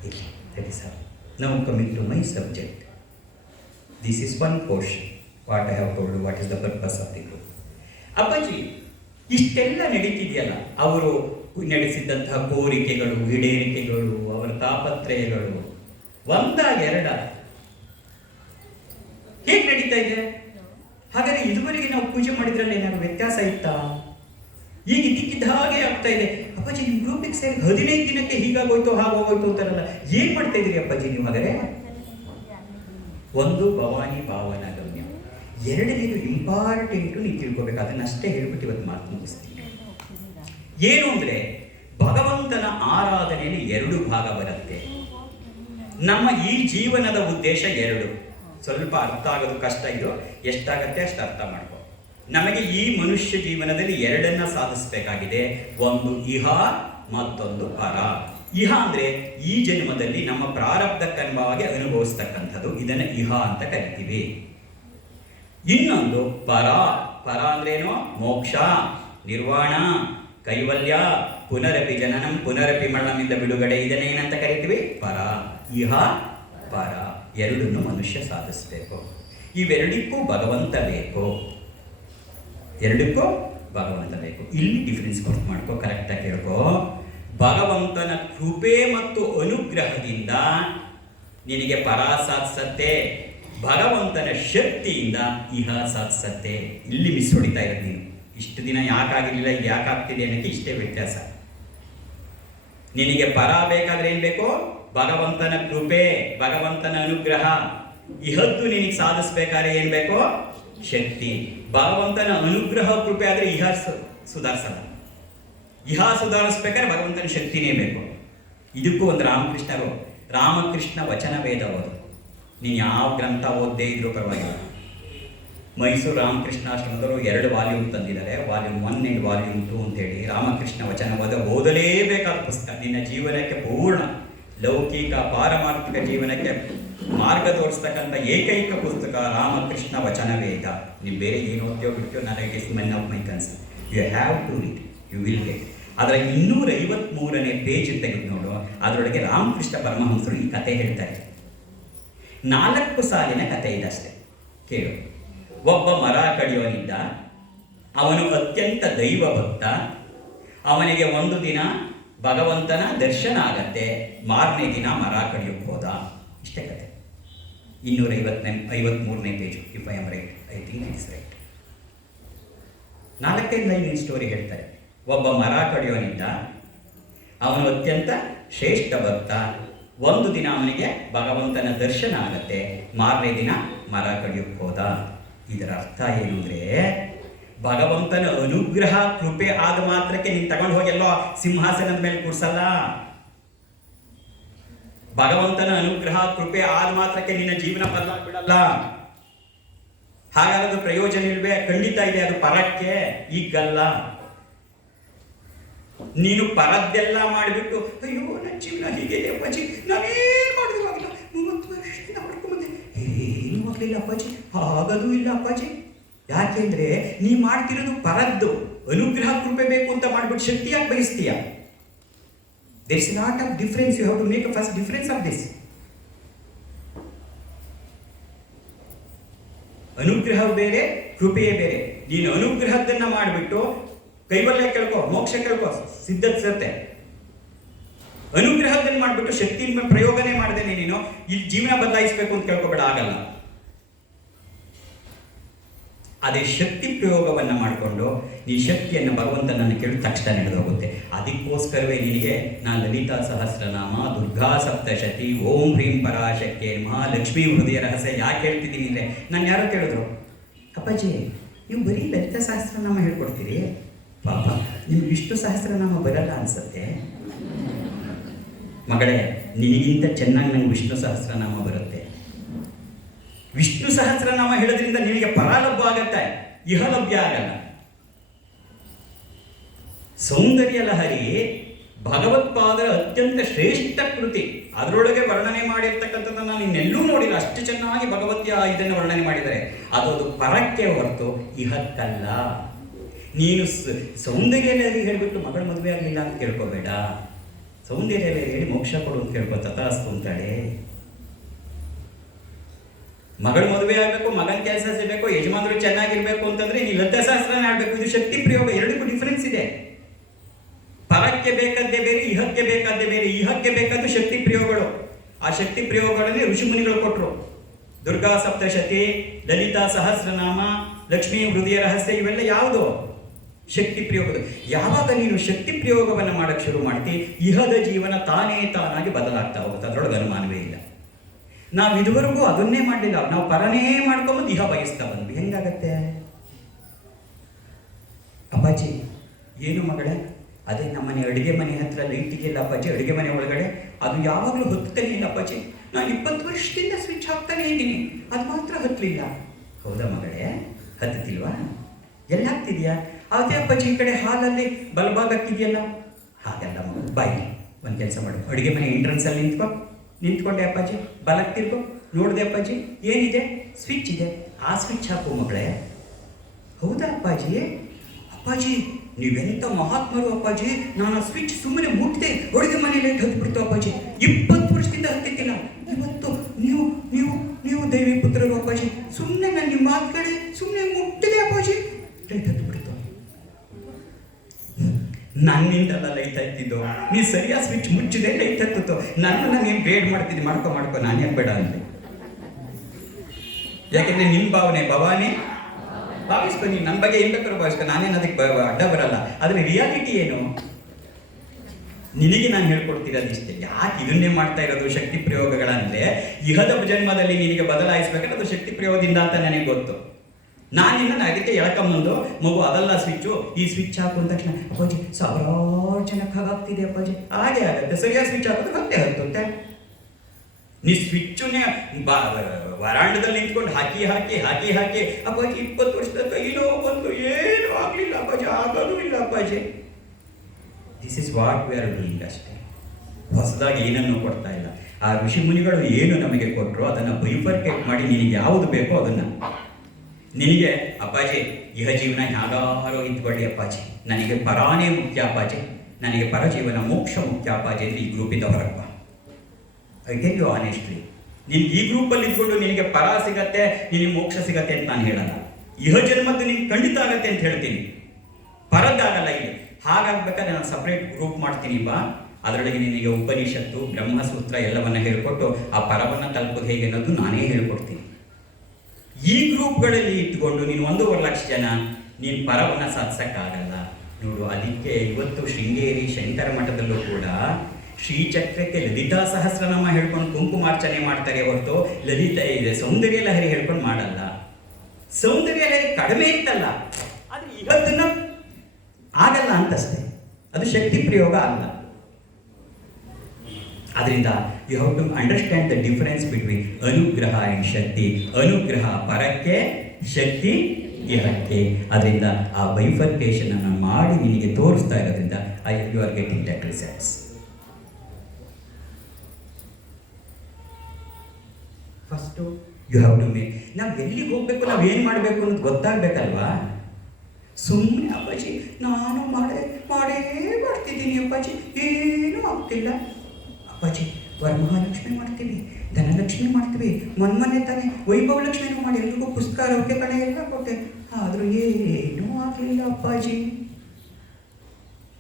ಇಲ್ಲಿ that is happening. Now coming to my subject, this is one portion what I have told you, what is the purpose of the group. ಅಪ್ಪಾಜಿ, ಇಷ್ಟೆಲ್ಲ ನಡೀತಿದೆಯಲ್ಲ, ಅವರು ನಡೆಸಿದಂತಹ ಕೋರಿಕೆಗಳು, ಈಡೇರಿಕೆಗಳು, ಅವರ ತಾಪತ್ರಯಗಳು ಒಂದ ಎರಡ ಹೇಗೆ ನಡೀತಾ ಇದೆ? ಹಾಗಾದ್ರೆ ಇದುವರೆಗೆ ನಾವು ಪೂಜೆ ಮಾಡಿದ್ರಲ್ಲಿ ಏನಾದ್ರು ವ್ಯತ್ಯಾಸ ಇತ್ತಾ? ಈಗ ಇದಕ್ಕಿದ್ದ ಹಾಗೆ ಆಗ್ತಾ ಇದೆ. ಅಪ್ಪಾಜಿ, ನಿಮ್ಮ ಗ್ರೂಪಿಗೆ ಸೇರಿ 15 ದಿನಕ್ಕೆ ಹೀಗಾಗೋಯ್ತು ಹಾಗೋಗೋಯ್ತು ಅಂತಾರಲ್ಲ, ಏನ್ ಮಾಡ್ತಾ ಇದ್ದೀರಿ ಅಪ್ಪಾಜಿ ನೀವು? ಹಾಗಾದ್ರೆ ಒಂದು ಭವಾನಿ ಭಾವನಾ ಗಮ್ಯ, ಎರಡನೇದು ಇಂಪಾರ್ಟೆಂಟು ನೀವು ತಿಳ್ಕೊಬೇಕು. ಅದನ್ನಷ್ಟೇ ಹೇಳ್ಬಿಟ್ಟು ಇವತ್ತು ಮಾತು ಮುಗಿಸ್ತೀನಿ. ಏನು ಅಂದ್ರೆ, ಭಗವಂತನ ಆರಾಧನೆಯಲ್ಲಿ 2 ಭಾಗ ಬರುತ್ತೆ. ನಮ್ಮ ಈ ಜೀವನದ ಉದ್ದೇಶ 2. ಸ್ವಲ್ಪ ಅರ್ಥ ಆಗೋದು ಕಷ್ಟ, ಇದು ಎಷ್ಟಾಗತ್ತೆ ಅಷ್ಟು ಅರ್ಥ ಮಾಡ್ಕೊ. ನಮಗೆ ಈ ಮನುಷ್ಯ ಜೀವನದಲ್ಲಿ 2 ಸಾಧಿಸಬೇಕಾಗಿದೆ. ಒಂದು ಇಹ, ಮತ್ತೊಂದು ಪರ. ಇಹ ಅಂದ್ರೆ ಈ ಜನ್ಮದಲ್ಲಿ ನಮ್ಮ ಪ್ರಾರಬ್ಧಕ್ಕನುಭವವಾಗಿ ಅನುಭವಿಸ್ತಕ್ಕಂಥದ್ದು, ಇದನ್ನ ಇಹ ಅಂತ ಕರಿತೀವಿ. ಇನ್ನೊಂದು ಪರ. ಪರ ಅಂದ್ರೇನು? ಮೋಕ್ಷ, ನಿರ್ವಾಣ, ಕೈವಲ್ಯ, ಪುನರಪಿ ಜನನಂ ಪುನರಪಿ ಮರಣಮಿಂದ ಬಿಡುಗಡೆ, ಇದನ್ನೇನಂತ ಕರಿತೀವಿ? ಪರ. ಇಹ ಪರ 2 ಮನುಷ್ಯ ಸಾಧಿಸಬೇಕು. ಇವೆರಡಕ್ಕೂ ಭಗವಂತ ಬೇಕು. 2ಕ್ಕೂ ಭಗವಂತ ಬೇಕು. ಇಲ್ಲಿ ಡಿಫರೆನ್ಸ್ ಕೊಟ್ಟು ಮಾಡ್ಕೋ, ಕರೆಕ್ಟಾಗಿ ಹೇಳ್ಕೋ. ಭಗವಂತನ ಕೃಪೆ ಮತ್ತು ಅನುಗ್ರಹದಿಂದ ನಿನಗೆ ಪರ ಸಾಧಿಸತ್ತೆ, ಭಗವಂತನ ಶಕ್ತಿಯಿಂದ ಇಹ ಸಾಧಿಸತ್ತೆ. ಇಲ್ಲಿ ಮಿಸ್ ಹೊಡಿತಾ ಇರೋದು ನೀನು. ಇಷ್ಟು ದಿನ ಯಾಕಾಗಿರಲಿಲ್ಲ, ಈಗ ಯಾಕಾಗ್ತಿದೆ ಅನ್ನೋಕ್ಕೆ ಇಷ್ಟೇ ವ್ಯತ್ಯಾಸ. ನಿನಗೆ ಪರ ಬೇಕಾದ್ರೆ ಏನ್ ಬೇಕು? ಭಗವಂತನ ಕೃಪೆ, ಭಗವಂತನ ಅನುಗ್ರಹ. ಇಹದ್ದು ನಿನಗೆ ಸಾಧಿಸ್ಬೇಕಾದ್ರೆ ಏನ್ ಬೇಕು? ಶಕ್ತಿ. ಭಗವಂತನ ಅನುಗ್ರಹ ಕೃಪೆ ಆದ್ರೆ ಇಹ ಸುಧಾರಿಸಲ್ಲ. ಇಹ ಸುಧಾರಿಸ್ಬೇಕಾದ್ರೆ ಭಗವಂತನ ಶಕ್ತಿನೇ ಬೇಕು. ಇದಕ್ಕೂ ಒಂದು ರಾಮಕೃಷ್ಣ ವಚನ ವೇದ ಓದು. ನೀನು ಯಾವ ಗ್ರಂಥ ಓದ್ದೇ ಇದ್ರೂ ಪರವಾಗಿಲ್ಲ. ಮೈಸೂರು ರಾಮಕೃಷ್ಣಾಶ್ರಮದವರು 2 ವಾಲ್ಯೂಮ್ ತಂದಿದ್ದಾರೆ, ವಾಲ್ಯೂಮ್ 1 and ವಾಲ್ಯೂಮ್ 2 ಅಂತೇಳಿ. ರಾಮಕೃಷ್ಣ ವಚನ ಓದಲೇಬೇಕಾದ ಪುಸ್ತಕ, ನಿನ್ನ ಜೀವನಕ್ಕೆ ಪೂರ್ಣ ಲೌಕಿಕ ಪಾರಮಾರ್ಥಿಕ ಜೀವನಕ್ಕೆ ಮಾರ್ಗ ತೋರಿಸ್ತಕ್ಕಂಥ ಏಕೈಕ ಪುಸ್ತಕ ರಾಮಕೃಷ್ಣ ವಚನ ವೇದ. ನೀವು ಬೇರೆ ಏನು ಓದ್ತೀಯೋ ಬಿಡ್ತೀಯೋ, ನನಗೆ men of my concern. You have to read, you will get. ಅದರ 253ನೇ ಪೇಜ್ ತೆಗೆದು ನೋಡು, ಅದರೊಳಗೆ ರಾಮಕೃಷ್ಣ ಪರಮಹಂಸರು ಈ ಕತೆ ಹೇಳ್ತಾರೆ. 4 ಸಾಲಿನ ಕತೆ ಇದಷ್ಟೇ, ಕೇಳು. ಒಬ್ಬ ಮರ ಕಡಿಯೋನಿದ್ದ, ಅವನು ಅತ್ಯಂತ ದೈವ ಭಕ್ತ. ಅವನಿಗೆ ಒಂದು ದಿನ ಭಗವಂತನ ದರ್ಶನ ಆಗತ್ತೆ, ಮಾರನೇ ದಿನ ಮರ ಕಡಿಯೋಕ್ಕೆ ಹೋದ. ಇಷ್ಟೇ ಕತೆ. 253ನೇ page, if I am right, I think it's right. 4 line story ಹೇಳ್ತಾರೆ. ಒಬ್ಬ ಮರ ಕಡಿಯೋನಿದ್ದ, ಅವನು ಅತ್ಯಂತ ಶ್ರೇಷ್ಠ ಭಕ್ತ. ಒಂದು ದಿನ ಅವನಿಗೆ ಭಗವಂತನ ದರ್ಶನ ಆಗತ್ತೆ, ಮಾರನೇ ದಿನ ಮರ ಕಡಿಯೋಕ್ಕೆ ಹೋದ. ಇದರ ಅರ್ಥ ಏನು ಅಂದರೆ, ಭಗವಂತನ ಅನುಗ್ರಹ ಕೃಪೆ ಆದ ಮಾತ್ರಕ್ಕೆ ನೀನು ತಗೊಂಡು ಹೋಗೆಲ್ಲೋ ಸಿಂಹಾಸನದ ಮೇಲೆ ಕೂರ್ಸಲ್ಲ. ಭಗವಂತನ ಅನುಗ್ರಹ ಕೃಪೆ ಆದ ಮಾತ್ರಕ್ಕೆ ನಿನ್ನ ಜೀವನ ಬದಲಾಗ್ಬಿಡಲ್ಲ. ಹಾಗಾದ್ರೆ ಪ್ರಯೋಜನ ಇಲ್ವೇ? ಖಂಡಿತ ಇದೆ, ಅದು ಪರಕ್ಕೆ, ಈಗಲ್ಲ. ನೀನು ಪರದ್ದೆಲ್ಲ ಮಾಡಿಬಿಟ್ಟು ಅಯ್ಯೋ ನನ್ನ ಜೀವನ ಹೀಗಿದೆ ಅಪ್ಪಾಜಿ, ನಾನೇನು ಮಾಡೋದಿಲ್ಲ, 30 ವರ್ಷದಿಂದ ಮಾಡ್ಕೊಂಬಂದೆ, ಏನು ಆಗಲಿಲ್ಲ ಅಪ್ಪಾಜಿ, ಆಗದೂ ಇಲ್ಲ ಅಪ್ಪಾಜಿ. ಯಾಕೆಂದ್ರೆ ನೀ ಮಾಡ್ತಿರೋದು ಪರದ್ದು. ಅನುಗ್ರಹ ಕೃಪೆ ಬೇಕು ಅಂತ ಮಾಡ್ಬಿಟ್ಟು ಶಕ್ತಿಯಾಗಿ ಬಯಸ್ತೀಯ. There is lot of difference. You have to make a first difference of this. ಅನುಗ್ರಹ ಬೇರೆ, ಕೃಪೆಯೇ ಬೇರೆ. ನೀನು ಅನುಗ್ರಹದನ್ನ ಮಾಡಿಬಿಟ್ಟು ಕೈವಲ್ಯ ಕೇಳ್ಕೊ, ಮೋಕ್ಷ ಕೇಳ್ಕೊ, ಸಿದ್ಧತೆ ಸಿಗುತ್ತೆ. ಅನುಗ್ರಹದನ್ನ ಮಾಡಿಬಿಟ್ಟು ಶಕ್ತಿಯ ಪ್ರಯೋಗನೇ ಮಾಡ್ದೇನೆ ನೀನು ಇಲ್ಲಿ ಜೀವನ ಬದಲಾಯಿಸಬೇಕು ಅಂತ ಕೇಳ್ಕೊಬೇಡ, ಆಗಲ್ಲ. ಅದೇ ಶಕ್ತಿ ಪ್ರಯೋಗವನ್ನು ಮಾಡಿಕೊಂಡು ನೀ ಶಕ್ತಿಯನ್ನು ಭಗವಂತನನ್ನು ಕೇಳಿ ತಕ್ಷಣ ನಡೆದೋಗುತ್ತೆ. ಅದಕ್ಕೋಸ್ಕರವೇ ನಿನಗೆ ನಾನು ಲಲಿತಾ ಸಹಸ್ರನಾಮ, ದುರ್ಗಾ ಸಪ್ತಶತಿ, ಓಂ ಹ್ರೀಂ ಪರಾಶಕ್ತಿ ನಮಃ, ಲಕ್ಷ್ಮೀ ಹೃದಯ ರಹಸ್ಯ ಯಾಕೆ ಹೇಳ್ತಿದ್ದೀನಿ ಅಂದರೆ, ನಾನು ಯಾರೋ ಕೇಳಿದ್ರು, ಅಪ್ಪಾಜಿ ನೀವು ಬರೀ ಲಲಿತಾ ಸಹಸ್ರನಾಮ ಹೇಳ್ಕೊಡ್ತೀರಿ, ಪಾಪ ನಿಮ್ಗೆ ವಿಷ್ಣು ಸಹಸ್ರನಾಮ ಬರಲ್ಲ ಅನ್ಸುತ್ತೆ. ಮಗಳೇ, ನಿನಗಿಂತ ಚೆನ್ನಾಗಿ ನಂಗೆ ವಿಷ್ಣು ಸಹಸ್ರನಾಮ ಬರುತ್ತೆ. ವಿಷ್ಣು ಸಹಸ್ರನಾಮ ಹೇಳೋದ್ರಿಂದ ನಿನಗೆ ಪರಾಲಭ್ಯ ಆಗತ್ತೆ, ಇಹಲಭ್ಯ ಆಗಲ್ಲ. ಸೌಂದರ್ಯ ಲಹರಿ ಭಗವತ್ಪಾದರ ಅತ್ಯಂತ ಶ್ರೇಷ್ಠ ಕೃತಿ. ಅದರೊಳಗೆ ವರ್ಣನೆ ಮಾಡಿರ್ತಕ್ಕಂಥದ್ದು ನಾನು ಇನ್ನೆಲ್ಲೂ ನೋಡಿಲ್ಲ, ಅಷ್ಟು ಚೆನ್ನಾಗಿ ಭಗವತಿಯ ಇದನ್ನು ವರ್ಣನೆ ಮಾಡಿದ್ದಾರೆ. ಅದು ಪರಕ್ಕೆ ಹೊರತು ಇಹಕ್ಕಲ್ಲ. ನೀನು ಸೌಂದರ್ಯ ಲಹರಿ ಹೇಳಿಬಿಟ್ಟು ಮಗಳ ಮದುವೆ ಆಗಲಿಲ್ಲ ಅಂತ ಕೇಳ್ಕೋಬೇಡ. ಸೌಂದರ್ಯ ಲಹರಿ ಹೇಳಿ ಮೋಕ್ಷ ಕೊಡು ಅಂತ ಕೇಳ್ಕೊ, ತಥಾಸ್ತು ಅಂತಾಳೆ. ಮಗಳು ಮದುವೆ ಆಗಬೇಕು, ಮಗನ ಕೆಲಸ ಸಿಗಬೇಕು, ಯಜಮಾನರು ಚೆನ್ನಾಗಿರ್ಬೇಕು ಅಂತಂದ್ರೆ ನೀ ಲಲಿತಾ ಸಹಸ್ರನಾಮ ಆಡಬೇಕು. ಇದು ಶಕ್ತಿ ಪ್ರಯೋಗ, ಎರಡಕ್ಕೂ ಡಿಫರೆನ್ಸ್ ಇದೆ. ಪರಕ್ಕೆ ಬೇಕಾದ್ದೇ ಬೇರೆ, ಇಹಕ್ಕೆ ಬೇಕಾದ್ದೇ ಬೇರೆ. ಇಹಕ್ಕೆ ಬೇಕಾದ್ದು ಶಕ್ತಿ ಪ್ರಯೋಗಗಳು. ಆ ಶಕ್ತಿ ಪ್ರಯೋಗಗಳನ್ನೇ ಋಷಿಮುನಿಗಳು ಕೊಟ್ಟರು. ದುರ್ಗಾ ಸಪ್ತಶತಿ, ಲಲಿತಾ ಸಹಸ್ರನಾಮ, ಲಕ್ಷ್ಮೀ ಹೃದಯ ರಹಸ್ಯ, ಇವೆಲ್ಲ ಯಾವುದು ಶಕ್ತಿ ಪ್ರಯೋಗದ. ಯಾವಾಗ ನೀನು ಶಕ್ತಿ ಪ್ರಯೋಗವನ್ನು ಮಾಡಕ್ಕೆ ಶುರು ಮಾಡ್ತಿ, ಇಹದ ಜೀವನ ತಾನೇ ತಾನಾಗಿ ಬದಲಾಗ್ತಾ ಹೋಗುತ್ತೆ, ಅದರೊಳಗೆ ಅನುಮಾನವೇ ಇಲ್ಲ. ನಾವು ಇದುವರೆಗೂ ಅದನ್ನೇ ಮಾಡಲಿಲ್ಲ, ನಾವು ಪರನೇ ಮಾಡ್ಕೊಂಬಂದು ಇಹ ಬಯಸ್ತಾ ಬಂದ್ವಿ. ಹೆಂಗಾಗತ್ತೆ ಅಪ್ಪಾಜಿ? ಏನು ಮಗಳೇ, ಅದೇ ನಮ್ಮನೆ ಅಡುಗೆ ಮನೆ ಹತ್ರ ಲೈಟ್ ಇದೆಯಲ್ಲ ಅಪ್ಪಾಜಿ, ಅಡುಗೆ ಮನೆ ಒಳಗಡೆ ಅದು ಯಾವಾಗಲೂ ಹೊತ್ತಾನೆ ಇಲ್ಲ ಅಪ್ಪಾಜಿ. ನಾನು 20 ವರ್ಷದಿಂದ ಸ್ವಿಚ್ ಹಾಕ್ತಾನೆ ಇದ್ದೀನಿ, ಅದು ಮಾತ್ರ ಹತ್ತಲಿಲ್ಲ. ಹೌದಾ ಮಗಳೇ, ಹತ್ತುತ್ತಿಲ್ವಾ? ಎಲ್ಲಿ ಹಾಕ್ತಿದ್ಯಾ? ಅದೇ ಅಪ್ಪಾಜಿ ಈ ಕಡೆ ಹಾಲಲ್ಲಿ ಬಲಭಾಗ ಹಾಕಿದೆಯಲ್ಲ. ಹಾಗಲ್ಲ ಮಗಳು, ಬಾಯಿ ಒಂದು ಕೆಲಸ ಮಾಡು, ಅಡುಗೆ ಮನೆ ಎಂಟ್ರೆನ್ಸಲ್ಲಿ ನಿಂತ್ಕೊಂಡೆ ಅಪ್ಪಾಜಿ, ಬಲಕ್ಕೆ ತಿರ್ಗೋ, ನೋಡಿದೆ ಅಪ್ಪಾಜಿ ಏನಿದೆ, ಸ್ವಿಚ್ ಇದೆ, ಆ ಸ್ವಿಚ್ ಹಾಕು ಮಗಳೇ. ಹೌದಾ ಅಪ್ಪಾಜಿ? ಅಪ್ಪಾಜಿ ನೀವೆಂತ ಮಹಾತ್ಮರು ಅಪ್ಪಾಜಿ, ನಾನು ಆ ಸ್ವಿಚ್ ಸುಮ್ಮನೆ ಮುಟ್ಟಿದೆ, ಅಡುಗೆ ಮನೆಯಲ್ಲಿ ಹತ್ತಿಬಿಡ್ತು ಅಪ್ಪಾಜಿ. 20 ವರ್ಷದಿಂದ ಹತ್ತಿತ್ತಿಲ್ಲ. ಇವತ್ತು ನೀವು ನೀವು ನೀವು ದೈವಿ ಪುತ್ರರು ಅಪ್ಪಾಜಿ, ಸುಮ್ಮನೆ ನಾನು ನಿಮ್ಮ ಮಾತುಗಳೇ ಸುಮ್ಮನೆ ಮುಟ್ಟಿದೆ ಅಪ್ಪಾಜಿ, ಲೈಟ್ ಹತ್ತಿಬಿಡ್ತು. ನನ್ನಿಂದಲ್ಲ ಲೈಟ್ ಹತ್ತಿದ್ದು, ನೀ ಸರಿಯಾದ ಸ್ವಿಚ್ ಮುಚ್ಚಿದೆ, ಲೈಟ್ ಹತ್ತಿತ್ತು. ನನ್ನನ್ನು ನೀನು ಬೇಡ ಮಾಡ್ತಿದ್ದೆ, ಮಾಡ್ಕೊ ನಾನೇನು ಬೇಡ ಅಂದೆ. ಯಾಕೆಂದ್ರೆ ನಿಮ್ಮ ಭಾವನೆ ಭವಾನಿ ಭಾವಿಸ್ಕೊ, ನೀನು ನನ್ನ ಬಗ್ಗೆ ಏನು ಬೇಕಾದ್ರೂ ಭಾವಿಸ್ಕೊ, ನಾನೇನು ಅದಕ್ಕೆ ಅಡ್ಡ ಬರಲ್ಲ. ಆದರೆ ರಿಯಾಲಿಟಿ ಏನು, ನಿನಗೆ ನಾನು ಹೇಳ್ಕೊಡ್ತಿರೋದಿಷ್ಟೇ. ಯಾಕೆ ಇದನ್ನೇ ಮಾಡ್ತಾ ಇರೋದು ಶಕ್ತಿ ಪ್ರಯೋಗಗಳಂದರೆ, ಇಹದ ಜನ್ಮದಲ್ಲಿ ನಿನಗೆ ಬದಲಾಯಿಸ್ಬೇಕಂದ್ರೆ ಅದು ಶಕ್ತಿ ಪ್ರಯೋಗದಿಂದ ಅಂತ ನನಗೆ ಗೊತ್ತು. ನಾನಿನ್ನ ಅದಕ್ಕೆ ಎಳ್ಕೊಂಬಂದು ಮಗು ಅದಲ್ಲ ಸ್ವಿಚ್ಚು, ಈ ಸ್ವಿಚ್ ಹಾಕು ಅಂದ ತಕ್ಷಣ ಅಪ್ಪಾಜಿ ಸಾವಿರಾರು ಜನಕ್ಕೆ ಹಾಗಾಗ್ತಿದೆ ಅಪ್ಪಾಜಿ. ಹಾಗೆ ಆಗುತ್ತೆ, ಸರಿಯಾದ ಸ್ವಿಚ್ ಹಾಕೋದು ಮತ್ತೆ ಹತ್ತುತ್ತೆ. ನೀ ಸ್ವಿಚ್ಚನ್ನೇ ವರಾಂಡದಲ್ಲಿ ನಿಂತ್ಕೊಂಡು ಹಾಕಿ ಅಪ್ಪಾಜಿ 20 ವರ್ಷದ ಕೈಲೋ ಬಂದು ಏನೂ ಆಗಲಿಲ್ಲ ಅಪ್ಪಾಜಿ, ಆಗೋದು ಇಲ್ಲ ಅಪ್ಪಾಜಿ. This is what we are doing ಅಷ್ಟೇ. ಹೊಸದಾಗಿ ಏನನ್ನೂ ಕೊಡ್ತಾ ಇಲ್ಲ. ಆ ಋಷಿ ಮುನಿಗಳು ಏನು ನಮಗೆ ಕೊಟ್ಟರು ಅದನ್ನು ಬೈಫರ್ಕೇಟ್ ಮಾಡಿ ನಿನಗೆ ಯಾವುದು ಬೇಕೋ ಅದನ್ನು, ನಿನಗೆ ಅಪ್ಪಾಜಿ ಇಹ ಜೀವನ ಹೇಗಾರೋ ಇದ್ಕೊಳ್ಳಿ ಅಪ್ಪಾಜಿ, ನನಗೆ ಪರಾನೇ ಮುಖ್ಯ ಅಪ್ಪಾಜಿ, ನನಗೆ ಪರಜೀವನ ಮೋಕ್ಷ ಮುಖ್ಯ ಅಪ್ಪಾಜಿ ಅಂದರೆ ಈ ಗ್ರೂಪಿಂದ ಹೊರಪ್ಪ. ಐ ಟೆಲ್ ಯು ಆನೆಸ್ಟ್ಲಿ, ನೀನು ಈ ಗ್ರೂಪಲ್ಲಿ ಇದ್ಕೊಂಡು ನಿನಗೆ ಪರ ಸಿಗತ್ತೆ, ನಿನಗೆ ಮೋಕ್ಷ ಸಿಗತ್ತೆ ಅಂತ ನಾನು ಹೇಳಲ್ಲ. ಇಹ ಜನ್ಮದ್ದು ನಿನಗೆ ಖಂಡಿತ ಆಗತ್ತೆ ಅಂತ ಹೇಳ್ತೀನಿ, ಪರದ್ದಾಗಲ್ಲ ಇಲ್ಲಿ. ಹಾಗಾಗ್ಬೇಕಾದ್ರೆ ನಾನು ಸಪ್ರೇಟ್ ಗ್ರೂಪ್ ಮಾಡ್ತೀನಿ ಬಾ, ಅದರೊಳಗೆ ನಿನಗೆ ಉಪನಿಷತ್ತು ಬ್ರಹ್ಮಸೂತ್ರ ಎಲ್ಲವನ್ನ ಹೇಳಿಕೊಟ್ಟು ಆ ಪರವನ್ನು ತಲುಪೋದು ಹೇಗೆ ಅನ್ನೋದು ನಾನೇ ಹೇಳ್ಕೊಡ್ತೀನಿ. ಈ ಗ್ರೂಪ್ಗಳಲ್ಲಿ ಇಟ್ಕೊಂಡು ನೀನು 1.5 ಲಕ್ಷ ಜನ ನೀನು ಪರವನ್ನು ಸಾಧಿಸೋಕ್ಕಾಗಲ್ಲ ನೋಡು. ಅದಕ್ಕೆ ಇವತ್ತು ಶೃಂಗೇರಿ ಶಂಕರ ಮಠದಲ್ಲೂ ಕೂಡ ಶ್ರೀಚಕ್ರಕ್ಕೆ ಲಲಿತಾ ಸಹಸ್ರನಾಮ ಹೇಳ್ಕೊಂಡು ಕುಂಕುಮಾರ್ಚನೆ ಮಾಡ್ತಾರೆ ಹೊರತು ಲಲಿತಾ ಇದೆ ಸೌಂದರ್ಯ ಲಹರಿ ಹೇಳ್ಕೊಂಡು ಮಾಡಲ್ಲ. ಸೌಂದರ್ಯ ಲಹರಿ ಕಡಿಮೆ ಇತ್ತಲ್ಲ, ಆದರೆ ಇವತ್ತನ್ನ ಆಗಲ್ಲ ಅಂತಷ್ಟೇ, ಅದು ಶಕ್ತಿ ಪ್ರಯೋಗ ಅಲ್ಲ. ಅದರಿಂದ you have to understand the difference between ಅನುಗ್ರಹ ಆ್ಯಂಡ್ ಶಕ್ತಿ. ಅನುಗ್ರಹ ಪರಕ್ಕೆ, ಶಕ್ತಿ ಇಹಕ್ಕೆ. ಅದರಿಂದ ಆ ಬೈಫರ್ಕೇಶನ್ ಅನ್ನು ಮಾಡಿ ನಿನಗೆ ತೋರಿಸ್ತಾ ಇರೋದ್ರಿಂದ you are getting that results. First you have to make, ನಾವು ಎಲ್ಲಿಗೆ ಹೋಗಬೇಕು, ನಾವು ಏನು ಮಾಡಬೇಕು ಅನ್ನೋದು ಗೊತ್ತಾಗಬೇಕಲ್ವಾ. ಸುಮ್ಮನೆ ಅಪ್ಪಾಜಿ ನಾನು ಮಾಡ್ತಿದ್ದೀನಿ ಅಪ್ಪಾಜಿ, ಏನೂ ಆಗ್ತಿಲ್ಲ ಅಪ್ಪಾಜಿ. ವರಮಹಾಲಕ್ಷ್ಮಿ ಮಾಡ್ತೀವಿ, ಧನಲಕ್ಷ್ಮಿ ಮಾಡ್ತೀವಿ, ಮೊನ್ನೆ ತಾನೇ ವೈಭವ ಲಕ್ಷ್ಮಿನೂ ಮಾಡಿ ಎಲ್ರಿಗೂ ಪುಸ್ತಕ ರೊಕ್ಕೆ ಕಡೆ ಎಲ್ಲ ಕೊಟ್ಟೆ, ಆದರೂ ಏನೂ ಆಗಲಿಲ್ಲ ಅಪ್ಪಾಜಿ.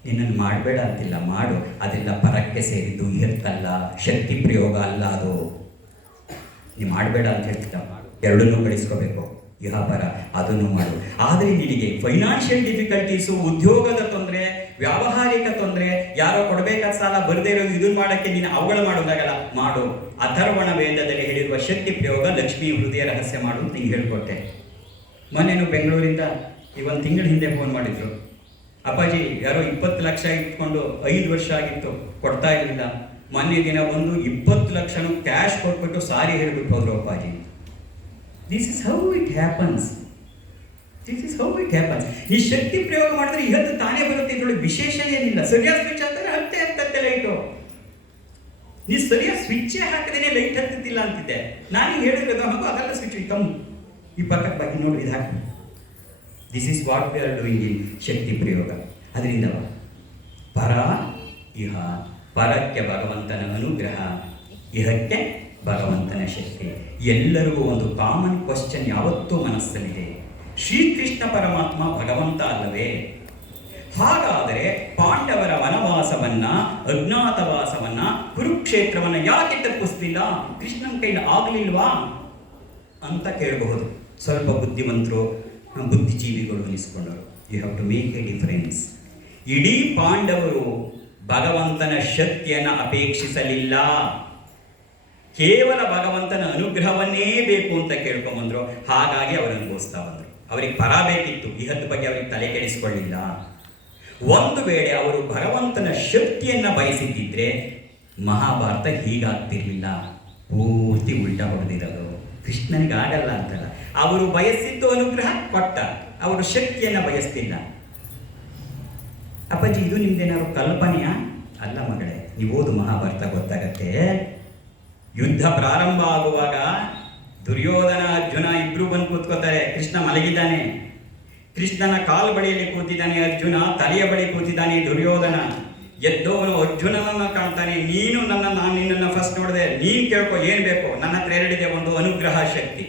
ನಿನ್ನನ್ನು ಮಾಡಬೇಡ ಅಂತಿಲ್ಲ, ಮಾಡು. ಅದೆಲ್ಲ ಪರಕ್ಕೆ ಸೇರಿದ್ದು, ಇರ್ತಲ್ಲ, ಶಕ್ತಿ ಪ್ರಯೋಗ ಅಲ್ಲ ಅದು. ನೀವು ಮಾಡಬೇಡ ಅಂತ ಹೇಳ್ತಿದ್ದ, ಮಾಡು. ಎರಡನ್ನೂ ಕಳಿಸ್ಕೋಬೇಕು, ವ್ಯಾಪಾರ ಅದನ್ನು ಮಾಡು. ಆದರೆ ನಿನಗೆ ಫೈನಾನ್ಷಿಯಲ್ ಡಿಫಿಕಲ್ಟೀಸು, ಉದ್ಯೋಗದ ತೊಂದರೆ, ವ್ಯಾವಹಾರಿಕ ತೊಂದರೆ, ಯಾರೋ ಕೊಡಬೇಕಾದ ಸಾಲ ಬರದೇ ಇರೋದು, ಇದನ್ನು ಮಾಡೋಕ್ಕೆ ನೀನು ಅವುಗಳು ಮಾಡೋದಾಗಲ್ಲ, ಮಾಡು. ಅಥರ್ವಣ ವೇದದಲ್ಲಿ ಹೇಳಿರುವ ಶಕ್ತಿ ಪ್ರಯೋಗ, ಲಕ್ಷ್ಮೀ ಹೃದಯ ರಹಸ್ಯ ಮಾಡು ಅಂತ ಹಿಂಗೆ ಹೇಳ್ಕೊಟ್ಟೆ. ಮೊನ್ನೆನು ಬೆಂಗಳೂರಿಂದ ಈ 1 ತಿಂಗಳ ಹಿಂದೆ ಫೋನ್ ಮಾಡಿದ್ರು, ಅಪ್ಪಾಜಿ ಯಾರೋ 20 ಲಕ್ಷ ಇಟ್ಕೊಂಡು 5 ವರ್ಷ ಆಗಿತ್ತು ಕೊಡ್ತಾ ಇರಲಿಲ್ಲ, ಮೊನ್ನೆ ದಿನ ಒಂದು 20 ಲಕ್ಷನೂ ಕ್ಯಾಶ್ ಕೊಟ್ಬಿಟ್ಟು ಸಾರಿ ಹೇಳಿಬಿಟ್ಟು ಹೋದ್ರು ಅಪ್ಪಾಜಿ. This is how it happens. ಈ ಶಕ್ತಿ ಪ್ರಯೋಗ ಮಾಡಿದ್ರೆ ಇವತ್ತು ತಾನೇ ಬರುತ್ತೆ, ಇದ್ರೊಳಗೆ ವಿಶೇಷ ಏನಿಲ್ಲ. ಸರಿಯಾದ ಸ್ವಿಚ್ ಹಾಕಿದ್ರೆ ಹತ್ತೆ ಲೈಟು. ನೀ ಸರಿಯಾದ ಸ್ವಿಚ್ಚೇ ಹಾಕಿದ್ರೆ ಲೈಟ್ ಹತ್ತಿದ್ದಿಲ್ಲ ಅಂತಿದ್ದೆ. ನಾನು ಹೇಳಿರೋದು ಹಾಗೂ ಅದೆಲ್ಲ ಸ್ವಿಚ್ ಕಮ್ಮಿ ಈ ಪಕ್ಕಕ್ಕೆ ಬಾಕಿ ನೋಡಿ ಇದು ಹಾಕಿ. This is what we are doing in ಶಕ್ತಿ ಪ್ರಯೋಗ. ಅದರಿಂದ ಪರ ಇಹ, ಪರಕ್ಕೆ ಭಗವಂತನ ಅನುಗ್ರಹ, ಇಹಕ್ಕೆ ಭಗವಂತನ ಶಕ್ತಿ. ಎಲ್ಲರಿಗೂ ಒಂದು ಕಾಮನ್ ಕ್ವಶನ್ ಯಾವತ್ತೂ ಮನಸ್ಸಲ್ಲಿದೆ, ಶ್ರೀಕೃಷ್ಣ ಪರಮಾತ್ಮ ಭಗವಂತ ಅಲ್ಲವೇ? ಹಾಗಾದರೆ ಪಾಂಡವರ ವನವಾಸವನ್ನ, ಅಜ್ಞಾತವಾಸವನ್ನ, ಕುರುಕ್ಷೇತ್ರವನ್ನ ಯಾಕೆ ತಪ್ಪಿಸ್ತಿಲ್ಲ? ಕೃಷ್ಣನ ಕೈಲಿ ಆಗಲಿಲ್ವಾ ಅಂತ ಕೇಳಬಹುದು ಸ್ವಲ್ಪ ಬುದ್ಧಿವಂತರು, ಬುದ್ಧಿಜೀವಿಗಳು ಅನಿಸ್ಕೊಂಡವರು. You have to make a difference. ಇಡೀ ಪಾಂಡವರು ಭಗವಂತನ ಶಕ್ತಿಯನ್ನು ಅಪೇಕ್ಷಿಸಲಿಲ್ಲ, ಕೇವಲ ಭಗವಂತನ ಅನುಗ್ರಹವನ್ನೇ ಬೇಕು ಅಂತ ಕೇಳ್ಕೊಂಬಂದ್ರು. ಹಾಗಾಗಿ ಅವರು ಅನುಭವಿಸ್ತಾ ಬಂದರು. ಅವರಿಗೆ ಪರ ಬೇಕಿತ್ತು, ಇಹದ ಬಗ್ಗೆ ಅವರಿಗೆ ತಲೆ ಕೆಡಿಸ್ಕೊಳ್ಳಿಲ್ಲ. ಒಂದು ವೇಳೆ ಅವರು ಭಗವಂತನ ಶಕ್ತಿಯನ್ನು ಬಯಸಿದ್ದಿದ್ರೆ ಮಹಾಭಾರತ ಹೀಗಾಗ್ತಿರ್ಲಿಲ್ಲ, ಪೂರ್ತಿ ಉಲ್ಟಾ ಹೊಡೆದಿರೋದು. ಕೃಷ್ಣನಿಗೆ ಆಗಲ್ಲ ಅಂತಲ್ಲ, ಅವರು ಬಯಸಿದ್ದು ಅನುಗ್ರಹ ಕೊಟ್ಟ, ಅವರು ಶಕ್ತಿಯನ್ನು ಬಯಸ್ತಿಲ್ಲ. ಅಪ್ಪಾಜಿ ಇದು ನಿಮ್ದೇನಾದ್ರು ಕಲ್ಪನೆಯ ಅಲ್ಲ ಮಗಳೇ, ನೀವು ಓದು ಮಹಾಭಾರತ ಗೊತ್ತಾಗತ್ತೆ. ಯುದ್ಧ ಪ್ರಾರಂಭ ಆಗುವಾಗ ದುರ್ಯೋಧನ ಅರ್ಜುನ ಇಬ್ರು ಬಂದು ಕೂತ್ಕೋತಾರೆ. ಕೃಷ್ಣ ಮಲಗಿದ್ದಾನೆ, ಕೃಷ್ಣನ ಕಾಲು ಬಳಿಯಲ್ಲಿ ಕೂತಿದ್ದಾನೆ ಅರ್ಜುನ, ತಲೆಯ ಬಳಿ ಕೂತಿದ್ದಾನೆ ದುರ್ಯೋಧನ. ಎದ್ದವನು ಅರ್ಜುನನನ್ನು ಕಾಣ್ತಾನೆ, ನೀನು ನಾನು ನಿನ್ನನ್ನು ಫಸ್ಟ್ ನೋಡಿದೆ, ನೀನು ಕೇಳ್ಕೊ ಏನು ಬೇಕು, ನನ್ನ ಹತ್ರ ಎರಡಿದೆ, ಒಂದು ಅನುಗ್ರಹ ಶಕ್ತಿ.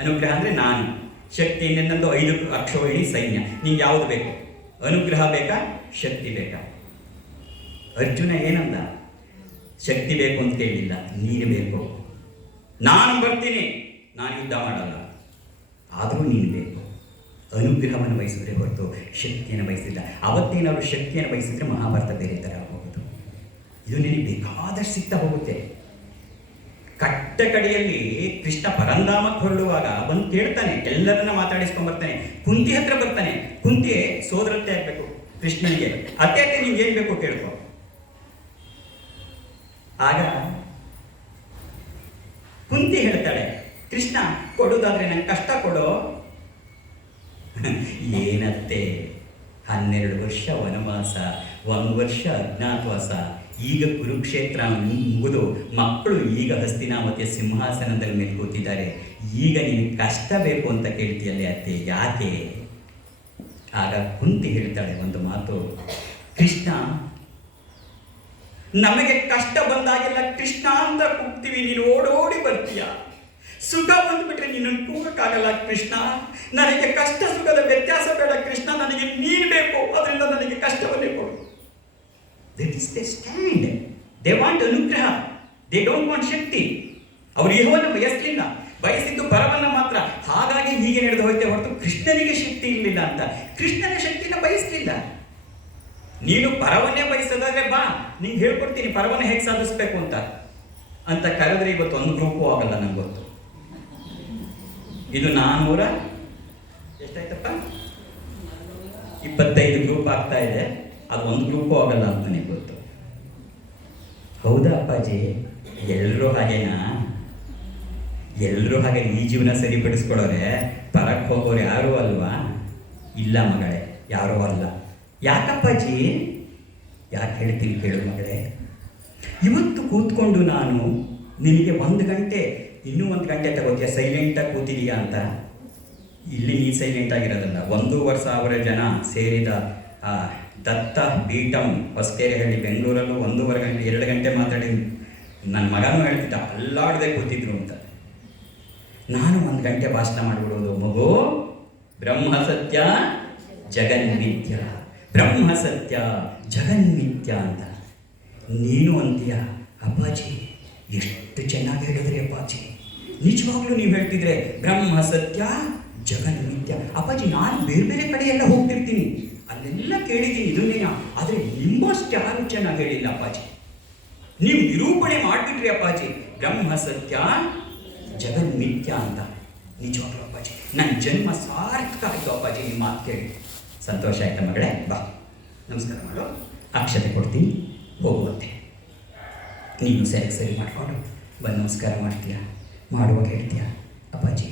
ಅನುಗ್ರಹ ಅಂದರೆ ನಾನು, ಶಕ್ತಿ ಇನ್ನೊಂದು 5 ಅಕ್ಷೋಹಿಣಿ ಸೈನ್ಯ. ನಿಂಗೆ ಯಾವುದು ಬೇಕು? ಅನುಗ್ರಹ ಬೇಕಾ, ಶಕ್ತಿ ಬೇಕಾ? ಅರ್ಜುನ ಏನಂದ? ಶಕ್ತಿ ಬೇಕು ಅಂತ ಕೇಳಿಲ್ಲ, ನೀನು ಬೇಕು. ನಾನು ಬರ್ತೀನಿ, ನಾನು ಯುದ್ಧ ಮಾಡಲ್ಲ, ಆದರೂ ನೀನು ಬೇಕು. ಅನುಗ್ರಹವನ್ನು ಬಯಸಿದ್ರೆ ಹೊರತು ಶಕ್ತಿಯನ್ನು ಬಯಸಿಲ್ಲ. ಅವತ್ತೇನಾದ್ರು ಶಕ್ತಿಯನ್ನು ಬಯಸಿದ್ರೆ ಮಹಾಭಾರತ ಬೇರೆ ಥರ ಹೋಗೋದು. ಇದು ನಿನಗೆ ಬೇಕಾದಷ್ಟು ಸಿಗ್ತಾ ಹೋಗುತ್ತೆ. ಕಟ್ಟ ಕಡೆಯಲ್ಲಿ ಕೃಷ್ಣ ಪರಂಧಾಮಕ್ಕೆ ಹೊರಡುವಾಗ ಬಂದು ಕೇಳ್ತಾನೆ, ಎಲ್ಲರನ್ನ ಮಾತಾಡಿಸ್ಕೊಂಡ್ ಬರ್ತಾನೆ. ಕುಂತಿ ಹತ್ರ ಬರ್ತಾನೆ. ಕುಂತಿ ಸೋದರತ್ತೆ ಆಗ್ಬೇಕು ಕೃಷ್ಣನಿಗೆ, ಅತ್ತೆ ನಿಮ್ಗೆ ಏನ್ ಬೇಕು ಕೇಳ್ಕೊ. ಆಗ ಕುಂತಿ ಹೇಳ್ತಾಳೆ, ಕೃಷ್ಣ ಕೊಡೋದಾದ್ರೆ ನಂಗೆ ಕಷ್ಟ ಕೊಡೋ. ಏನತ್ತೆ 12 ವರ್ಷ ವನವಾಸ ವನವಾಸ, 1 ವರ್ಷ ಅಜ್ಞಾತವಾಸ, ಈಗ ಕುರುಕ್ಷೇತ್ರ ಮುಗಿದು ಮಕ್ಕಳು ಈಗ ಹಸ್ತಿನಾವತಿಯ ಸಿಂಹಾಸನದಲ್ಲಿ ಮೇಲೆ ಕೂತಿದ್ದಾರೆ. ಈಗ ನಿನಗೆ ಕಷ್ಟ ಬೇಕು ಅಂತ ಕೇಳ್ತೀಯಲ್ಲೇ ಅತ್ತೆ, ಯಾಕೆ? ಆಗ ಕುಂತಿ ಹೇಳ್ತಾಳೆ ಒಂದು ಮಾತು, ಕೃಷ್ಣ, ನಮಗೆ ಕಷ್ಟ ಬಂದಾಗೆಲ್ಲ ಕೃಷ್ಣ ಅಂತ ಕೂಗ್ತೀವಿ, ನೀನು ಓಡೋಡಿ ಬರ್ತೀಯ. ಸುಖ ಬಂದ್ಬಿಟ್ರೆ ನಿನ್ನನ್ನು ಕೂಗಕ್ಕಾಗಲ್ಲ ಕೃಷ್ಣ. ನನಗೆ ಕಷ್ಟ ಸುಖದ ವ್ಯತ್ಯಾಸ ಬೇಡ ಕೃಷ್ಣ, ನನಗೆ ನೀನು ಬೇಕು, ಅದರಿಂದ ನನಗೆ ಕಷ್ಟವನ್ನೇ ಕೊಡು. That is they stand. They want ಅನುಗ್ರಹ, ದೇ ಡೋಂಟ್ ವಾಂಟ್ ಶಕ್ತಿ. ಅವರು ಇಹವನ್ನು ಬಯಸಲಿಲ್ಲ, ಬಯಸಿದ್ದು ಪರವನ್ನ ಮಾತ್ರ. ಹಾಗಾಗಿ ಹೀಗೆ ನಡೆದು ಹೋಯ್ತೆ ಹೊರತು ಕೃಷ್ಣನಿಗೆ ಶಕ್ತಿ ಇರಲಿಲ್ಲ ಅಂತ. ಕೃಷ್ಣನ ಶಕ್ತಿನ ಬಯಸಲಿಲ್ಲ. ನೀನು ಪರವನ್ನೇ ಬಯಸೋದಾದ್ರೆ ಬಾ, ನಿಂಗೆ ಹೇಳ್ಕೊಡ್ತೀನಿ ಪರವನ್ನ ಹೇಗೆ ಸಾಧಿಸ್ಬೇಕು ಅಂತ ಕರೆದ್ರೆ ಇವತ್ತು ಒಂದು ಗ್ರೂಪು ಆಗಲ್ಲ. ನಂಗೆ ಗೊತ್ತು, ಇದು 400 ಎಷ್ಟಾಯ್ತಪ್ಪ, 25 ಗ್ರೂಪ್ ಆಗ್ತಾ ಇದೆ. ಅದು ಒಂದು ಗ್ರೂಪು ಆಗಲ್ಲ ಅಂತ ನನಗೆ ಗೊತ್ತು. ಹೌದಾ ಅಪ್ಪಾಜಿ? ಎಲ್ಲರೂ ಹಾಗೇನಾ? ಎಲ್ಲರೂ ಹಾಗೆ ಈ ಜೀವನ ಸರಿಪಡಿಸ್ಕೊಡೋರೆ ಪರಕ್ಕೆ ಹೋಗೋರು ಯಾರೂ ಅಲ್ವಾ? ಇಲ್ಲ ಮಗಳೇ, ಯಾರೂ ಅಲ್ಲ. ಯಾಕಪ್ಪಾಜಿ? ಯಾಕೆ ಹೇಳ್ತೀನಿ ಕೇಳು ಮಗಳೇ. ಇವತ್ತು ಕೂತ್ಕೊಂಡು ನಾನು ನಿನಗೆ 1 ಗಂಟೆ, ಇನ್ನೂ 1 ಗಂಟೆ ತಗೋತೀಯ ಸೈಲೆಂಟಾಗಿ ಕೂತಿದೀಯಾ ಅಂತ. ಇಲ್ಲಿ ನೀ ಸೈಲೆಂಟ್ ಆಗಿರೋದಲ್ಲ, 1,500 ಜನ ಸೇರಿದ ದತ್ತ ಪೀಠಂ ಹೊಸಕೆರೆಹಳ್ಳಿ ಬೆಂಗಳೂರಲ್ಲೂ 1.5 ಗಂಟೆ 2 ಗಂಟೆ ಮಾತಾಡಿ ನನ್ನ ಮಗನೂ ಹೇಳ್ತಿದ್ದ ಅಲ್ಲಾಡದೆ ಕೂತಿದ್ರು ಅಂತ. ನಾನು 1 ಗಂಟೆ ಭಾಷಣ ಮಾಡಿಬಿಡೋದು, ಮಗು ಬ್ರಹ್ಮ ಸತ್ಯ ಜಗನ್ಮಿಥ್ಯ, ಬ್ರಹ್ಮ ಸತ್ಯ ಜಗನ್ಮಿಥ್ಯ ಅಂತ. ನೀನು ಅಂತೀಯ ಅಪ್ಪಾಜಿ ಎಷ್ಟು ಚೆನ್ನಾಗಿ ಹೇಳಿದ್ರಿ ಅಪ್ಪಾಜಿ, ನಿಜವಾಗ್ಲೂ ನೀವು ಹೇಳ್ತಿದ್ರೆ ಬ್ರಹ್ಮ ಸತ್ಯ ಜಗನ್ಮಿಥ್ಯ. ಅಪ್ಪಾಜಿ ನಾನು ಬೇರೆ ಬೇರೆ ಕಡೆ ಎಲ್ಲ ಹೋಗ್ತಿರ್ತೀನಿ, ಅಲ್ಲೆಲ್ಲ ಕೇಳಿದ್ದೀನಿ ಇದನ್ನೇ, ಆದರೆ ನಿಮ್ಮಷ್ಟು ಯಾರು ಚೆನ್ನಾಗಿ ಹೇಳಿಲ್ಲ ಅಪ್ಪಾಜಿ. ನೀವು ನಿರೂಪಣೆ ಮಾಡಿಬಿಟ್ರಿ ಅಪ್ಪಾಜಿ, ಬ್ರಹ್ಮ ಸತ್ಯ ಜಗನ್ಮಿಥ್ಯ ಅಂತ. ನಿಜವಾಗ್ಲೂ ಅಪ್ಪಾಜಿ ನನ್ನ ಜನ್ಮ ಸಾರ್ಥಕ ಆಯಿತು ಅಪ್ಪಾಜಿ ನಿಮ್ಮ ಮಾತು ಕೇಳಿ. ಸಂತೋಷ ಆಯ್ತಾ ಮಗಳೇ? ಬಾ ನಮಸ್ಕಾರ ಮಾಡು, ಅಕ್ಷತೆ ಕೊಡ್ತೀನಿ, ಹೋಗುವಂತೆ. ನೀನು ಸರಿ ಮಾಡಿಕೊಂಡು ಬಂದು ನಮಸ್ಕಾರ ಮಾಡ್ತೀಯ, ಮಾಡುವಾಗ ಹೇಳ್ತೀಯ ಅಪ್ಪಾಜಿ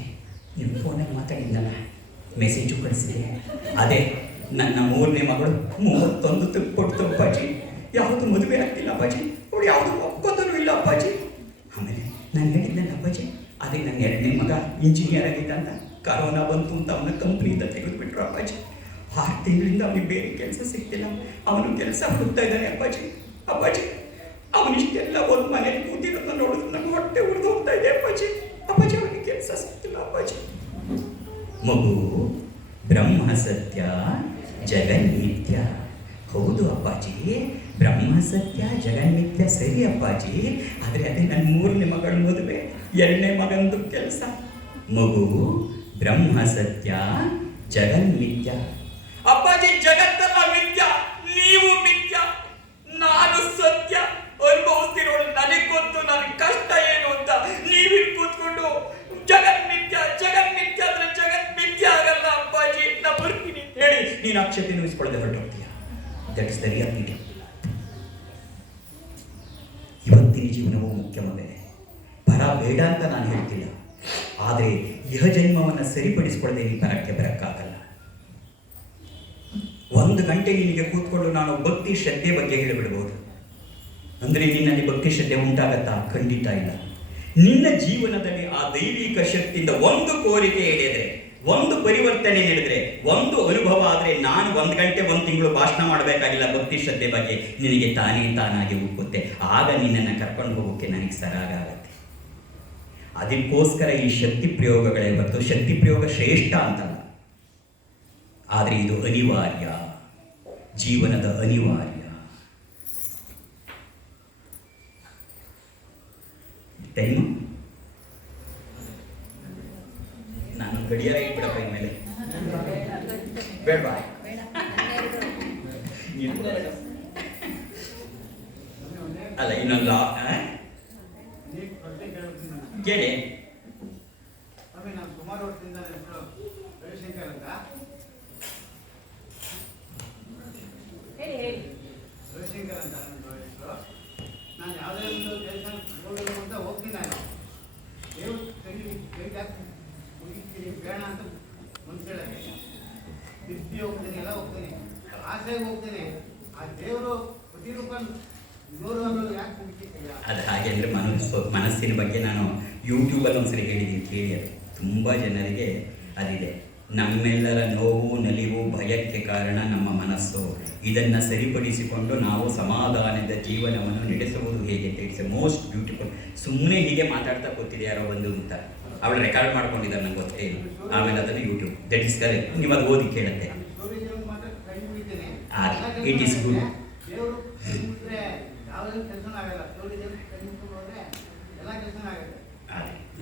ನೀವು ಫೋನಲ್ಲಿ ಮಾತಾಡಿದ್ದಲ್ಲ, ಮೆಸೇಜು ಕಳಿಸಿದೆ, ಅದೇ ನನ್ನ 3ನೇ ಮಗಳು 31 ಕೊಡ್ತು ಅಪ್ಪಾಜಿ, ಯಾವುದು ಮದುವೆ ಆಗ್ತಿಲ್ಲ ಅಪ್ಪಾಜಿ, ಅವಳು ಯಾವುದು ಒಪ್ಪೋದೂ ಇಲ್ಲ ಅಪ್ಪಾಜಿ. ಆಮೇಲೆ ನಾನು ಹೇಳಿದ್ದಲ್ಲ ಅಪ್ಪಾಜಿ, ಅದೇ ನನ್ನ 2ನೇ ಮಗ ಇಂಜಿನಿಯರ್ ಆಗಿದ್ದ ಅಂತ, ಕರೋನಾ ಬಂತು ಅಂತ ಅವನ ಕಂಪ್ನಿಯಿಂದ ತೆಗೆದುಬಿಟ್ರು ಅಪ್ಪಾಜಿ. 6 ತಿಂಗಳಿಂದ ಅವನಿಗೆ ಬೇರೆ ಕೆಲಸ ಸಿಗ್ತಿಲ್ಲ, ಅವನು ಕೆಲಸ ಹುಡುಕ್ತಾ ಇದ್ದಾನೆ ಅಪ್ಪಾಜಿ. ಅಪ್ಪಾಜಿ ಅವನಿಷ್ಟೆಲ್ಲ ಒಂದು ಮನೇಲಿ ಕೂತಿರೋದನ್ನ ನೋಡಿದ್ರು ನಂಗೆ ಹೊಟ್ಟೆ ಉರಿದು ಹೋಗ್ತಾ ಇದೆ ಅಪ್ಪಾಜಿ. ಅಪ್ಪಾಜಿ ಅವನಿಗೆ ಕೆಲಸ ಸಿಗ್ತಿಲ್ಲ ಅಪ್ಪಾಜಿ. ಮಗು ಬ್ರಹ್ಮ ಸತ್ಯ ಜಗನ್ಮಿಥ್ಯ. ಹೌದು ಅಪ್ಪಾಜಿ, ಬ್ರಹ್ಮ ಸತ್ಯ ಜಗನ್ಮಿಥ್ಯ ಸರಿ ಅಪ್ಪಾಜಿ, ಆದರೆ ಅದೇ ನನ್ನ 3ನೇ ಮಗಳ ಮದುವೆ, 2ನೇ ಮಗಂದು ಕೆಲಸ. ಮಗು ಬ್ರಹ್ಮ ಸತ್ಯ ಜಗನ್ಮಿಥ್ಯ. ಅಪ್ಪಾಜಿ ಜಗತ್ತಲ್ಲ ಮಿಥ್ಯ, ನೀವು ಮಿಥ್ಯ, ನಾನು ಸತ್ಯ. ಅನುಭವಿಸ್ತಿರೋಳು ನನಗೆ ಗೊತ್ತು ನನ್ನ ಕಷ್ಟ ಏನು ಅಂತ. ನೀವಿಲ್ಲಿ ಕೂತ್ಕೊಂಡು ಜಗನ್ಮಿಥ್ಯ ಜಗನ್ಮಿಥ್ಯ ಅಂದ್ರೆ ಜಗನ್ಮಿಥ್ಯ ಆಗಲ್ಲ ಅಪ್ಪಾಜಿ, ನಾ ಬರ್ತೀನಿ ಹೇಳಿ ನೀನು ಅಕ್ಷತೆ ಉಳಿಸ್ಕೊಳ್ಳದೆ ಹೊರಟೋಗ್ತೀಯ. That is the reality. ಇವತ್ತಿನ ಜೀವನವೂ ಮುಖ್ಯ ಮಗನೇ, ಪರ ಬೇಡ ಅಂತ ನಾನು ಹೇಳ್ತಿಲ್ಲ, ಆದರೆ ಇಹ ಜನ್ಮವನ್ನು ಸರಿಪಡಿಸ್ಕೊಳ್ಳದೆ ನೀನು ಪರಕ್ಕೆ ಬರಕ್ಕಾಗಲ್ಲ. 1 ಗಂಟೆ ನಿನಗೆ ಕೂತ್ಕೊಂಡು ನಾನು ಭಕ್ತಿ ಶ್ರದ್ಧೆ ಬಗ್ಗೆ ಹೇಳಿಬಿಡ್ಬೋದು, ಅಂದರೆ ನಿನ್ನಲ್ಲಿ ಭಕ್ತಿ ಶ್ರದ್ಧೆ ಉಂಟಾಗತ್ತಾ? ಖಂಡಿತ ಇಲ್ಲ. ನಿನ್ನ ಜೀವನದಲ್ಲಿ ಆ ದೈವಿಕ ಶಕ್ತಿಯಿಂದ ಒಂದು ಕೋರಿಕೆ ಎಳೆದರೆ, ಒಂದು ಪರಿವರ್ತನೆ ನಡೆದರೆ, ಒಂದು ಅನುಭವ ಆದರೆ, ನಾನು 1 ಗಂಟೆ 1 ತಿಂಗಳು ಭಾಷಣ ಮಾಡಬೇಕಾಗಿಲ್ಲ ಭಕ್ತಿ ಶ್ರದ್ಧೆ ಬಗ್ಗೆ, ನಿನಗೆ ತಾನಾಗಿ ಉಕ್ಕುತ್ತೆ. ಆಗ ನಿನ್ನನ್ನು ಕರ್ಕೊಂಡು ಹೋಗೋಕ್ಕೆ ನನಗೆ ಸರಾಗತ್ತೆ. ಅದಕ್ಕೋಸ್ಕರ ಈ ಶಕ್ತಿ ಪ್ರಯೋಗಗಳೇ ಹೊರತು ಶಕ್ತಿ ಪ್ರಯೋಗ ಶ್ರೇಷ್ಠ ಅಂತಲ್ಲ, ಆದರೆ ಇದು ಅನಿವಾರ್ಯ, ಜೀವನದ ಅನಿವಾರ್ಯ. ಟೈಮು ನಾನು ಗಡಿಯಾರ ಇಟ್ಬಿಡಪ್ಪ ಮೇಲೆ ಬೇಡವಾ? ಅಲ್ಲ ಇನ್ನೊಂದು ಕೇಳಿ. ಸುಮಾರು ವರ್ಷದಿಂದ ರವಿಶಂಕರ್ ಅಂತ ರವಿಶಂಕರ್ ಅಂತ ನನ್ನ ಹೆಸರು. ನಾನು ಯಾವುದೇ ಒಂದು ದೇವಸ್ಥಾನ ಅಂತ ಹೋಗ್ತೀನಿ, ನಾನು ದೇವ್ರ ಮುಗಿತೀನಿ ಬೇಡ ಅಂತ ಮುಂಚೆ ತಿರುಗಿ ಹೋಗ್ತೀನಿ, ಎಲ್ಲ ಹೋಗ್ತೀನಿ, ಆಸೆಗೆ ಹೋಗ್ತೀನಿ. ಆ ದೇವರು ಪ್ರತಿರೂಪ ನೋಡುವವರು ಯಾಕೆ ಮುಗಿತಿಲ್ಲ? ಅದು ಹಾಗೆ ಅಂದರೆ ಮನಸ್ಸಿನ ಬಗ್ಗೆ ನಾನು ಯೂಟ್ಯೂಬಲ್ಲಿ ಒಂದ್ಸರಿ ಹೇಳಿದ್ದೀನಿ, ಕೇಳಿ. ಅದು ತುಂಬ ಜನರಿಗೆ ಅದಿದೆ. ನಮ್ಮೆಲ್ಲರ ನೋವು, ನಲಿವು, ಭಯಕ್ಕೆ ಕಾರಣ ನಮ್ಮ ಮನಸ್ಸು. ಇದನ್ನು ಸರಿಪಡಿಸಿಕೊಂಡು ನಾವು ಸಮಾಧಾನದ ಜೀವನವನ್ನು ನಡೆಸುವುದು ಹೇಗೆ ಅಂತ ಇಟ್ಸ್ ಎ ಮೋಸ್ಟ್ ಬ್ಯೂಟಿಫುಲ್. ಸುಮ್ಮನೆ ಹೀಗೆ ಮಾತಾಡ್ತಾ ಕೂತಿದೆ ಯಾರೋ ಒಂದು ಅಂತ, ಅವಳು ರೆಕಾರ್ಡ್ ಮಾಡ್ಕೊಂಡಿದ್ದಾರೆ, ನಂಗೆ ಗೊತ್ತೇ ಇಲ್ಲ. ಆಮೇಲೆ ಅದನ್ನು ಯೂಟ್ಯೂಬ್, ದಟ್ ಇಸ್ ಕರೆಕ್ಟ್. ನೀವು ಅದು ಓದಿ ಕೇಳುತ್ತೆ. It is good. ದೇವರು ಕೈ ಮುಗಿದ್ರೆ ಯಾವುದೇ ಕೆಲಸನೂ ಆಗಲ್ಲ. ದೇವರು ಕೈ ಮುಗಿದು ಹೋದ್ರೆ ಎಲ್ಲ ಕೆಲಸನೂ ಆಗುತ್ತೆ.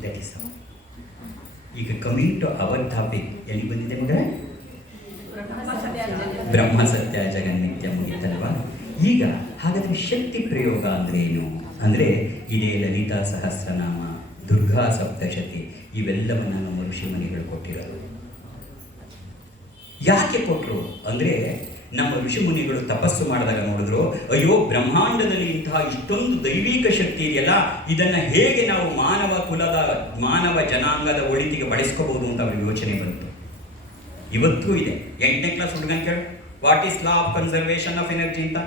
ದಟ್ ಈಸ್ ಈಗ ಕಮಿಂಗ್ ಟು ಅವರ್ ಟಾಪಿಕ್, ಎಲ್ಲಿ ಬಂದಿದೆ ಮಗಳೇ? ಬ್ರಹ್ಮ ಸತ್ಯ ಜಗನ್ನಿತ್ಯ ಮುಗಿತಲ್ವಾ? ಈಗ ಹಾಗಾದ್ರೆ ಶಕ್ತಿ ಪ್ರಯೋಗ ಅಂದ್ರೆ ಏನು? ಅಂದರೆ ಇದೇ ಲಲಿತಾ ಸಹಸ್ರನಾಮ, ದುರ್ಗಾ ಸಪ್ತಶತಿ, ಇವೆಲ್ಲವನ್ನು ನಮ್ಮ ಋಷಿಮುನಿಗಳು ಕೊಟ್ಟಿರೋದು. ಯಾಕೆ ಕೊಟ್ಟರು ಅಂದರೆ, ನಮ್ಮ ಋಷಿಮುನಿಗಳು ತಪಸ್ಸು ಮಾಡಿದಾಗ ನೋಡಿದ್ರು, ಅಯ್ಯೋ ಬ್ರಹ್ಮಾಂಡದಲ್ಲಿ ಇಂತಹ ಇಷ್ಟೊಂದು ದೈವಿಕ ಶಕ್ತಿ ಇದೆಯಲ್ಲ, ಇದನ್ನು ಹೇಗೆ ನಾವು ಮಾನವ ಜನಾಂಗದ ಒಳಿತಿಗೆ ಬಳಸ್ಕೋಬಹುದು ಅಂತ ಅವ್ರಿಗೆ ಯೋಚನೆ ಬಂತು. ಇವತ್ತೂ ಇದೆ. 8ನೇ ಕ್ಲಾಸ್ ಹುಡುಗನ್ ಕೇಳು, what is law of conservation of energy ಅಂತ.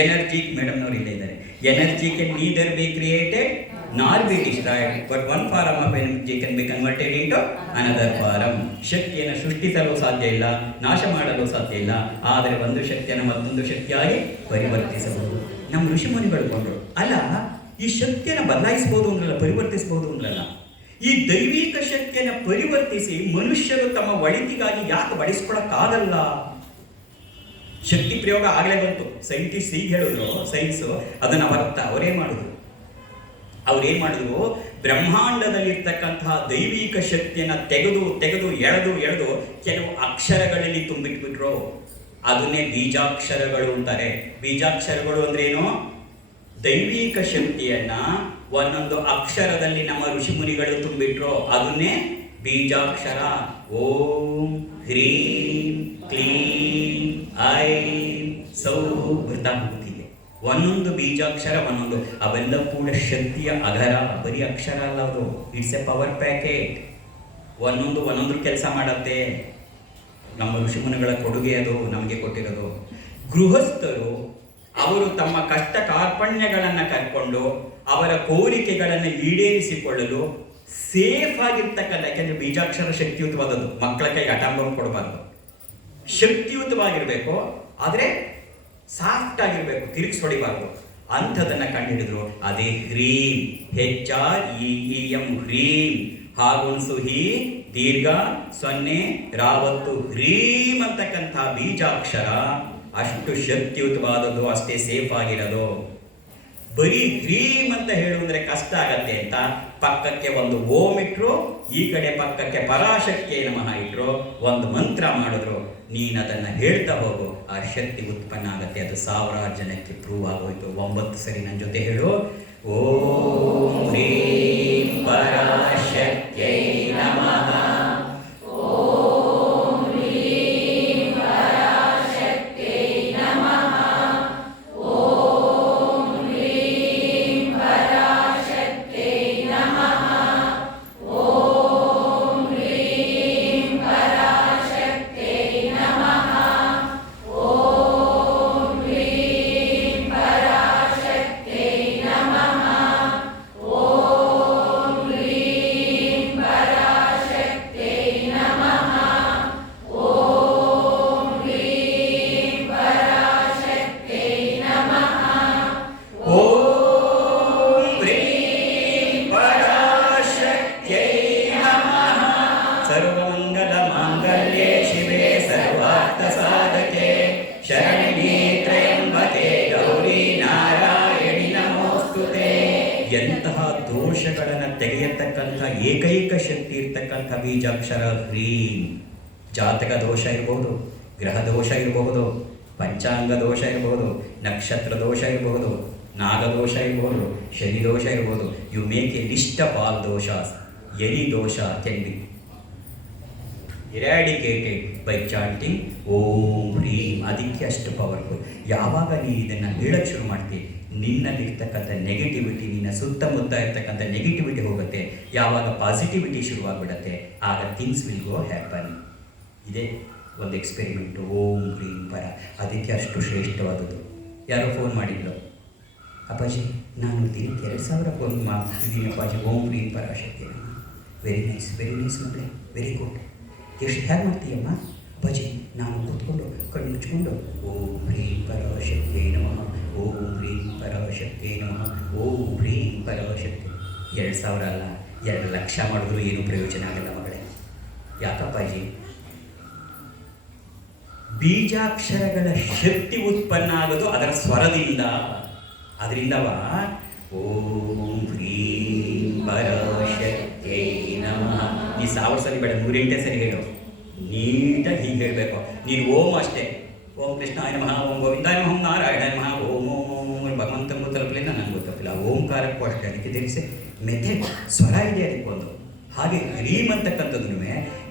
ಎನರ್ಜಿ, ಮೇಡಮ್ನವ್ರು ಇಲ್ಲೇ ಇದ್ದಾರೆ, energy can neither be created nor be destroyed, but one form of energy can be converted into another form. ಶಕ್ತಿಯನ್ನು ಸೃಷ್ಟಿಸಲು ಸಾಧ್ಯ ಇಲ್ಲ, ನಾಶ ಮಾಡಲು ಸಾಧ್ಯ ಇಲ್ಲ, ಆದರೆ ಒಂದು ಶಕ್ತಿಯನ್ನು ಮತ್ತೊಂದು ಶಕ್ತಿಯಾಗಿ ಪರಿವರ್ತಿಸಬಹುದು. ನಮ್ಮ ಋಷಿಮುನಿಗಳು ಕೊಂಡ್ರು, ಅಲ್ಲ ಈ ಶಕ್ತಿಯನ್ನು ಬದಲಾಯಿಸಬಹುದು ಅಂದ್ರಲ್ಲ, ಪರಿವರ್ತಿಸಬಹುದು ಅಂದ್ರಲ್ಲ, ಈ ದೈವಿಕ ಶಕ್ತಿಯನ್ನು ಪರಿವರ್ತಿಸಿ ಮನುಷ್ಯರು ತಮ್ಮ ಒಳಿತಿಗಾಗಿ ಯಾಕೆ ಬಳಸ್ಕೊಳಕ್ಕಾಗಲ್ಲ? ಶಕ್ತಿ ಪ್ರಯೋಗ ಆಗಲೇ ಬಂತು. ಸೈಂಟಿಸ್ಟ್ ಈಗ ಹೇಳಿದ್ರು, ಸೈನ್ಸು ಅದನ್ನು ಅವರೇನ್ ಮಾಡಿದ್ರು, ಬ್ರಹ್ಮಾಂಡದಲ್ಲಿರ್ತಕ್ಕಂತಹ ದೈವಿಕ ಶಕ್ತಿಯನ್ನು ತೆಗೆದು ಎಳೆದು ಕೆಲವು ಅಕ್ಷರಗಳಲ್ಲಿ ತುಂಬಿಟ್ಬಿಟ್ರು. ಅದನ್ನೇ ಬೀಜಾಕ್ಷರಗಳು ಅಂತಾರೆ. ಬೀಜಾಕ್ಷರಗಳು ಅಂದ್ರೇನು? ದೈವಿಕ ಶಕ್ತಿಯನ್ನ ಒಂದೊಂದು ಅಕ್ಷರದಲ್ಲಿ ನಮ್ಮ ಋಷಿಮುನಿಗಳು ತುಂಬಿಟ್ರು, ಅದನ್ನೇ ಬೀಜಾಕ್ಷರ. ಓಂ ಹ್ರೀಂ ಕ್ಲೀಂ ಐಂ ಸೌಭೃತಮೂರ್ತಿಗೆ ಒಂದೊಂದು ಬೀಜಾಕ್ಷರ ಒಂದೊಂದು, ಅವೆಲ್ಲ ಕೂಡ ಶಕ್ತಿಯ ಅಗರ, ಬರೀ ಅಕ್ಷರ ಅಲ್ಲ ಅದು. It's a power packet. ಒಂದೊಂದು ಕೆಲಸ ಮಾಡುತ್ತೆ. ನಮ್ಮ ಋಷಿಮುನಿಗಳ ಕೊಡುಗೆ ಅದು, ನಮಗೆ ಕೊಟ್ಟಿರೋದು. ಗೃಹಸ್ಥರು ಅವರು ತಮ್ಮ ಕಷ್ಟ ಕಾರ್ಪಣ್ಯಗಳನ್ನು ಕರ್ಕೊಂಡು ಅವರ ಕೋರಿಕೆಗಳನ್ನು ಈಡೇರಿಸಿಕೊಳ್ಳಲು ಸೇಫ್ ಆಗಿರ್ತಕ್ಕಂಥ, ಯಾಕೆಂದ್ರೆ ಬೀಜಾಕ್ಷರ ಶಕ್ತಿಯುತವಾದದ್ದು, ಮಕ್ಕಳ ಕೈಗೆ ಅಟಾಂಬಂ ಕೊಡಬಾರ್ದು. ಶಕ್ತಿಯುತವಾಗಿರಬೇಕು, ಆದರೆ ಸಾಫ್ಟ್ ಆಗಿರಬೇಕು, ಕಿರಿಕ್ಸ್ ಹೊಡಿಬಾರ್ದು. ಅಂಥದನ್ನು ಕಂಡುಹಿಡಿದ್ರು. ಅದೇ ಹ್ರೀಂ, HREEM, ಹ್ರೀಂ. ಹಾಗೊಂದು ಹಿ ದೀರ್ಘ 0 ರಾವತ್ತು ಹ್ರೀಂ ಅಂತಕ್ಕಂಥ ಬೀಜಾಕ್ಷರ ಅಷ್ಟು ಶಕ್ತಿಯುತವಾದದ್ದು, ಅಷ್ಟೇ ಸೇಫ್ ಆಗಿರೋದು. ಬರೀ ಹ್ರೀಂ ಅಂತ ಹೇಳುವುದ್ರೆ ಕಷ್ಟ ಆಗತ್ತೆ ಅಂತ ಪಕ್ಕಕ್ಕೆ ಒಂದು ಓಂ ಇಟ್ರು, ಈ ಕಡೆ ಪಕ್ಕಕ್ಕೆ ಪರಾಶಕ್ತಿಯೇ ನಮಃ ಇಟ್ರು, ಒಂದು ಮಂತ್ರ ಮಾಡಿದ್ರು. ನೀನು ಅದನ್ನು ಹೇಳ್ತಾ ಹೋಗು, ಆ ಶಕ್ತಿ ಉತ್ಪನ್ನ ಆಗತ್ತೆ. ಅದು 1000 ಜನಕ್ಕೆ ಪ್ರೂವ್ ಆಗೋಯ್ತು. 9 ಸರಿ ನನ್ನ ಜೊತೆ ಹೇಳು. ಓಂ ಹ್ರೀಂ ಪರಾಶಕ್ತಿಯೇ ನಮಃ. ಎಂತಹ ದೋಷಗಳನ್ನು ತೆಗೆಯತಕ್ಕಂಥ ಏಕೈಕ ಶಕ್ತಿ ಇರ್ತಕ್ಕಂಥ ಬೀಜಾಕ್ಷರ ಹ್ರೀಂ. ಜಾತಕ ದೋಷ ಇರಬಹುದು, ಗ್ರಹ ದೋಷ ಇರಬಹುದು, ಪಂಚಾಂಗ ದೋಷ ಇರಬಹುದು, ನಕ್ಷತ್ರ ದೋಷ ಇರಬಹುದು, ನಾಗದೋಷ ಇರಬಹುದು, ಶನಿ ದೋಷ ಇರಬಹುದು. You make a list of all doshas. Any dosha can be eradicated by chanting Om Hreem. ಅದಕ್ಕೆ ಅಷ್ಟು ಪವರ್ಫುಲ್. ಯಾವಾಗ ನೀನು ಇದನ್ನು ಹೇಳಕ್ಕೆ ಶುರು ಮಾಡ್ತೀವಿ, ನಿನ್ನಲ್ಲಿರ್ತಕ್ಕಂಥ ನೆಗೆಟಿವಿಟಿ, ನಿನ್ನ ಸುತ್ತಮುತ್ತ ಇರ್ತಕ್ಕಂಥ ನೆಗೆಟಿವಿಟಿ ಹೋಗುತ್ತೆ. ಯಾವಾಗ ಪಾಸಿಟಿವಿಟಿ ಶುರುವಾಗ್ಬಿಡತ್ತೆ, ಆಗ ಥಿಂಗ್ಸ್ ವಿಲ್ ಗೋ ಹ್ಯಾಪನ್. ಇದೇ ಒಂದು ಎಕ್ಸ್ಪೆರಿಮೆಂಟು ಓಂ ಹ್ರೀಂ ಪರ, ಅದಕ್ಕೆ ಅಷ್ಟು ಶ್ರೇಷ್ಠವಾದದ್ದು. ಯಾರೋ ಫೋನ್ ಮಾಡಿದ್ರು, ಅಪ್ಪಾಜಿ ನಾನು ದಿನಕ್ಕೆ 2000 ಫೋನ್ ಮಾಡ್ತಿದ್ದೀನಿ ಅಪ್ಪಾಜಿ, ಓಂ ಹ್ರೀಂ ಪರ ಶಕ್ತಿ. ವೆರಿ ನೈಸ್ ಮಗಳೇ, ವೆರಿ ಗುಡ್. ಎಷ್ಟು ಹೇಗೆ ಮಾಡ್ತೀಯಮ್ಮ? ಅಪ್ಪಾಜಿ ನಾನು ಕೂತ್ಕೊಂಡು ಕಣ್ಣು ಮುಚ್ಕೊಂಡು ಓಂ ಹ್ರೀಂ ಪರ ಶಕ್ತಿ ನಮಃ, ಓಂ ಹ್ರೀಂ ಪರ ಶಕ್ತಿ ನಮಃ, ಓಂ ಹ್ರೀಂ ಪರ ಶಕ್ತಿ. 2000 ಅಲ್ಲ, 2 ಲಕ್ಷ ಮಾಡಿದ್ರು ಏನೂ ಪ್ರಯೋಜನ ಆಗಲ್ಲ ಮಗಳೇ. ಯಾಕಪ್ಪಾಜಿ? ಬೀಜಾಕ್ಷರಗಳ ಶಕ್ತಿ ಉತ್ಪನ್ನ ಆಗೋದು ಅದರ ಸ್ವರದಿಂದ. ಅದರಿಂದವ ಓಂ ಹ್ರೀಂ ಪರಶಕ್ತೈ ನಮಃ. ನೀ 1000 ಸರಿ ಬೇಡ, 108 ಸರಿ ಹೇಳು. ನೀಟಾಗಿ ಹೀಗೆ ಹೇಳಬೇಕು. ನೀನು ಓಂ ಅಷ್ಟೇ, ಓಂ ಕೃಷ್ಣಾಯ ನಮಃ, ಓಂ ಗೋವಿಂದಾಯ ನಮಃ, ಓಂ ನಾರಾಯಣಾಯ ನಮಃ, ಓಂ ಓಂ ಭಗವಂತನಿಗೂ ತಲುಪಲಿಲ್ಲ, ನನಗೂ ತಲುಪಿಲ್ಲ. ಓಂಕಾರಕ್ಕೂ ಅಷ್ಟೇ. ಅದಕ್ಕೆ ತಿಳಿಸಿ ಮೆಥಡ್ ಸ್ವರ ಇದೆ ಅದಕ್ಕೊಂದು. ಹಾಗೆ ಹ್ರೀಂ ಅಂತಕ್ಕಂಥದ್ದು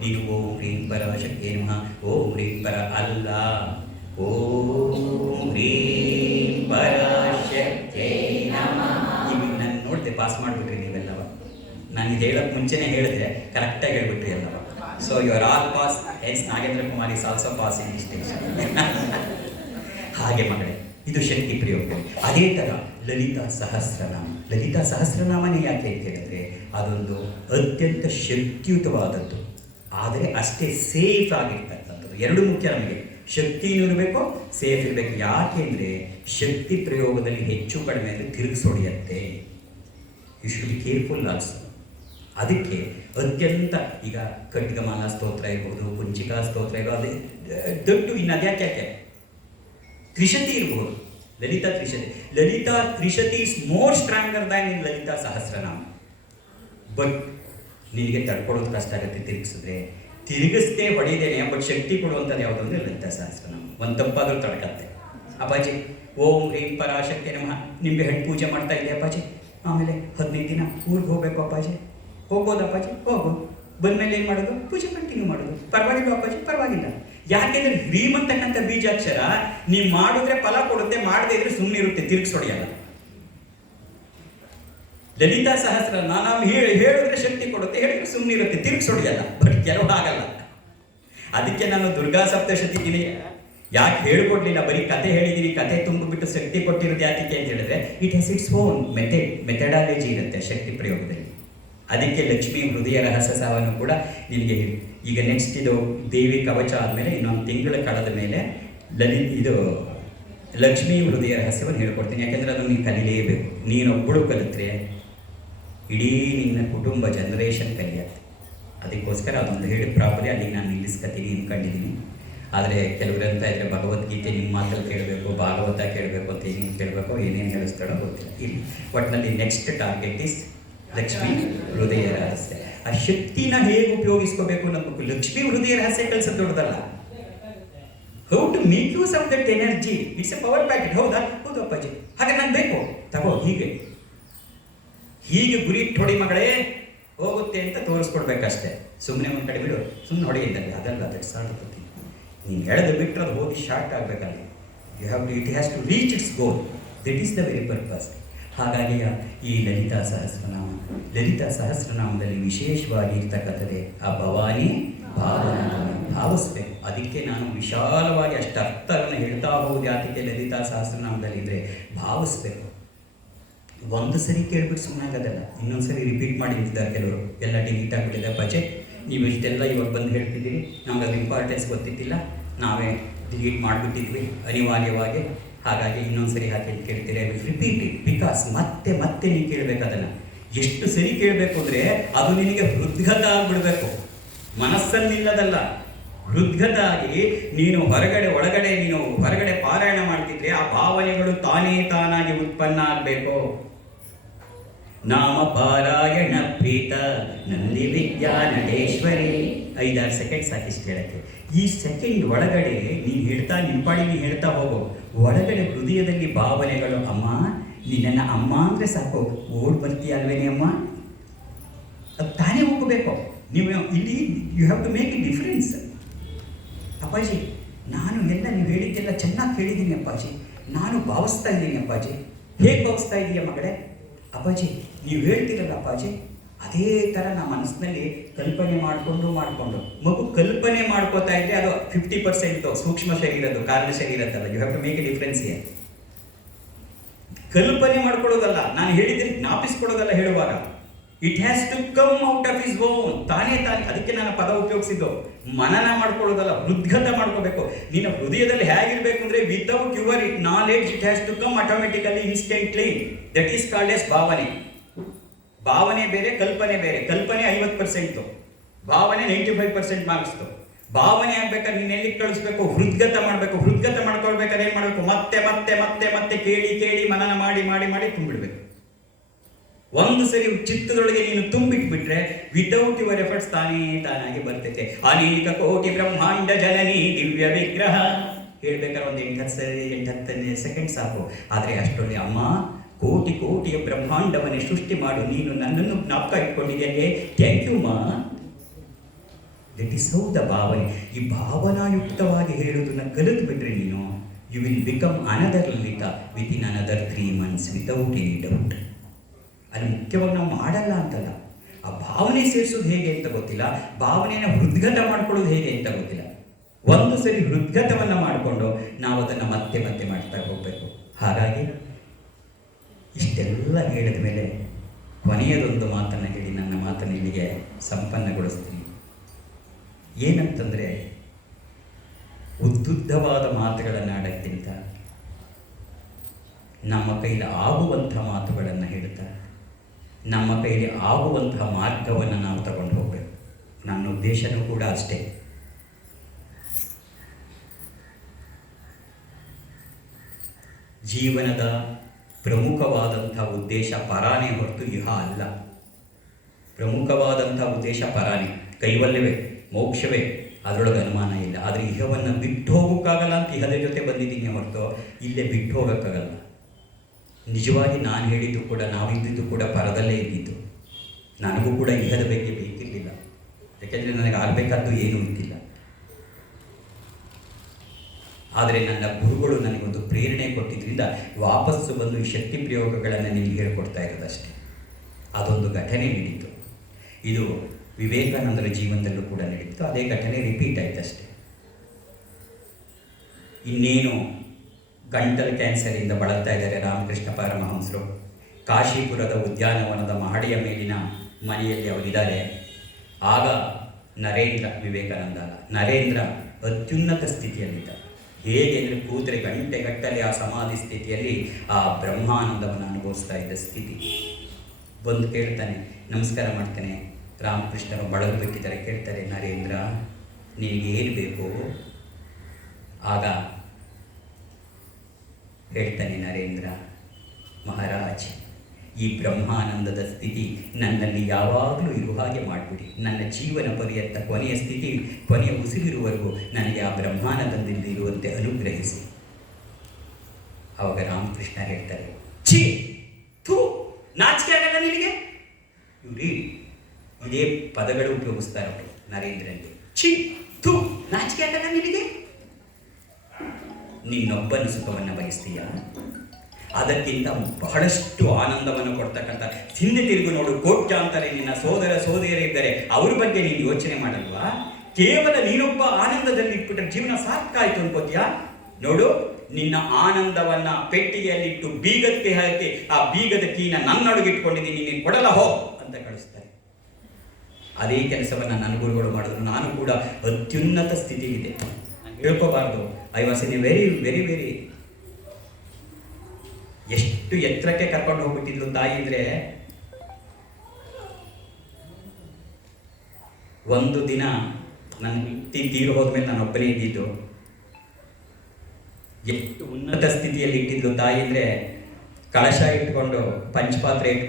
ನೀನು ಓಂ ಹ್ರೀಂ ಪರಶಕ್ತೈ ನಮಃ, ಓಂ ಹ್ರೀಂ ಪರ ಅಲ್ಲ, ಓಂ ಹ್ರೀಂ ಪರಶಕ್ತೈ ನಮಃ. ಈಗ ನಾನು ನೋಡಿದೆ, ಪಾಸ್ ಮಾಡಿಬಿಟ್ರಿ ನೀವೆಲ್ಲವ. ನಾನು ಇದು ಹೇಳೋಕ್ಕೆ ಮುಂಚೆನೇ ಹೇಳಿದ್ರೆ ಕರೆಕ್ಟಾಗಿ ಹೇಳ್ಬಿಟ್ರಿ ಎಲ್ಲವ. So you are all pass. S Nagendra Kumar is also pass in distinction. ಹಾಗೆ ಮಗಳೇ, ಇದು ಶಕ್ತಿ ಪ್ರಯೋಗ. ಅದೇ ಥರ ಲಲಿತಾ ಸಹಸ್ರನಾಮ. ಲಲಿತಾ ಸಹಸ್ರನಾಮನೇ ಯಾಕೆ ಅಂತ ಹೇಳಿದ್ರೆ ಅದೊಂದು ಅತ್ಯಂತ ಶಕ್ತಿಯುತವಾದದ್ದು, ಆದರೆ ಅಷ್ಟೇ ಸೇಫ್ ಆಗಿರ್ತಕ್ಕಂಥದ್ದು. ಎರಡು ಮುಖ್ಯ ನಮಗೆ, ಶಕ್ತಿನೂ ಇರಬೇಕು, ಸೇಫ್ ಇರಬೇಕು. ಯಾಕೆ ಅಂದರೆ ಶಕ್ತಿ ಪ್ರಯೋಗದಲ್ಲಿ ಹೆಚ್ಚು ಕಡಿಮೆ ಅಂದರೆ ತಿರುಗಿಸೊಡೆಯುತ್ತೆ. You should be careful also. ಅದಕ್ಕೆ ಅತ್ಯಂತ ಈಗ ಖಡ್ಗಮಾಲ ಸ್ತೋತ್ರ ಇರ್ಬೋದು, ಕುಂಚಿಕಾ ಸ್ತೋತ್ರ ಇರ್ಬೋದು, ಅದೇ ದೊಡ್ಡ ಇನ್ನು ಅದ್ಯಾಕೆ ತ್ರಿಶತಿ ಇರ್ಬೋದು, Lalita Trishati. Lalita Trishati is more stronger than in Lalita Sahasranama. But ನಿನಗೆ ತಡ್ಕೊಳ್ಳೋದು ಕಷ್ಟ ಆಗುತ್ತೆ ತಿರುಗಿಸಿದ್ರೆ. ತಿರುಗಿಸ್ತೇ ಹೊಡೆಯದೇನೆ, ಬಟ್ ಶಕ್ತಿ ಕೊಡುವಂಥದ್ದು ಯಾವುದು ಅಂದರೆ ಲಲಿತಾ ಸಹಸ್ರನಾಮ. ಒಂದು ತಪ್ಪಾದರೂ ತಡ್ಕತ್ತೆ. ಅಪ್ಪಾಜಿ ಓಂ ಹ್ರೀಂ ಪರಾಶಕ್ತಿ ನಮಃ, ನಿಂಬೆ ಹಣ್ಣು ಪೂಜೆ ಮಾಡ್ತಾ ಇದ್ದೆ ಅಪ್ಪಾಜಿ, ಆಮೇಲೆ 15 ದಿನ ಊರಿಗೆ ಹೋಗ್ಬೇಕು ಅಪ್ಪಾಜಿ. ಹೋಗ್ಬೋದು ಅಪ್ಪಾಜಿ, ಹೋಗು. ಬಂದಮೇಲೆ ಏನು ಮಾಡೋದು? ಪೂಜೆ ಕಂಟಿನ್ಯೂ ಮಾಡೋದು. ಪರವಾಗಿಲ್ಲ ಅಪ್ಪಾಜಿ, ಪರವಾಗಿಲ್ಲ. ಯಾಕೆಂದ್ರೆ ಹ್ರೀಂ ಅಂತಕ್ಕಂಥ ಬೀಜಾಕ್ಷರ ನೀವು ಮಾಡಿದ್ರೆ ಫಲ ಕೊಡುತ್ತೆ, ಮಾಡದೇ ಇದ್ರೆ ಸುಮ್ಮನೆ ಇರುತ್ತೆ, ತಿರುಗಿಸೊಡೆಯಲ್ಲ. ಲಲಿತಾ ಸಹಸ್ರ ನಾವು ಹೇಳಿದ್ರೆ ಶಕ್ತಿ ಕೊಡುತ್ತೆ, ಹೇಳಿದ್ರೆ ಸುಮ್ಮನೆ ಇರುತ್ತೆ, ತಿರುಗಿಸೊಡೆಯಲ್ಲ. ಬಟ್ ಕೆಲವು ಆಗಲ್ಲ. ಅದಕ್ಕೆ ನಾನು ದುರ್ಗಾ ಸಪ್ತಶತಿಗೆ ಯಾಕೆ ಹೇಳ್ಕೊಡ್ಲಿಲ್ಲ, ಬರೀ ಕತೆ ಹೇಳಿದ್ದೀನಿ. ಕತೆ ತುಂಬಿಬಿಟ್ಟು ಶಕ್ತಿ ಕೊಟ್ಟಿರೋದು ಯಾಕೆ ಅಂತ ಹೇಳಿದ್ರೆ it has its own methodology ಇರುತ್ತೆ ಶಕ್ತಿ ಪ್ರಯೋಗದಲ್ಲಿ. ಅದಕ್ಕೆ ಲಕ್ಷ್ಮೀ ಹೃದಯ ರಹಸ್ಯ ಸಾವನ್ನು ಕೂಡ ನಿನಗೆ ಈಗ ನೆಕ್ಸ್ಟ್ ಇದು ದೇವಿ ಕವಚ ಆದಮೇಲೆ ಇನ್ನೊಂದು ತಿಂಗಳ ಕಳೆದ ಮೇಲೆ ಇದು ಲಕ್ಷ್ಮೀ ಹೃದಯ ರಹಸ್ಯವನ್ನು ಹೇಳ್ಕೊಡ್ತೀನಿ. ಯಾಕೆಂದರೆ ಅದನ್ನು ನೀನು ಕಲೀಲೇಬೇಕು. ನೀನೊಬ್ಬಳು ಕಲಿತ್ರೆ ಇಡೀ ನಿನ್ನ ಕುಟುಂಬ ಜನರೇಷನ್ ಕಲಿಯತ್ತೆ. ಅದಕ್ಕೋಸ್ಕರ ಅದೊಂದು ಹೇಳಿ ಪ್ರಾಪರ್ಲಿ ಅಲ್ಲಿಗೆ ನಾನು ನಿಲ್ಲಿಸ್ಕೊತೀನಿ ಅಂದ್ಕೊಂಡಿದ್ದೀನಿ. ಆದರೆ ಕೆಲವರಂತ ಇದ್ದರೆ ಭಗವದ್ಗೀತೆ ನಿಮ್ಮ ಮಾತಲ್ಲಿ ಕೇಳಬೇಕು, ಭಾಗವತ ಕೇಳಬೇಕು ಅಂತ ಏನೇನು ಕೇಳಬೇಕು, ಏನೇನು ಹೇಳಿಸ್ತಾಳೋ ಗೊತ್ತಿಲ್ಲ. ಇಲ್ಲಿ ಒಟ್ಟಿನಲ್ಲಿ ನೆಕ್ಸ್ಟ್ ಟಾರ್ಗೆಟ್ ಇಸ್ ಲಕ್ಷ್ಮೀ ಹೃದಯ ರಹಸ್ಯ. ಆ ಶಕ್ತಿನ ಹೇಗೆ ಉಪಯೋಗಿಸ್ಕೋಬೇಕು ಅನ್ನೋದು ಲಕ್ಷ್ಮೀ ಹೃದಯ ರಹಸ್ಯ ಕಲಿಸೋದು ದೊಡ್ಡದಲ್ಲ. How to make use of that energy. It's a power packet. ಹೌದಾ? ಹೌದು ಅಪ್ಪಾಜಿ, ಹಾಗೆ ನಾನು ಬೇಕು ತಗೋ. ಹೀಗೆ ಗುರಿ ಇಟ್ಟು ಹೊಡಿ ಮಗಳೇ, ಹೋಗುತ್ತೆ ಅಂತ ತೋರಿಸ್ಕೊಡ್ಬೇಕಷ್ಟೇ. ಸುಮ್ಮನೆ ಒಂದು ಕಡೆ ಬಿಡು, ಸುಮ್ಮನೆ ಹೊಡಿ ಇದ್ದಲ್ಲಿ ಅದಲ್ಲ. That solve. ನೀನು ಎಳೆದು ಬಿಟ್ಟರೆ ಅದು ಹೋಗಿ ಶಾರ್ಟ್ ಆಗಬೇಕಲ್ಲ. It has to reach its goal. That is the very purpose. ಹಾಗಾಗಿ ಈ ಲಲಿತಾ ಸಹಸ್ರನಾಮದಲ್ಲಿ ವಿಶೇಷವಾಗಿ ಇರ್ತಕ್ಕಂಥದ್ದೇ ಆ ಭವಾನಿ ಭಾವನೆಯನ್ನು ಭಾವಿಸ್ಬೇಕು. ಅದಕ್ಕೆ ನಾನು ವಿಶಾಲವಾಗಿ ಅಷ್ಟು ಅರ್ಥವನ್ನು ಹೇಳ್ತಾ ಹೋಗೋದು ಯಾತಕ್ಕೆ ಲಲಿತಾ ಸಹಸ್ರನಾಮದಲ್ಲಿ ಇದ್ದರೆ ಭಾವಿಸ್ಬೇಕು. ಒಂದು ಸರಿ ಕೇಳ್ಬಿಟ್ಟು ಸುಮ್ಮನೆ ಆಗೋದಲ್ಲ, ಇನ್ನೊಂದು ಸರಿ ರಿಪೀಟ್ ಮಾಡಿ ನಿಂತಿದ್ದಾರೆ ಕೆಲವರು. ಎಲ್ಲ ಡಿಲೀಟ್ ಆಗಿಬಿಟ್ಟಿದೆ ಅಪ್ಪಾಜಿ, ನೀವು ಇಷ್ಟೆಲ್ಲ ಇವಾಗ ಬಂದು ಹೇಳ್ತಿದ್ದೀರಿ, ನಮ್ಗೆ ಅದು ಇಂಪಾರ್ಟೆನ್ಸ್ ಗೊತ್ತಿದ್ದಿಲ್ಲ, ನಾವೇ ಡಿಲೀಟ್ ಮಾಡಿಬಿಟ್ಟಿದ್ವಿ ಅನಿವಾರ್ಯವಾಗಿ. ಹಾಗಾಗಿ ಇನ್ನೊಂದು ಸರಿ ಹಾಕಿ ಕೇಳ್ತೀರಿ. I will repeat it because ಮತ್ತೆ ನೀವು ಕೇಳಬೇಕು. ಅದನ್ನು ಎಷ್ಟು ಸರಿ ಕೇಳಬೇಕು ಅಂದರೆ ಅದು ನಿನಗೆ ಹೃದ್ಗತ ಆಗಿಬಿಡ್ಬೇಕು. ಮನಸ್ಸಲ್ಲಿ ನಿಲ್ಲದಲ್ಲ, ಹೃದ್ಗತ ಆಗಿ ನೀನು ಹೊರಗಡೆ ಪಾರಾಯಣ ಮಾಡ್ತಿದ್ರೆ ಆ ಭಾವನೆಗಳು ತಾನಾಗಿ ಉತ್ಪನ್ನ ಆಗಬೇಕು. ನಾಮ ಪಾರಾಯಣ ಪ್ರೀತ ನಲ್ಲಿ ವಿದ್ಯಾ ನಟೇಶ್ವರಿ. 5-6 ಸೆಕೆಂಡ್ ಸಾಕಿಷ್ಟು ಹೇಳಕ್ಕೆ. ಈ ಸೆಕೆಂಡ್ ಒಳಗಡೆ ನೀನು ನಿನ್ನ ಪಾಡಿ ನೀನು ಹೇಳ್ತಾ ಹೋಗೋ. ಒಳಗಡೆ ಹೃದಯದಲ್ಲಿ ಭಾವನೆಗಳು, ಅಮ್ಮ ನಿನ್ನ ಅಮ್ಮ ಅಂದರೆ ಸಾಕು, ಓಡ್ ಬರ್ತೀಯ ಅಲ್ವೇನೆ ಅಮ್ಮ, ಅದು ತಾನೇ ಹೋಗಬೇಕು. ನೀವು ಇಲ್ಲಿ you have to make a difference. Appaji ನಾನು ನೀವು ಹೇಳಿದ್ದೆಲ್ಲ ಚೆನ್ನಾಗಿ ಕೇಳಿದ್ದೀನಿ ಅಪ್ಪಾಜಿ, ನಾನು ಭಾವಿಸ್ತಾ ಇದ್ದೀನಿ ಅಪ್ಪಾಜಿ. ಹೇಗೆ ಭಾವಿಸ್ತಾ ಇದೀಯ ಮಗಳೇ? ಅಪ್ಪಾಜಿ ನೀವು ಹೇಳ್ತೀರಲ್ಲ ಅಪ್ಪಾಜಿ, ಅದೇ ಥರ ನಮ್ಮ ಮನಸ್ಸಿನಲ್ಲಿ ಕಲ್ಪನೆ ಮಾಡಿಕೊಂಡು ಮಗು ಕಲ್ಪನೆ ಮಾಡ್ಕೋತಾ ಇದ್ರೆ ಅದು 50% ಸೂಕ್ಷ್ಮ ಶರೀರದ್ದು, ಕಾರಣ ಶರೀರದ್ದಲ್ಲ. You have to make a difference here. ಕಲ್ಪನೆ ಮಾಡ್ಕೊಳ್ಳೋದಲ್ಲ, ನಾನು ಹೇಳಿದ್ರೆ ಜ್ಞಾಪಿಸ್ಕೊಡೋದಲ್ಲ ಹೇಳುವಾಗ. It has to come out of is own, ತಾನೇ. ಅದಕ್ಕೆ ನಾನು ಪದ ಉಪಯೋಗಿಸಿದ್ದು. ಮನನ ಮಾಡ್ಕೊಳ್ಳೋದಲ್ಲ, ಹೃದ್ಗತ ಮಾಡ್ಕೋಬೇಕು. ನಿನ್ನ ಹೃದಯದಲ್ಲಿ ಹೇಗಿರ್ಬೇಕು ಅಂದ್ರೆ without your knowledge it has to come automatically, instantly. That is called as bhavane. ಭಾವನೆ ಬೇರೆ, ಕಲ್ಪನೆ ಬೇರೆ. ಕಲ್ಪನೆ 50%, ಭಾವನೆ 95% ಮಾರ್ಕ್ಸ್. ಭಾವನೆ ಆಗ್ಬೇಕಾದ್ರೆ ನೀನು ಎಲ್ಲಿ ಕಳಿಸ್ಬೇಕು? ಹೃದ್ಗತ ಮಾಡಬೇಕು. ಹೃದ್ಗತ ಮಾಡ್ಕೊಳ್ಬೇಕಾದ್ರೆ ಏನ್ ಮಾಡಬೇಕು? ಮತ್ತೆ ಮತ್ತೆ ಮತ್ತೆ ಮತ್ತೆ ಕೇಳಿ ಕೇಳಿ ಮನನ ಮಾಡಿ ಮಾಡಿ ಮಾಡಿ ತುಂಬಿಡ್ಬೇಕು. ಒಂದು ಸರಿ ಚಿತ್ತದೊಳಗೆ ನೀನು ತುಂಬಿಟ್ಬಿಟ್ರೆ ವಿತೌಟ್ ಯುವರ್ ಎಫರ್ಟ್ಸ್ ತಾನಾಗಿ ಬರ್ತೈತೆ. ಅನೇಕ ಕೋಟಿ ಬ್ರಹ್ಮಾಂಡ ಜನನಿ ದಿವ್ಯ ವಿಗ್ರಹ ಹೇಳ್ಬೇಕಾದ್ರೆ ಒಂದು 8-10 ಸೆಕೆಂಡ್ ಸಾಕು. ಆದರೆ ಅಷ್ಟೊಂದು ಅಮ್ಮ ಕೋಟಿ ಕೋಟಿಯ ಬ್ರಹ್ಮಾಂಡವನ್ನೇ ಸೃಷ್ಟಿ ಮಾಡು, ನೀನು ನನ್ನನ್ನು ಜ್ಞಾಪಕ ಇಟ್ಕೊಂಡಿದ್ದೇನೆ, thank you ma. That is how the bhavane. ಈ ಭಾವನಾಯುಕ್ತವಾಗಿ ಹೇಳುವುದನ್ನು ಕಲಿತು ಬಿಟ್ರೆ ನೀನು, you will become another Lalita with in another 3 months without any doubt. ಅದು ಮುಖ್ಯವಾಗಿ ನಾವು ಮಾಡಲ್ಲ ಅಂತಲ್ಲ, ಆ ಭಾವನೆ ಸೇರಿಸೋದು ಹೇಗೆ ಅಂತ ಗೊತ್ತಿಲ್ಲ, ಭಾವನೆಯನ್ನು ಹೃದ್ಗತ ಮಾಡ್ಕೊಳ್ಳೋದು ಹೇಗೆ ಅಂತ ಗೊತ್ತಿಲ್ಲ. ಒಂದು ಸರಿ ಹೃದ್ಗತವನ್ನು ಮಾಡಿಕೊಂಡು ನಾವು ಅದನ್ನು ಮತ್ತೆ ಮತ್ತೆ ಮಾಡ್ತಾ ಹೋಗಬೇಕು. ಹಾಗಾಗಿ ಇಷ್ಟೆಲ್ಲ ಹೇಳಿದ ಮೇಲೆ ಕೊನೆಯದೊಂದು ಮಾತನ್ನು ಹೇಳಿ ನನ್ನ ಮಾತನ್ನು ಇಲ್ಲಿಗೆ ಸಂಪನ್ನಗೊಳಿಸ್ತೀನಿ. ಏನಂತಂದರೆ, ಉದ್ದುದ್ದವಾದ ಮಾತುಗಳನ್ನು ಆಡೋಕ್ಕಿಂತ ನಮ್ಮ ಕೈಲಿ ಆಗುವಂಥ ಮಾತುಗಳನ್ನು ಹೇಳ್ತಾ ನಮ್ಮ ಕೈಲಿ ಆಗುವಂತಹ ಮಾರ್ಗವನ್ನು ನಾವು ತಗೊಂಡು ಹೋಗಬೇಕು. ನನ್ನ ಉದ್ದೇಶನೂ ಕೂಡ ಅಷ್ಟೇ. ಜೀವನದ ಪ್ರಮುಖವಾದಂಥ ಉದ್ದೇಶ ಪರಾನೇ ಹೊರತು ಇಹ ಅಲ್ಲ. ಪ್ರಮುಖವಾದಂಥ ಉದ್ದೇಶ ಪರಾನೇ, ಕೈವಲ್ಯವೇ, ಮೋಕ್ಷವೇ, ಅದರೊಳಗೆ ಅನುಮಾನ ಇಲ್ಲ. ಆದರೆ ಇಹವನ್ನು ಬಿಟ್ಟು ಹೋಗೋಕ್ಕಾಗಲ್ಲ ಅಂತ ಇಹದ ಜೊತೆ ಬಂದಿದ್ದೀನಿ ಹೊರತು ಇಲ್ಲೇ ಬಿಟ್ಟು ಹೋಗೋಕ್ಕಾಗಲ್ಲ. ನಿಜವಾಗಿ ನಾನು ಹೇಳಿದ್ದು ಕೂಡ, ನಾವಿದ್ದಿದ್ದು ಕೂಡ ಪರದಲ್ಲೇ ಇದ್ದಿದ್ದು. ನನಗೂ ಕೂಡ ಇಹದ ಬಗ್ಗೆ ಬೇಕಿರಲಿಲ್ಲ, ಯಾಕೆಂದರೆ ನನಗೆ ಆಗಬೇಕಾದ್ದು ಏನೂ ಇದ್ದಿಲ್ಲ. ಆದರೆ ನನ್ನ ಗುರುಗಳು ನನಗೊಂದು ಪ್ರೇರಣೆ ಕೊಟ್ಟಿದ್ದರಿಂದ ವಾಪಸ್ಸು ಬಂದು ಈ ಶಕ್ತಿ ಪ್ರಯೋಗಗಳನ್ನು ನಿಮಗೆ ಹೇಳ್ಕೊಡ್ತಾ ಇರೋದಷ್ಟೇ. ಅದೊಂದು ಘಟನೆ ನಡೀತು. ಇದು ವಿವೇಕಾನಂದರ ಜೀವನದಲ್ಲೂ ಕೂಡ ನಡೀತು. ಅದೇ ಘಟನೆ ರಿಪೀಟ್ ಆಯ್ತಷ್ಟೇ. ಇನ್ನೇನು ಗಂಟಲು ಕ್ಯಾನ್ಸರಿಂದ ಬಳಲ್ತಾ ಇದ್ದಾರೆ ರಾಮಕೃಷ್ಣ ಪರಮಹಂಸರು. ಕಾಶೀಪುರದ ಉದ್ಯಾನವನದ ಮಹಡಿಯ ಮೇಲಿನ ಮನೆಯಲ್ಲಿ ಅವರಿದ್ದಾರೆ. ಆಗ ನರೇಂದ್ರ ಅತ್ಯುನ್ನತ ಸ್ಥಿತಿಯಲ್ಲಿದ್ದ. ಹೇಗೆ ಅಂದರೆ ಕೂತರೆ ಗಂಟೆಗಟ್ಟಲೆ ಆ ಸಮಾಧಿ ಸ್ಥಿತಿಯಲ್ಲಿ ಆ ಬ್ರಹ್ಮಾನಂದವನ್ನು ಅನುಭವಿಸ್ತಾ ಇದ್ದ ಸ್ಥಿತಿ. ಬಂದು ಕೇಳ್ತಾನೆ, ನಮಸ್ಕಾರ ಮಾಡ್ತಾನೆ. ರಾಮಕೃಷ್ಣರು ಬಳಲಬೇಕಿದ್ದಾರೆ. ಕೇಳ್ತಾರೆ, ನರೇಂದ್ರ ನಿನಗೇನು ಬೇಕು? ಆಗ ಹೇಳ್ತಾನೆ ನರೇಂದ್ರ, ಮಹಾರಾಜ್, ಈ ಬ್ರಹ್ಮಾನಂದದ ಸ್ಥಿತಿ ನನ್ನಲ್ಲಿ ಯಾವಾಗಲೂ ಇರುವ ಹಾಗೆ ಮಾಡಿಬಿಡಿ. ನನ್ನ ಜೀವನ ಪರ್ಯಂತ ಕೊನೆಯ ಸ್ಥಿತಿ, ಕೊನೆಯ ಉಸಿರಿರುವವರೆಗೂ ನನಗೆ ಆ ಬ್ರಹ್ಮಾನಂದದಲ್ಲಿ ಇರುವಂತೆ ಅನುಗ್ರಹಿಸಿ. ಆವಾಗ ರಾಮಕೃಷ್ಣ ಹೇಳ್ತಾರೆ, ಛೀ, ಥೂ, ನಾಚಿಕೆ ಆಗಲ್ಲ ನಿನಗೆ? ಇವ್ರಿ ಇದೇ ಪದಗಳು ಉಪಯೋಗಿಸ್ತಾರೆ ಅವರು ನರೇಂದ್ರನಿಗೆ. ಛೀ, ಥೂ, ನಾಚಿಕೆ ಆಗಲ್ಲ ನಿನಗೆ? ನಿನ್ನೊಬ್ಬನ ಸುಖವನ್ನು ಬಯಸ್ತೀಯ? ಅದಕ್ಕಿಂತ ಬಹಳಷ್ಟು ಆನಂದವನ್ನು ಕೊಡ್ತಕ್ಕಂಥ ಹಿಂದೆ ತಿರುಗಿ ನೋಡು, ಕೋಟ್ಯಾಂತರ ನಿನ್ನ ಸೋದರ ಸೋದರಿಯರಿದ್ದಾರೆ, ಅವ್ರ ಬಗ್ಗೆ ನೀನು ಯೋಚನೆ ಮಾಡಲ್ವಾ? ಕೇವಲ ನೀನೊಬ್ಬ ಆನಂದದಲ್ಲಿ ಇಟ್ಬಿಟ್ರೆ ಜೀವನ ಸಾಕಾಯ್ತು ಅನ್ಕೋತೀಯಾ? ನೋಡು, ನಿನ್ನ ಆನಂದವನ್ನ ಪೆಟ್ಟಿಗೆಯಲ್ಲಿಟ್ಟು ಬೀಗಕ್ಕೆ ಹಾಕಿ ಆ ಬೀಗದ ಕೀನ ನನ್ನೊಳಗೆ ಇಟ್ಕೊಂಡಿದ್ದೀನಿ, ನೀನು ಕೊಡಲ್ಲ, ಹೋ ಅಂತ ಕಳಿಸ್ತಾರೆ. ಅದೇ ಕೆಲಸವನ್ನು ನನ್ನ ಗುರುಗಳು ಮಾಡಿದ್ರು. ನಾನು ಕೂಡ ಅತ್ಯುನ್ನತ ಸ್ಥಿತಿಯಿದೆ, ಹೇಳ್ಕೋಬಾರ್ದು. I was in a very very very, ಎಷ್ಟು ಎತ್ತರಕ್ಕೆ ಕರ್ಕೊಂಡು ಹೋಗ್ಬಿಟ್ಟಿದ್ಲು ತಾಯಿ ಅಂದರೆ, ಒಂದು ದಿನ ನನ್ನ ತೀರು ಹೋದ್ಮೇಲೆ ನಾನು ಒಬ್ಬನೇ ಇದ್ದಿದ್ದು. ಎಷ್ಟು ಉನ್ನತ ಸ್ಥಿತಿಯಲ್ಲಿ ಇಟ್ಟಿದ್ಲು ತಾಯಿ ಅಂದರೆ, ಕಳಶ ಇಟ್ಕೊಂಡು ಪಂಚಪಾತ್ರೆ ಇಟ್ಕೊಂಡು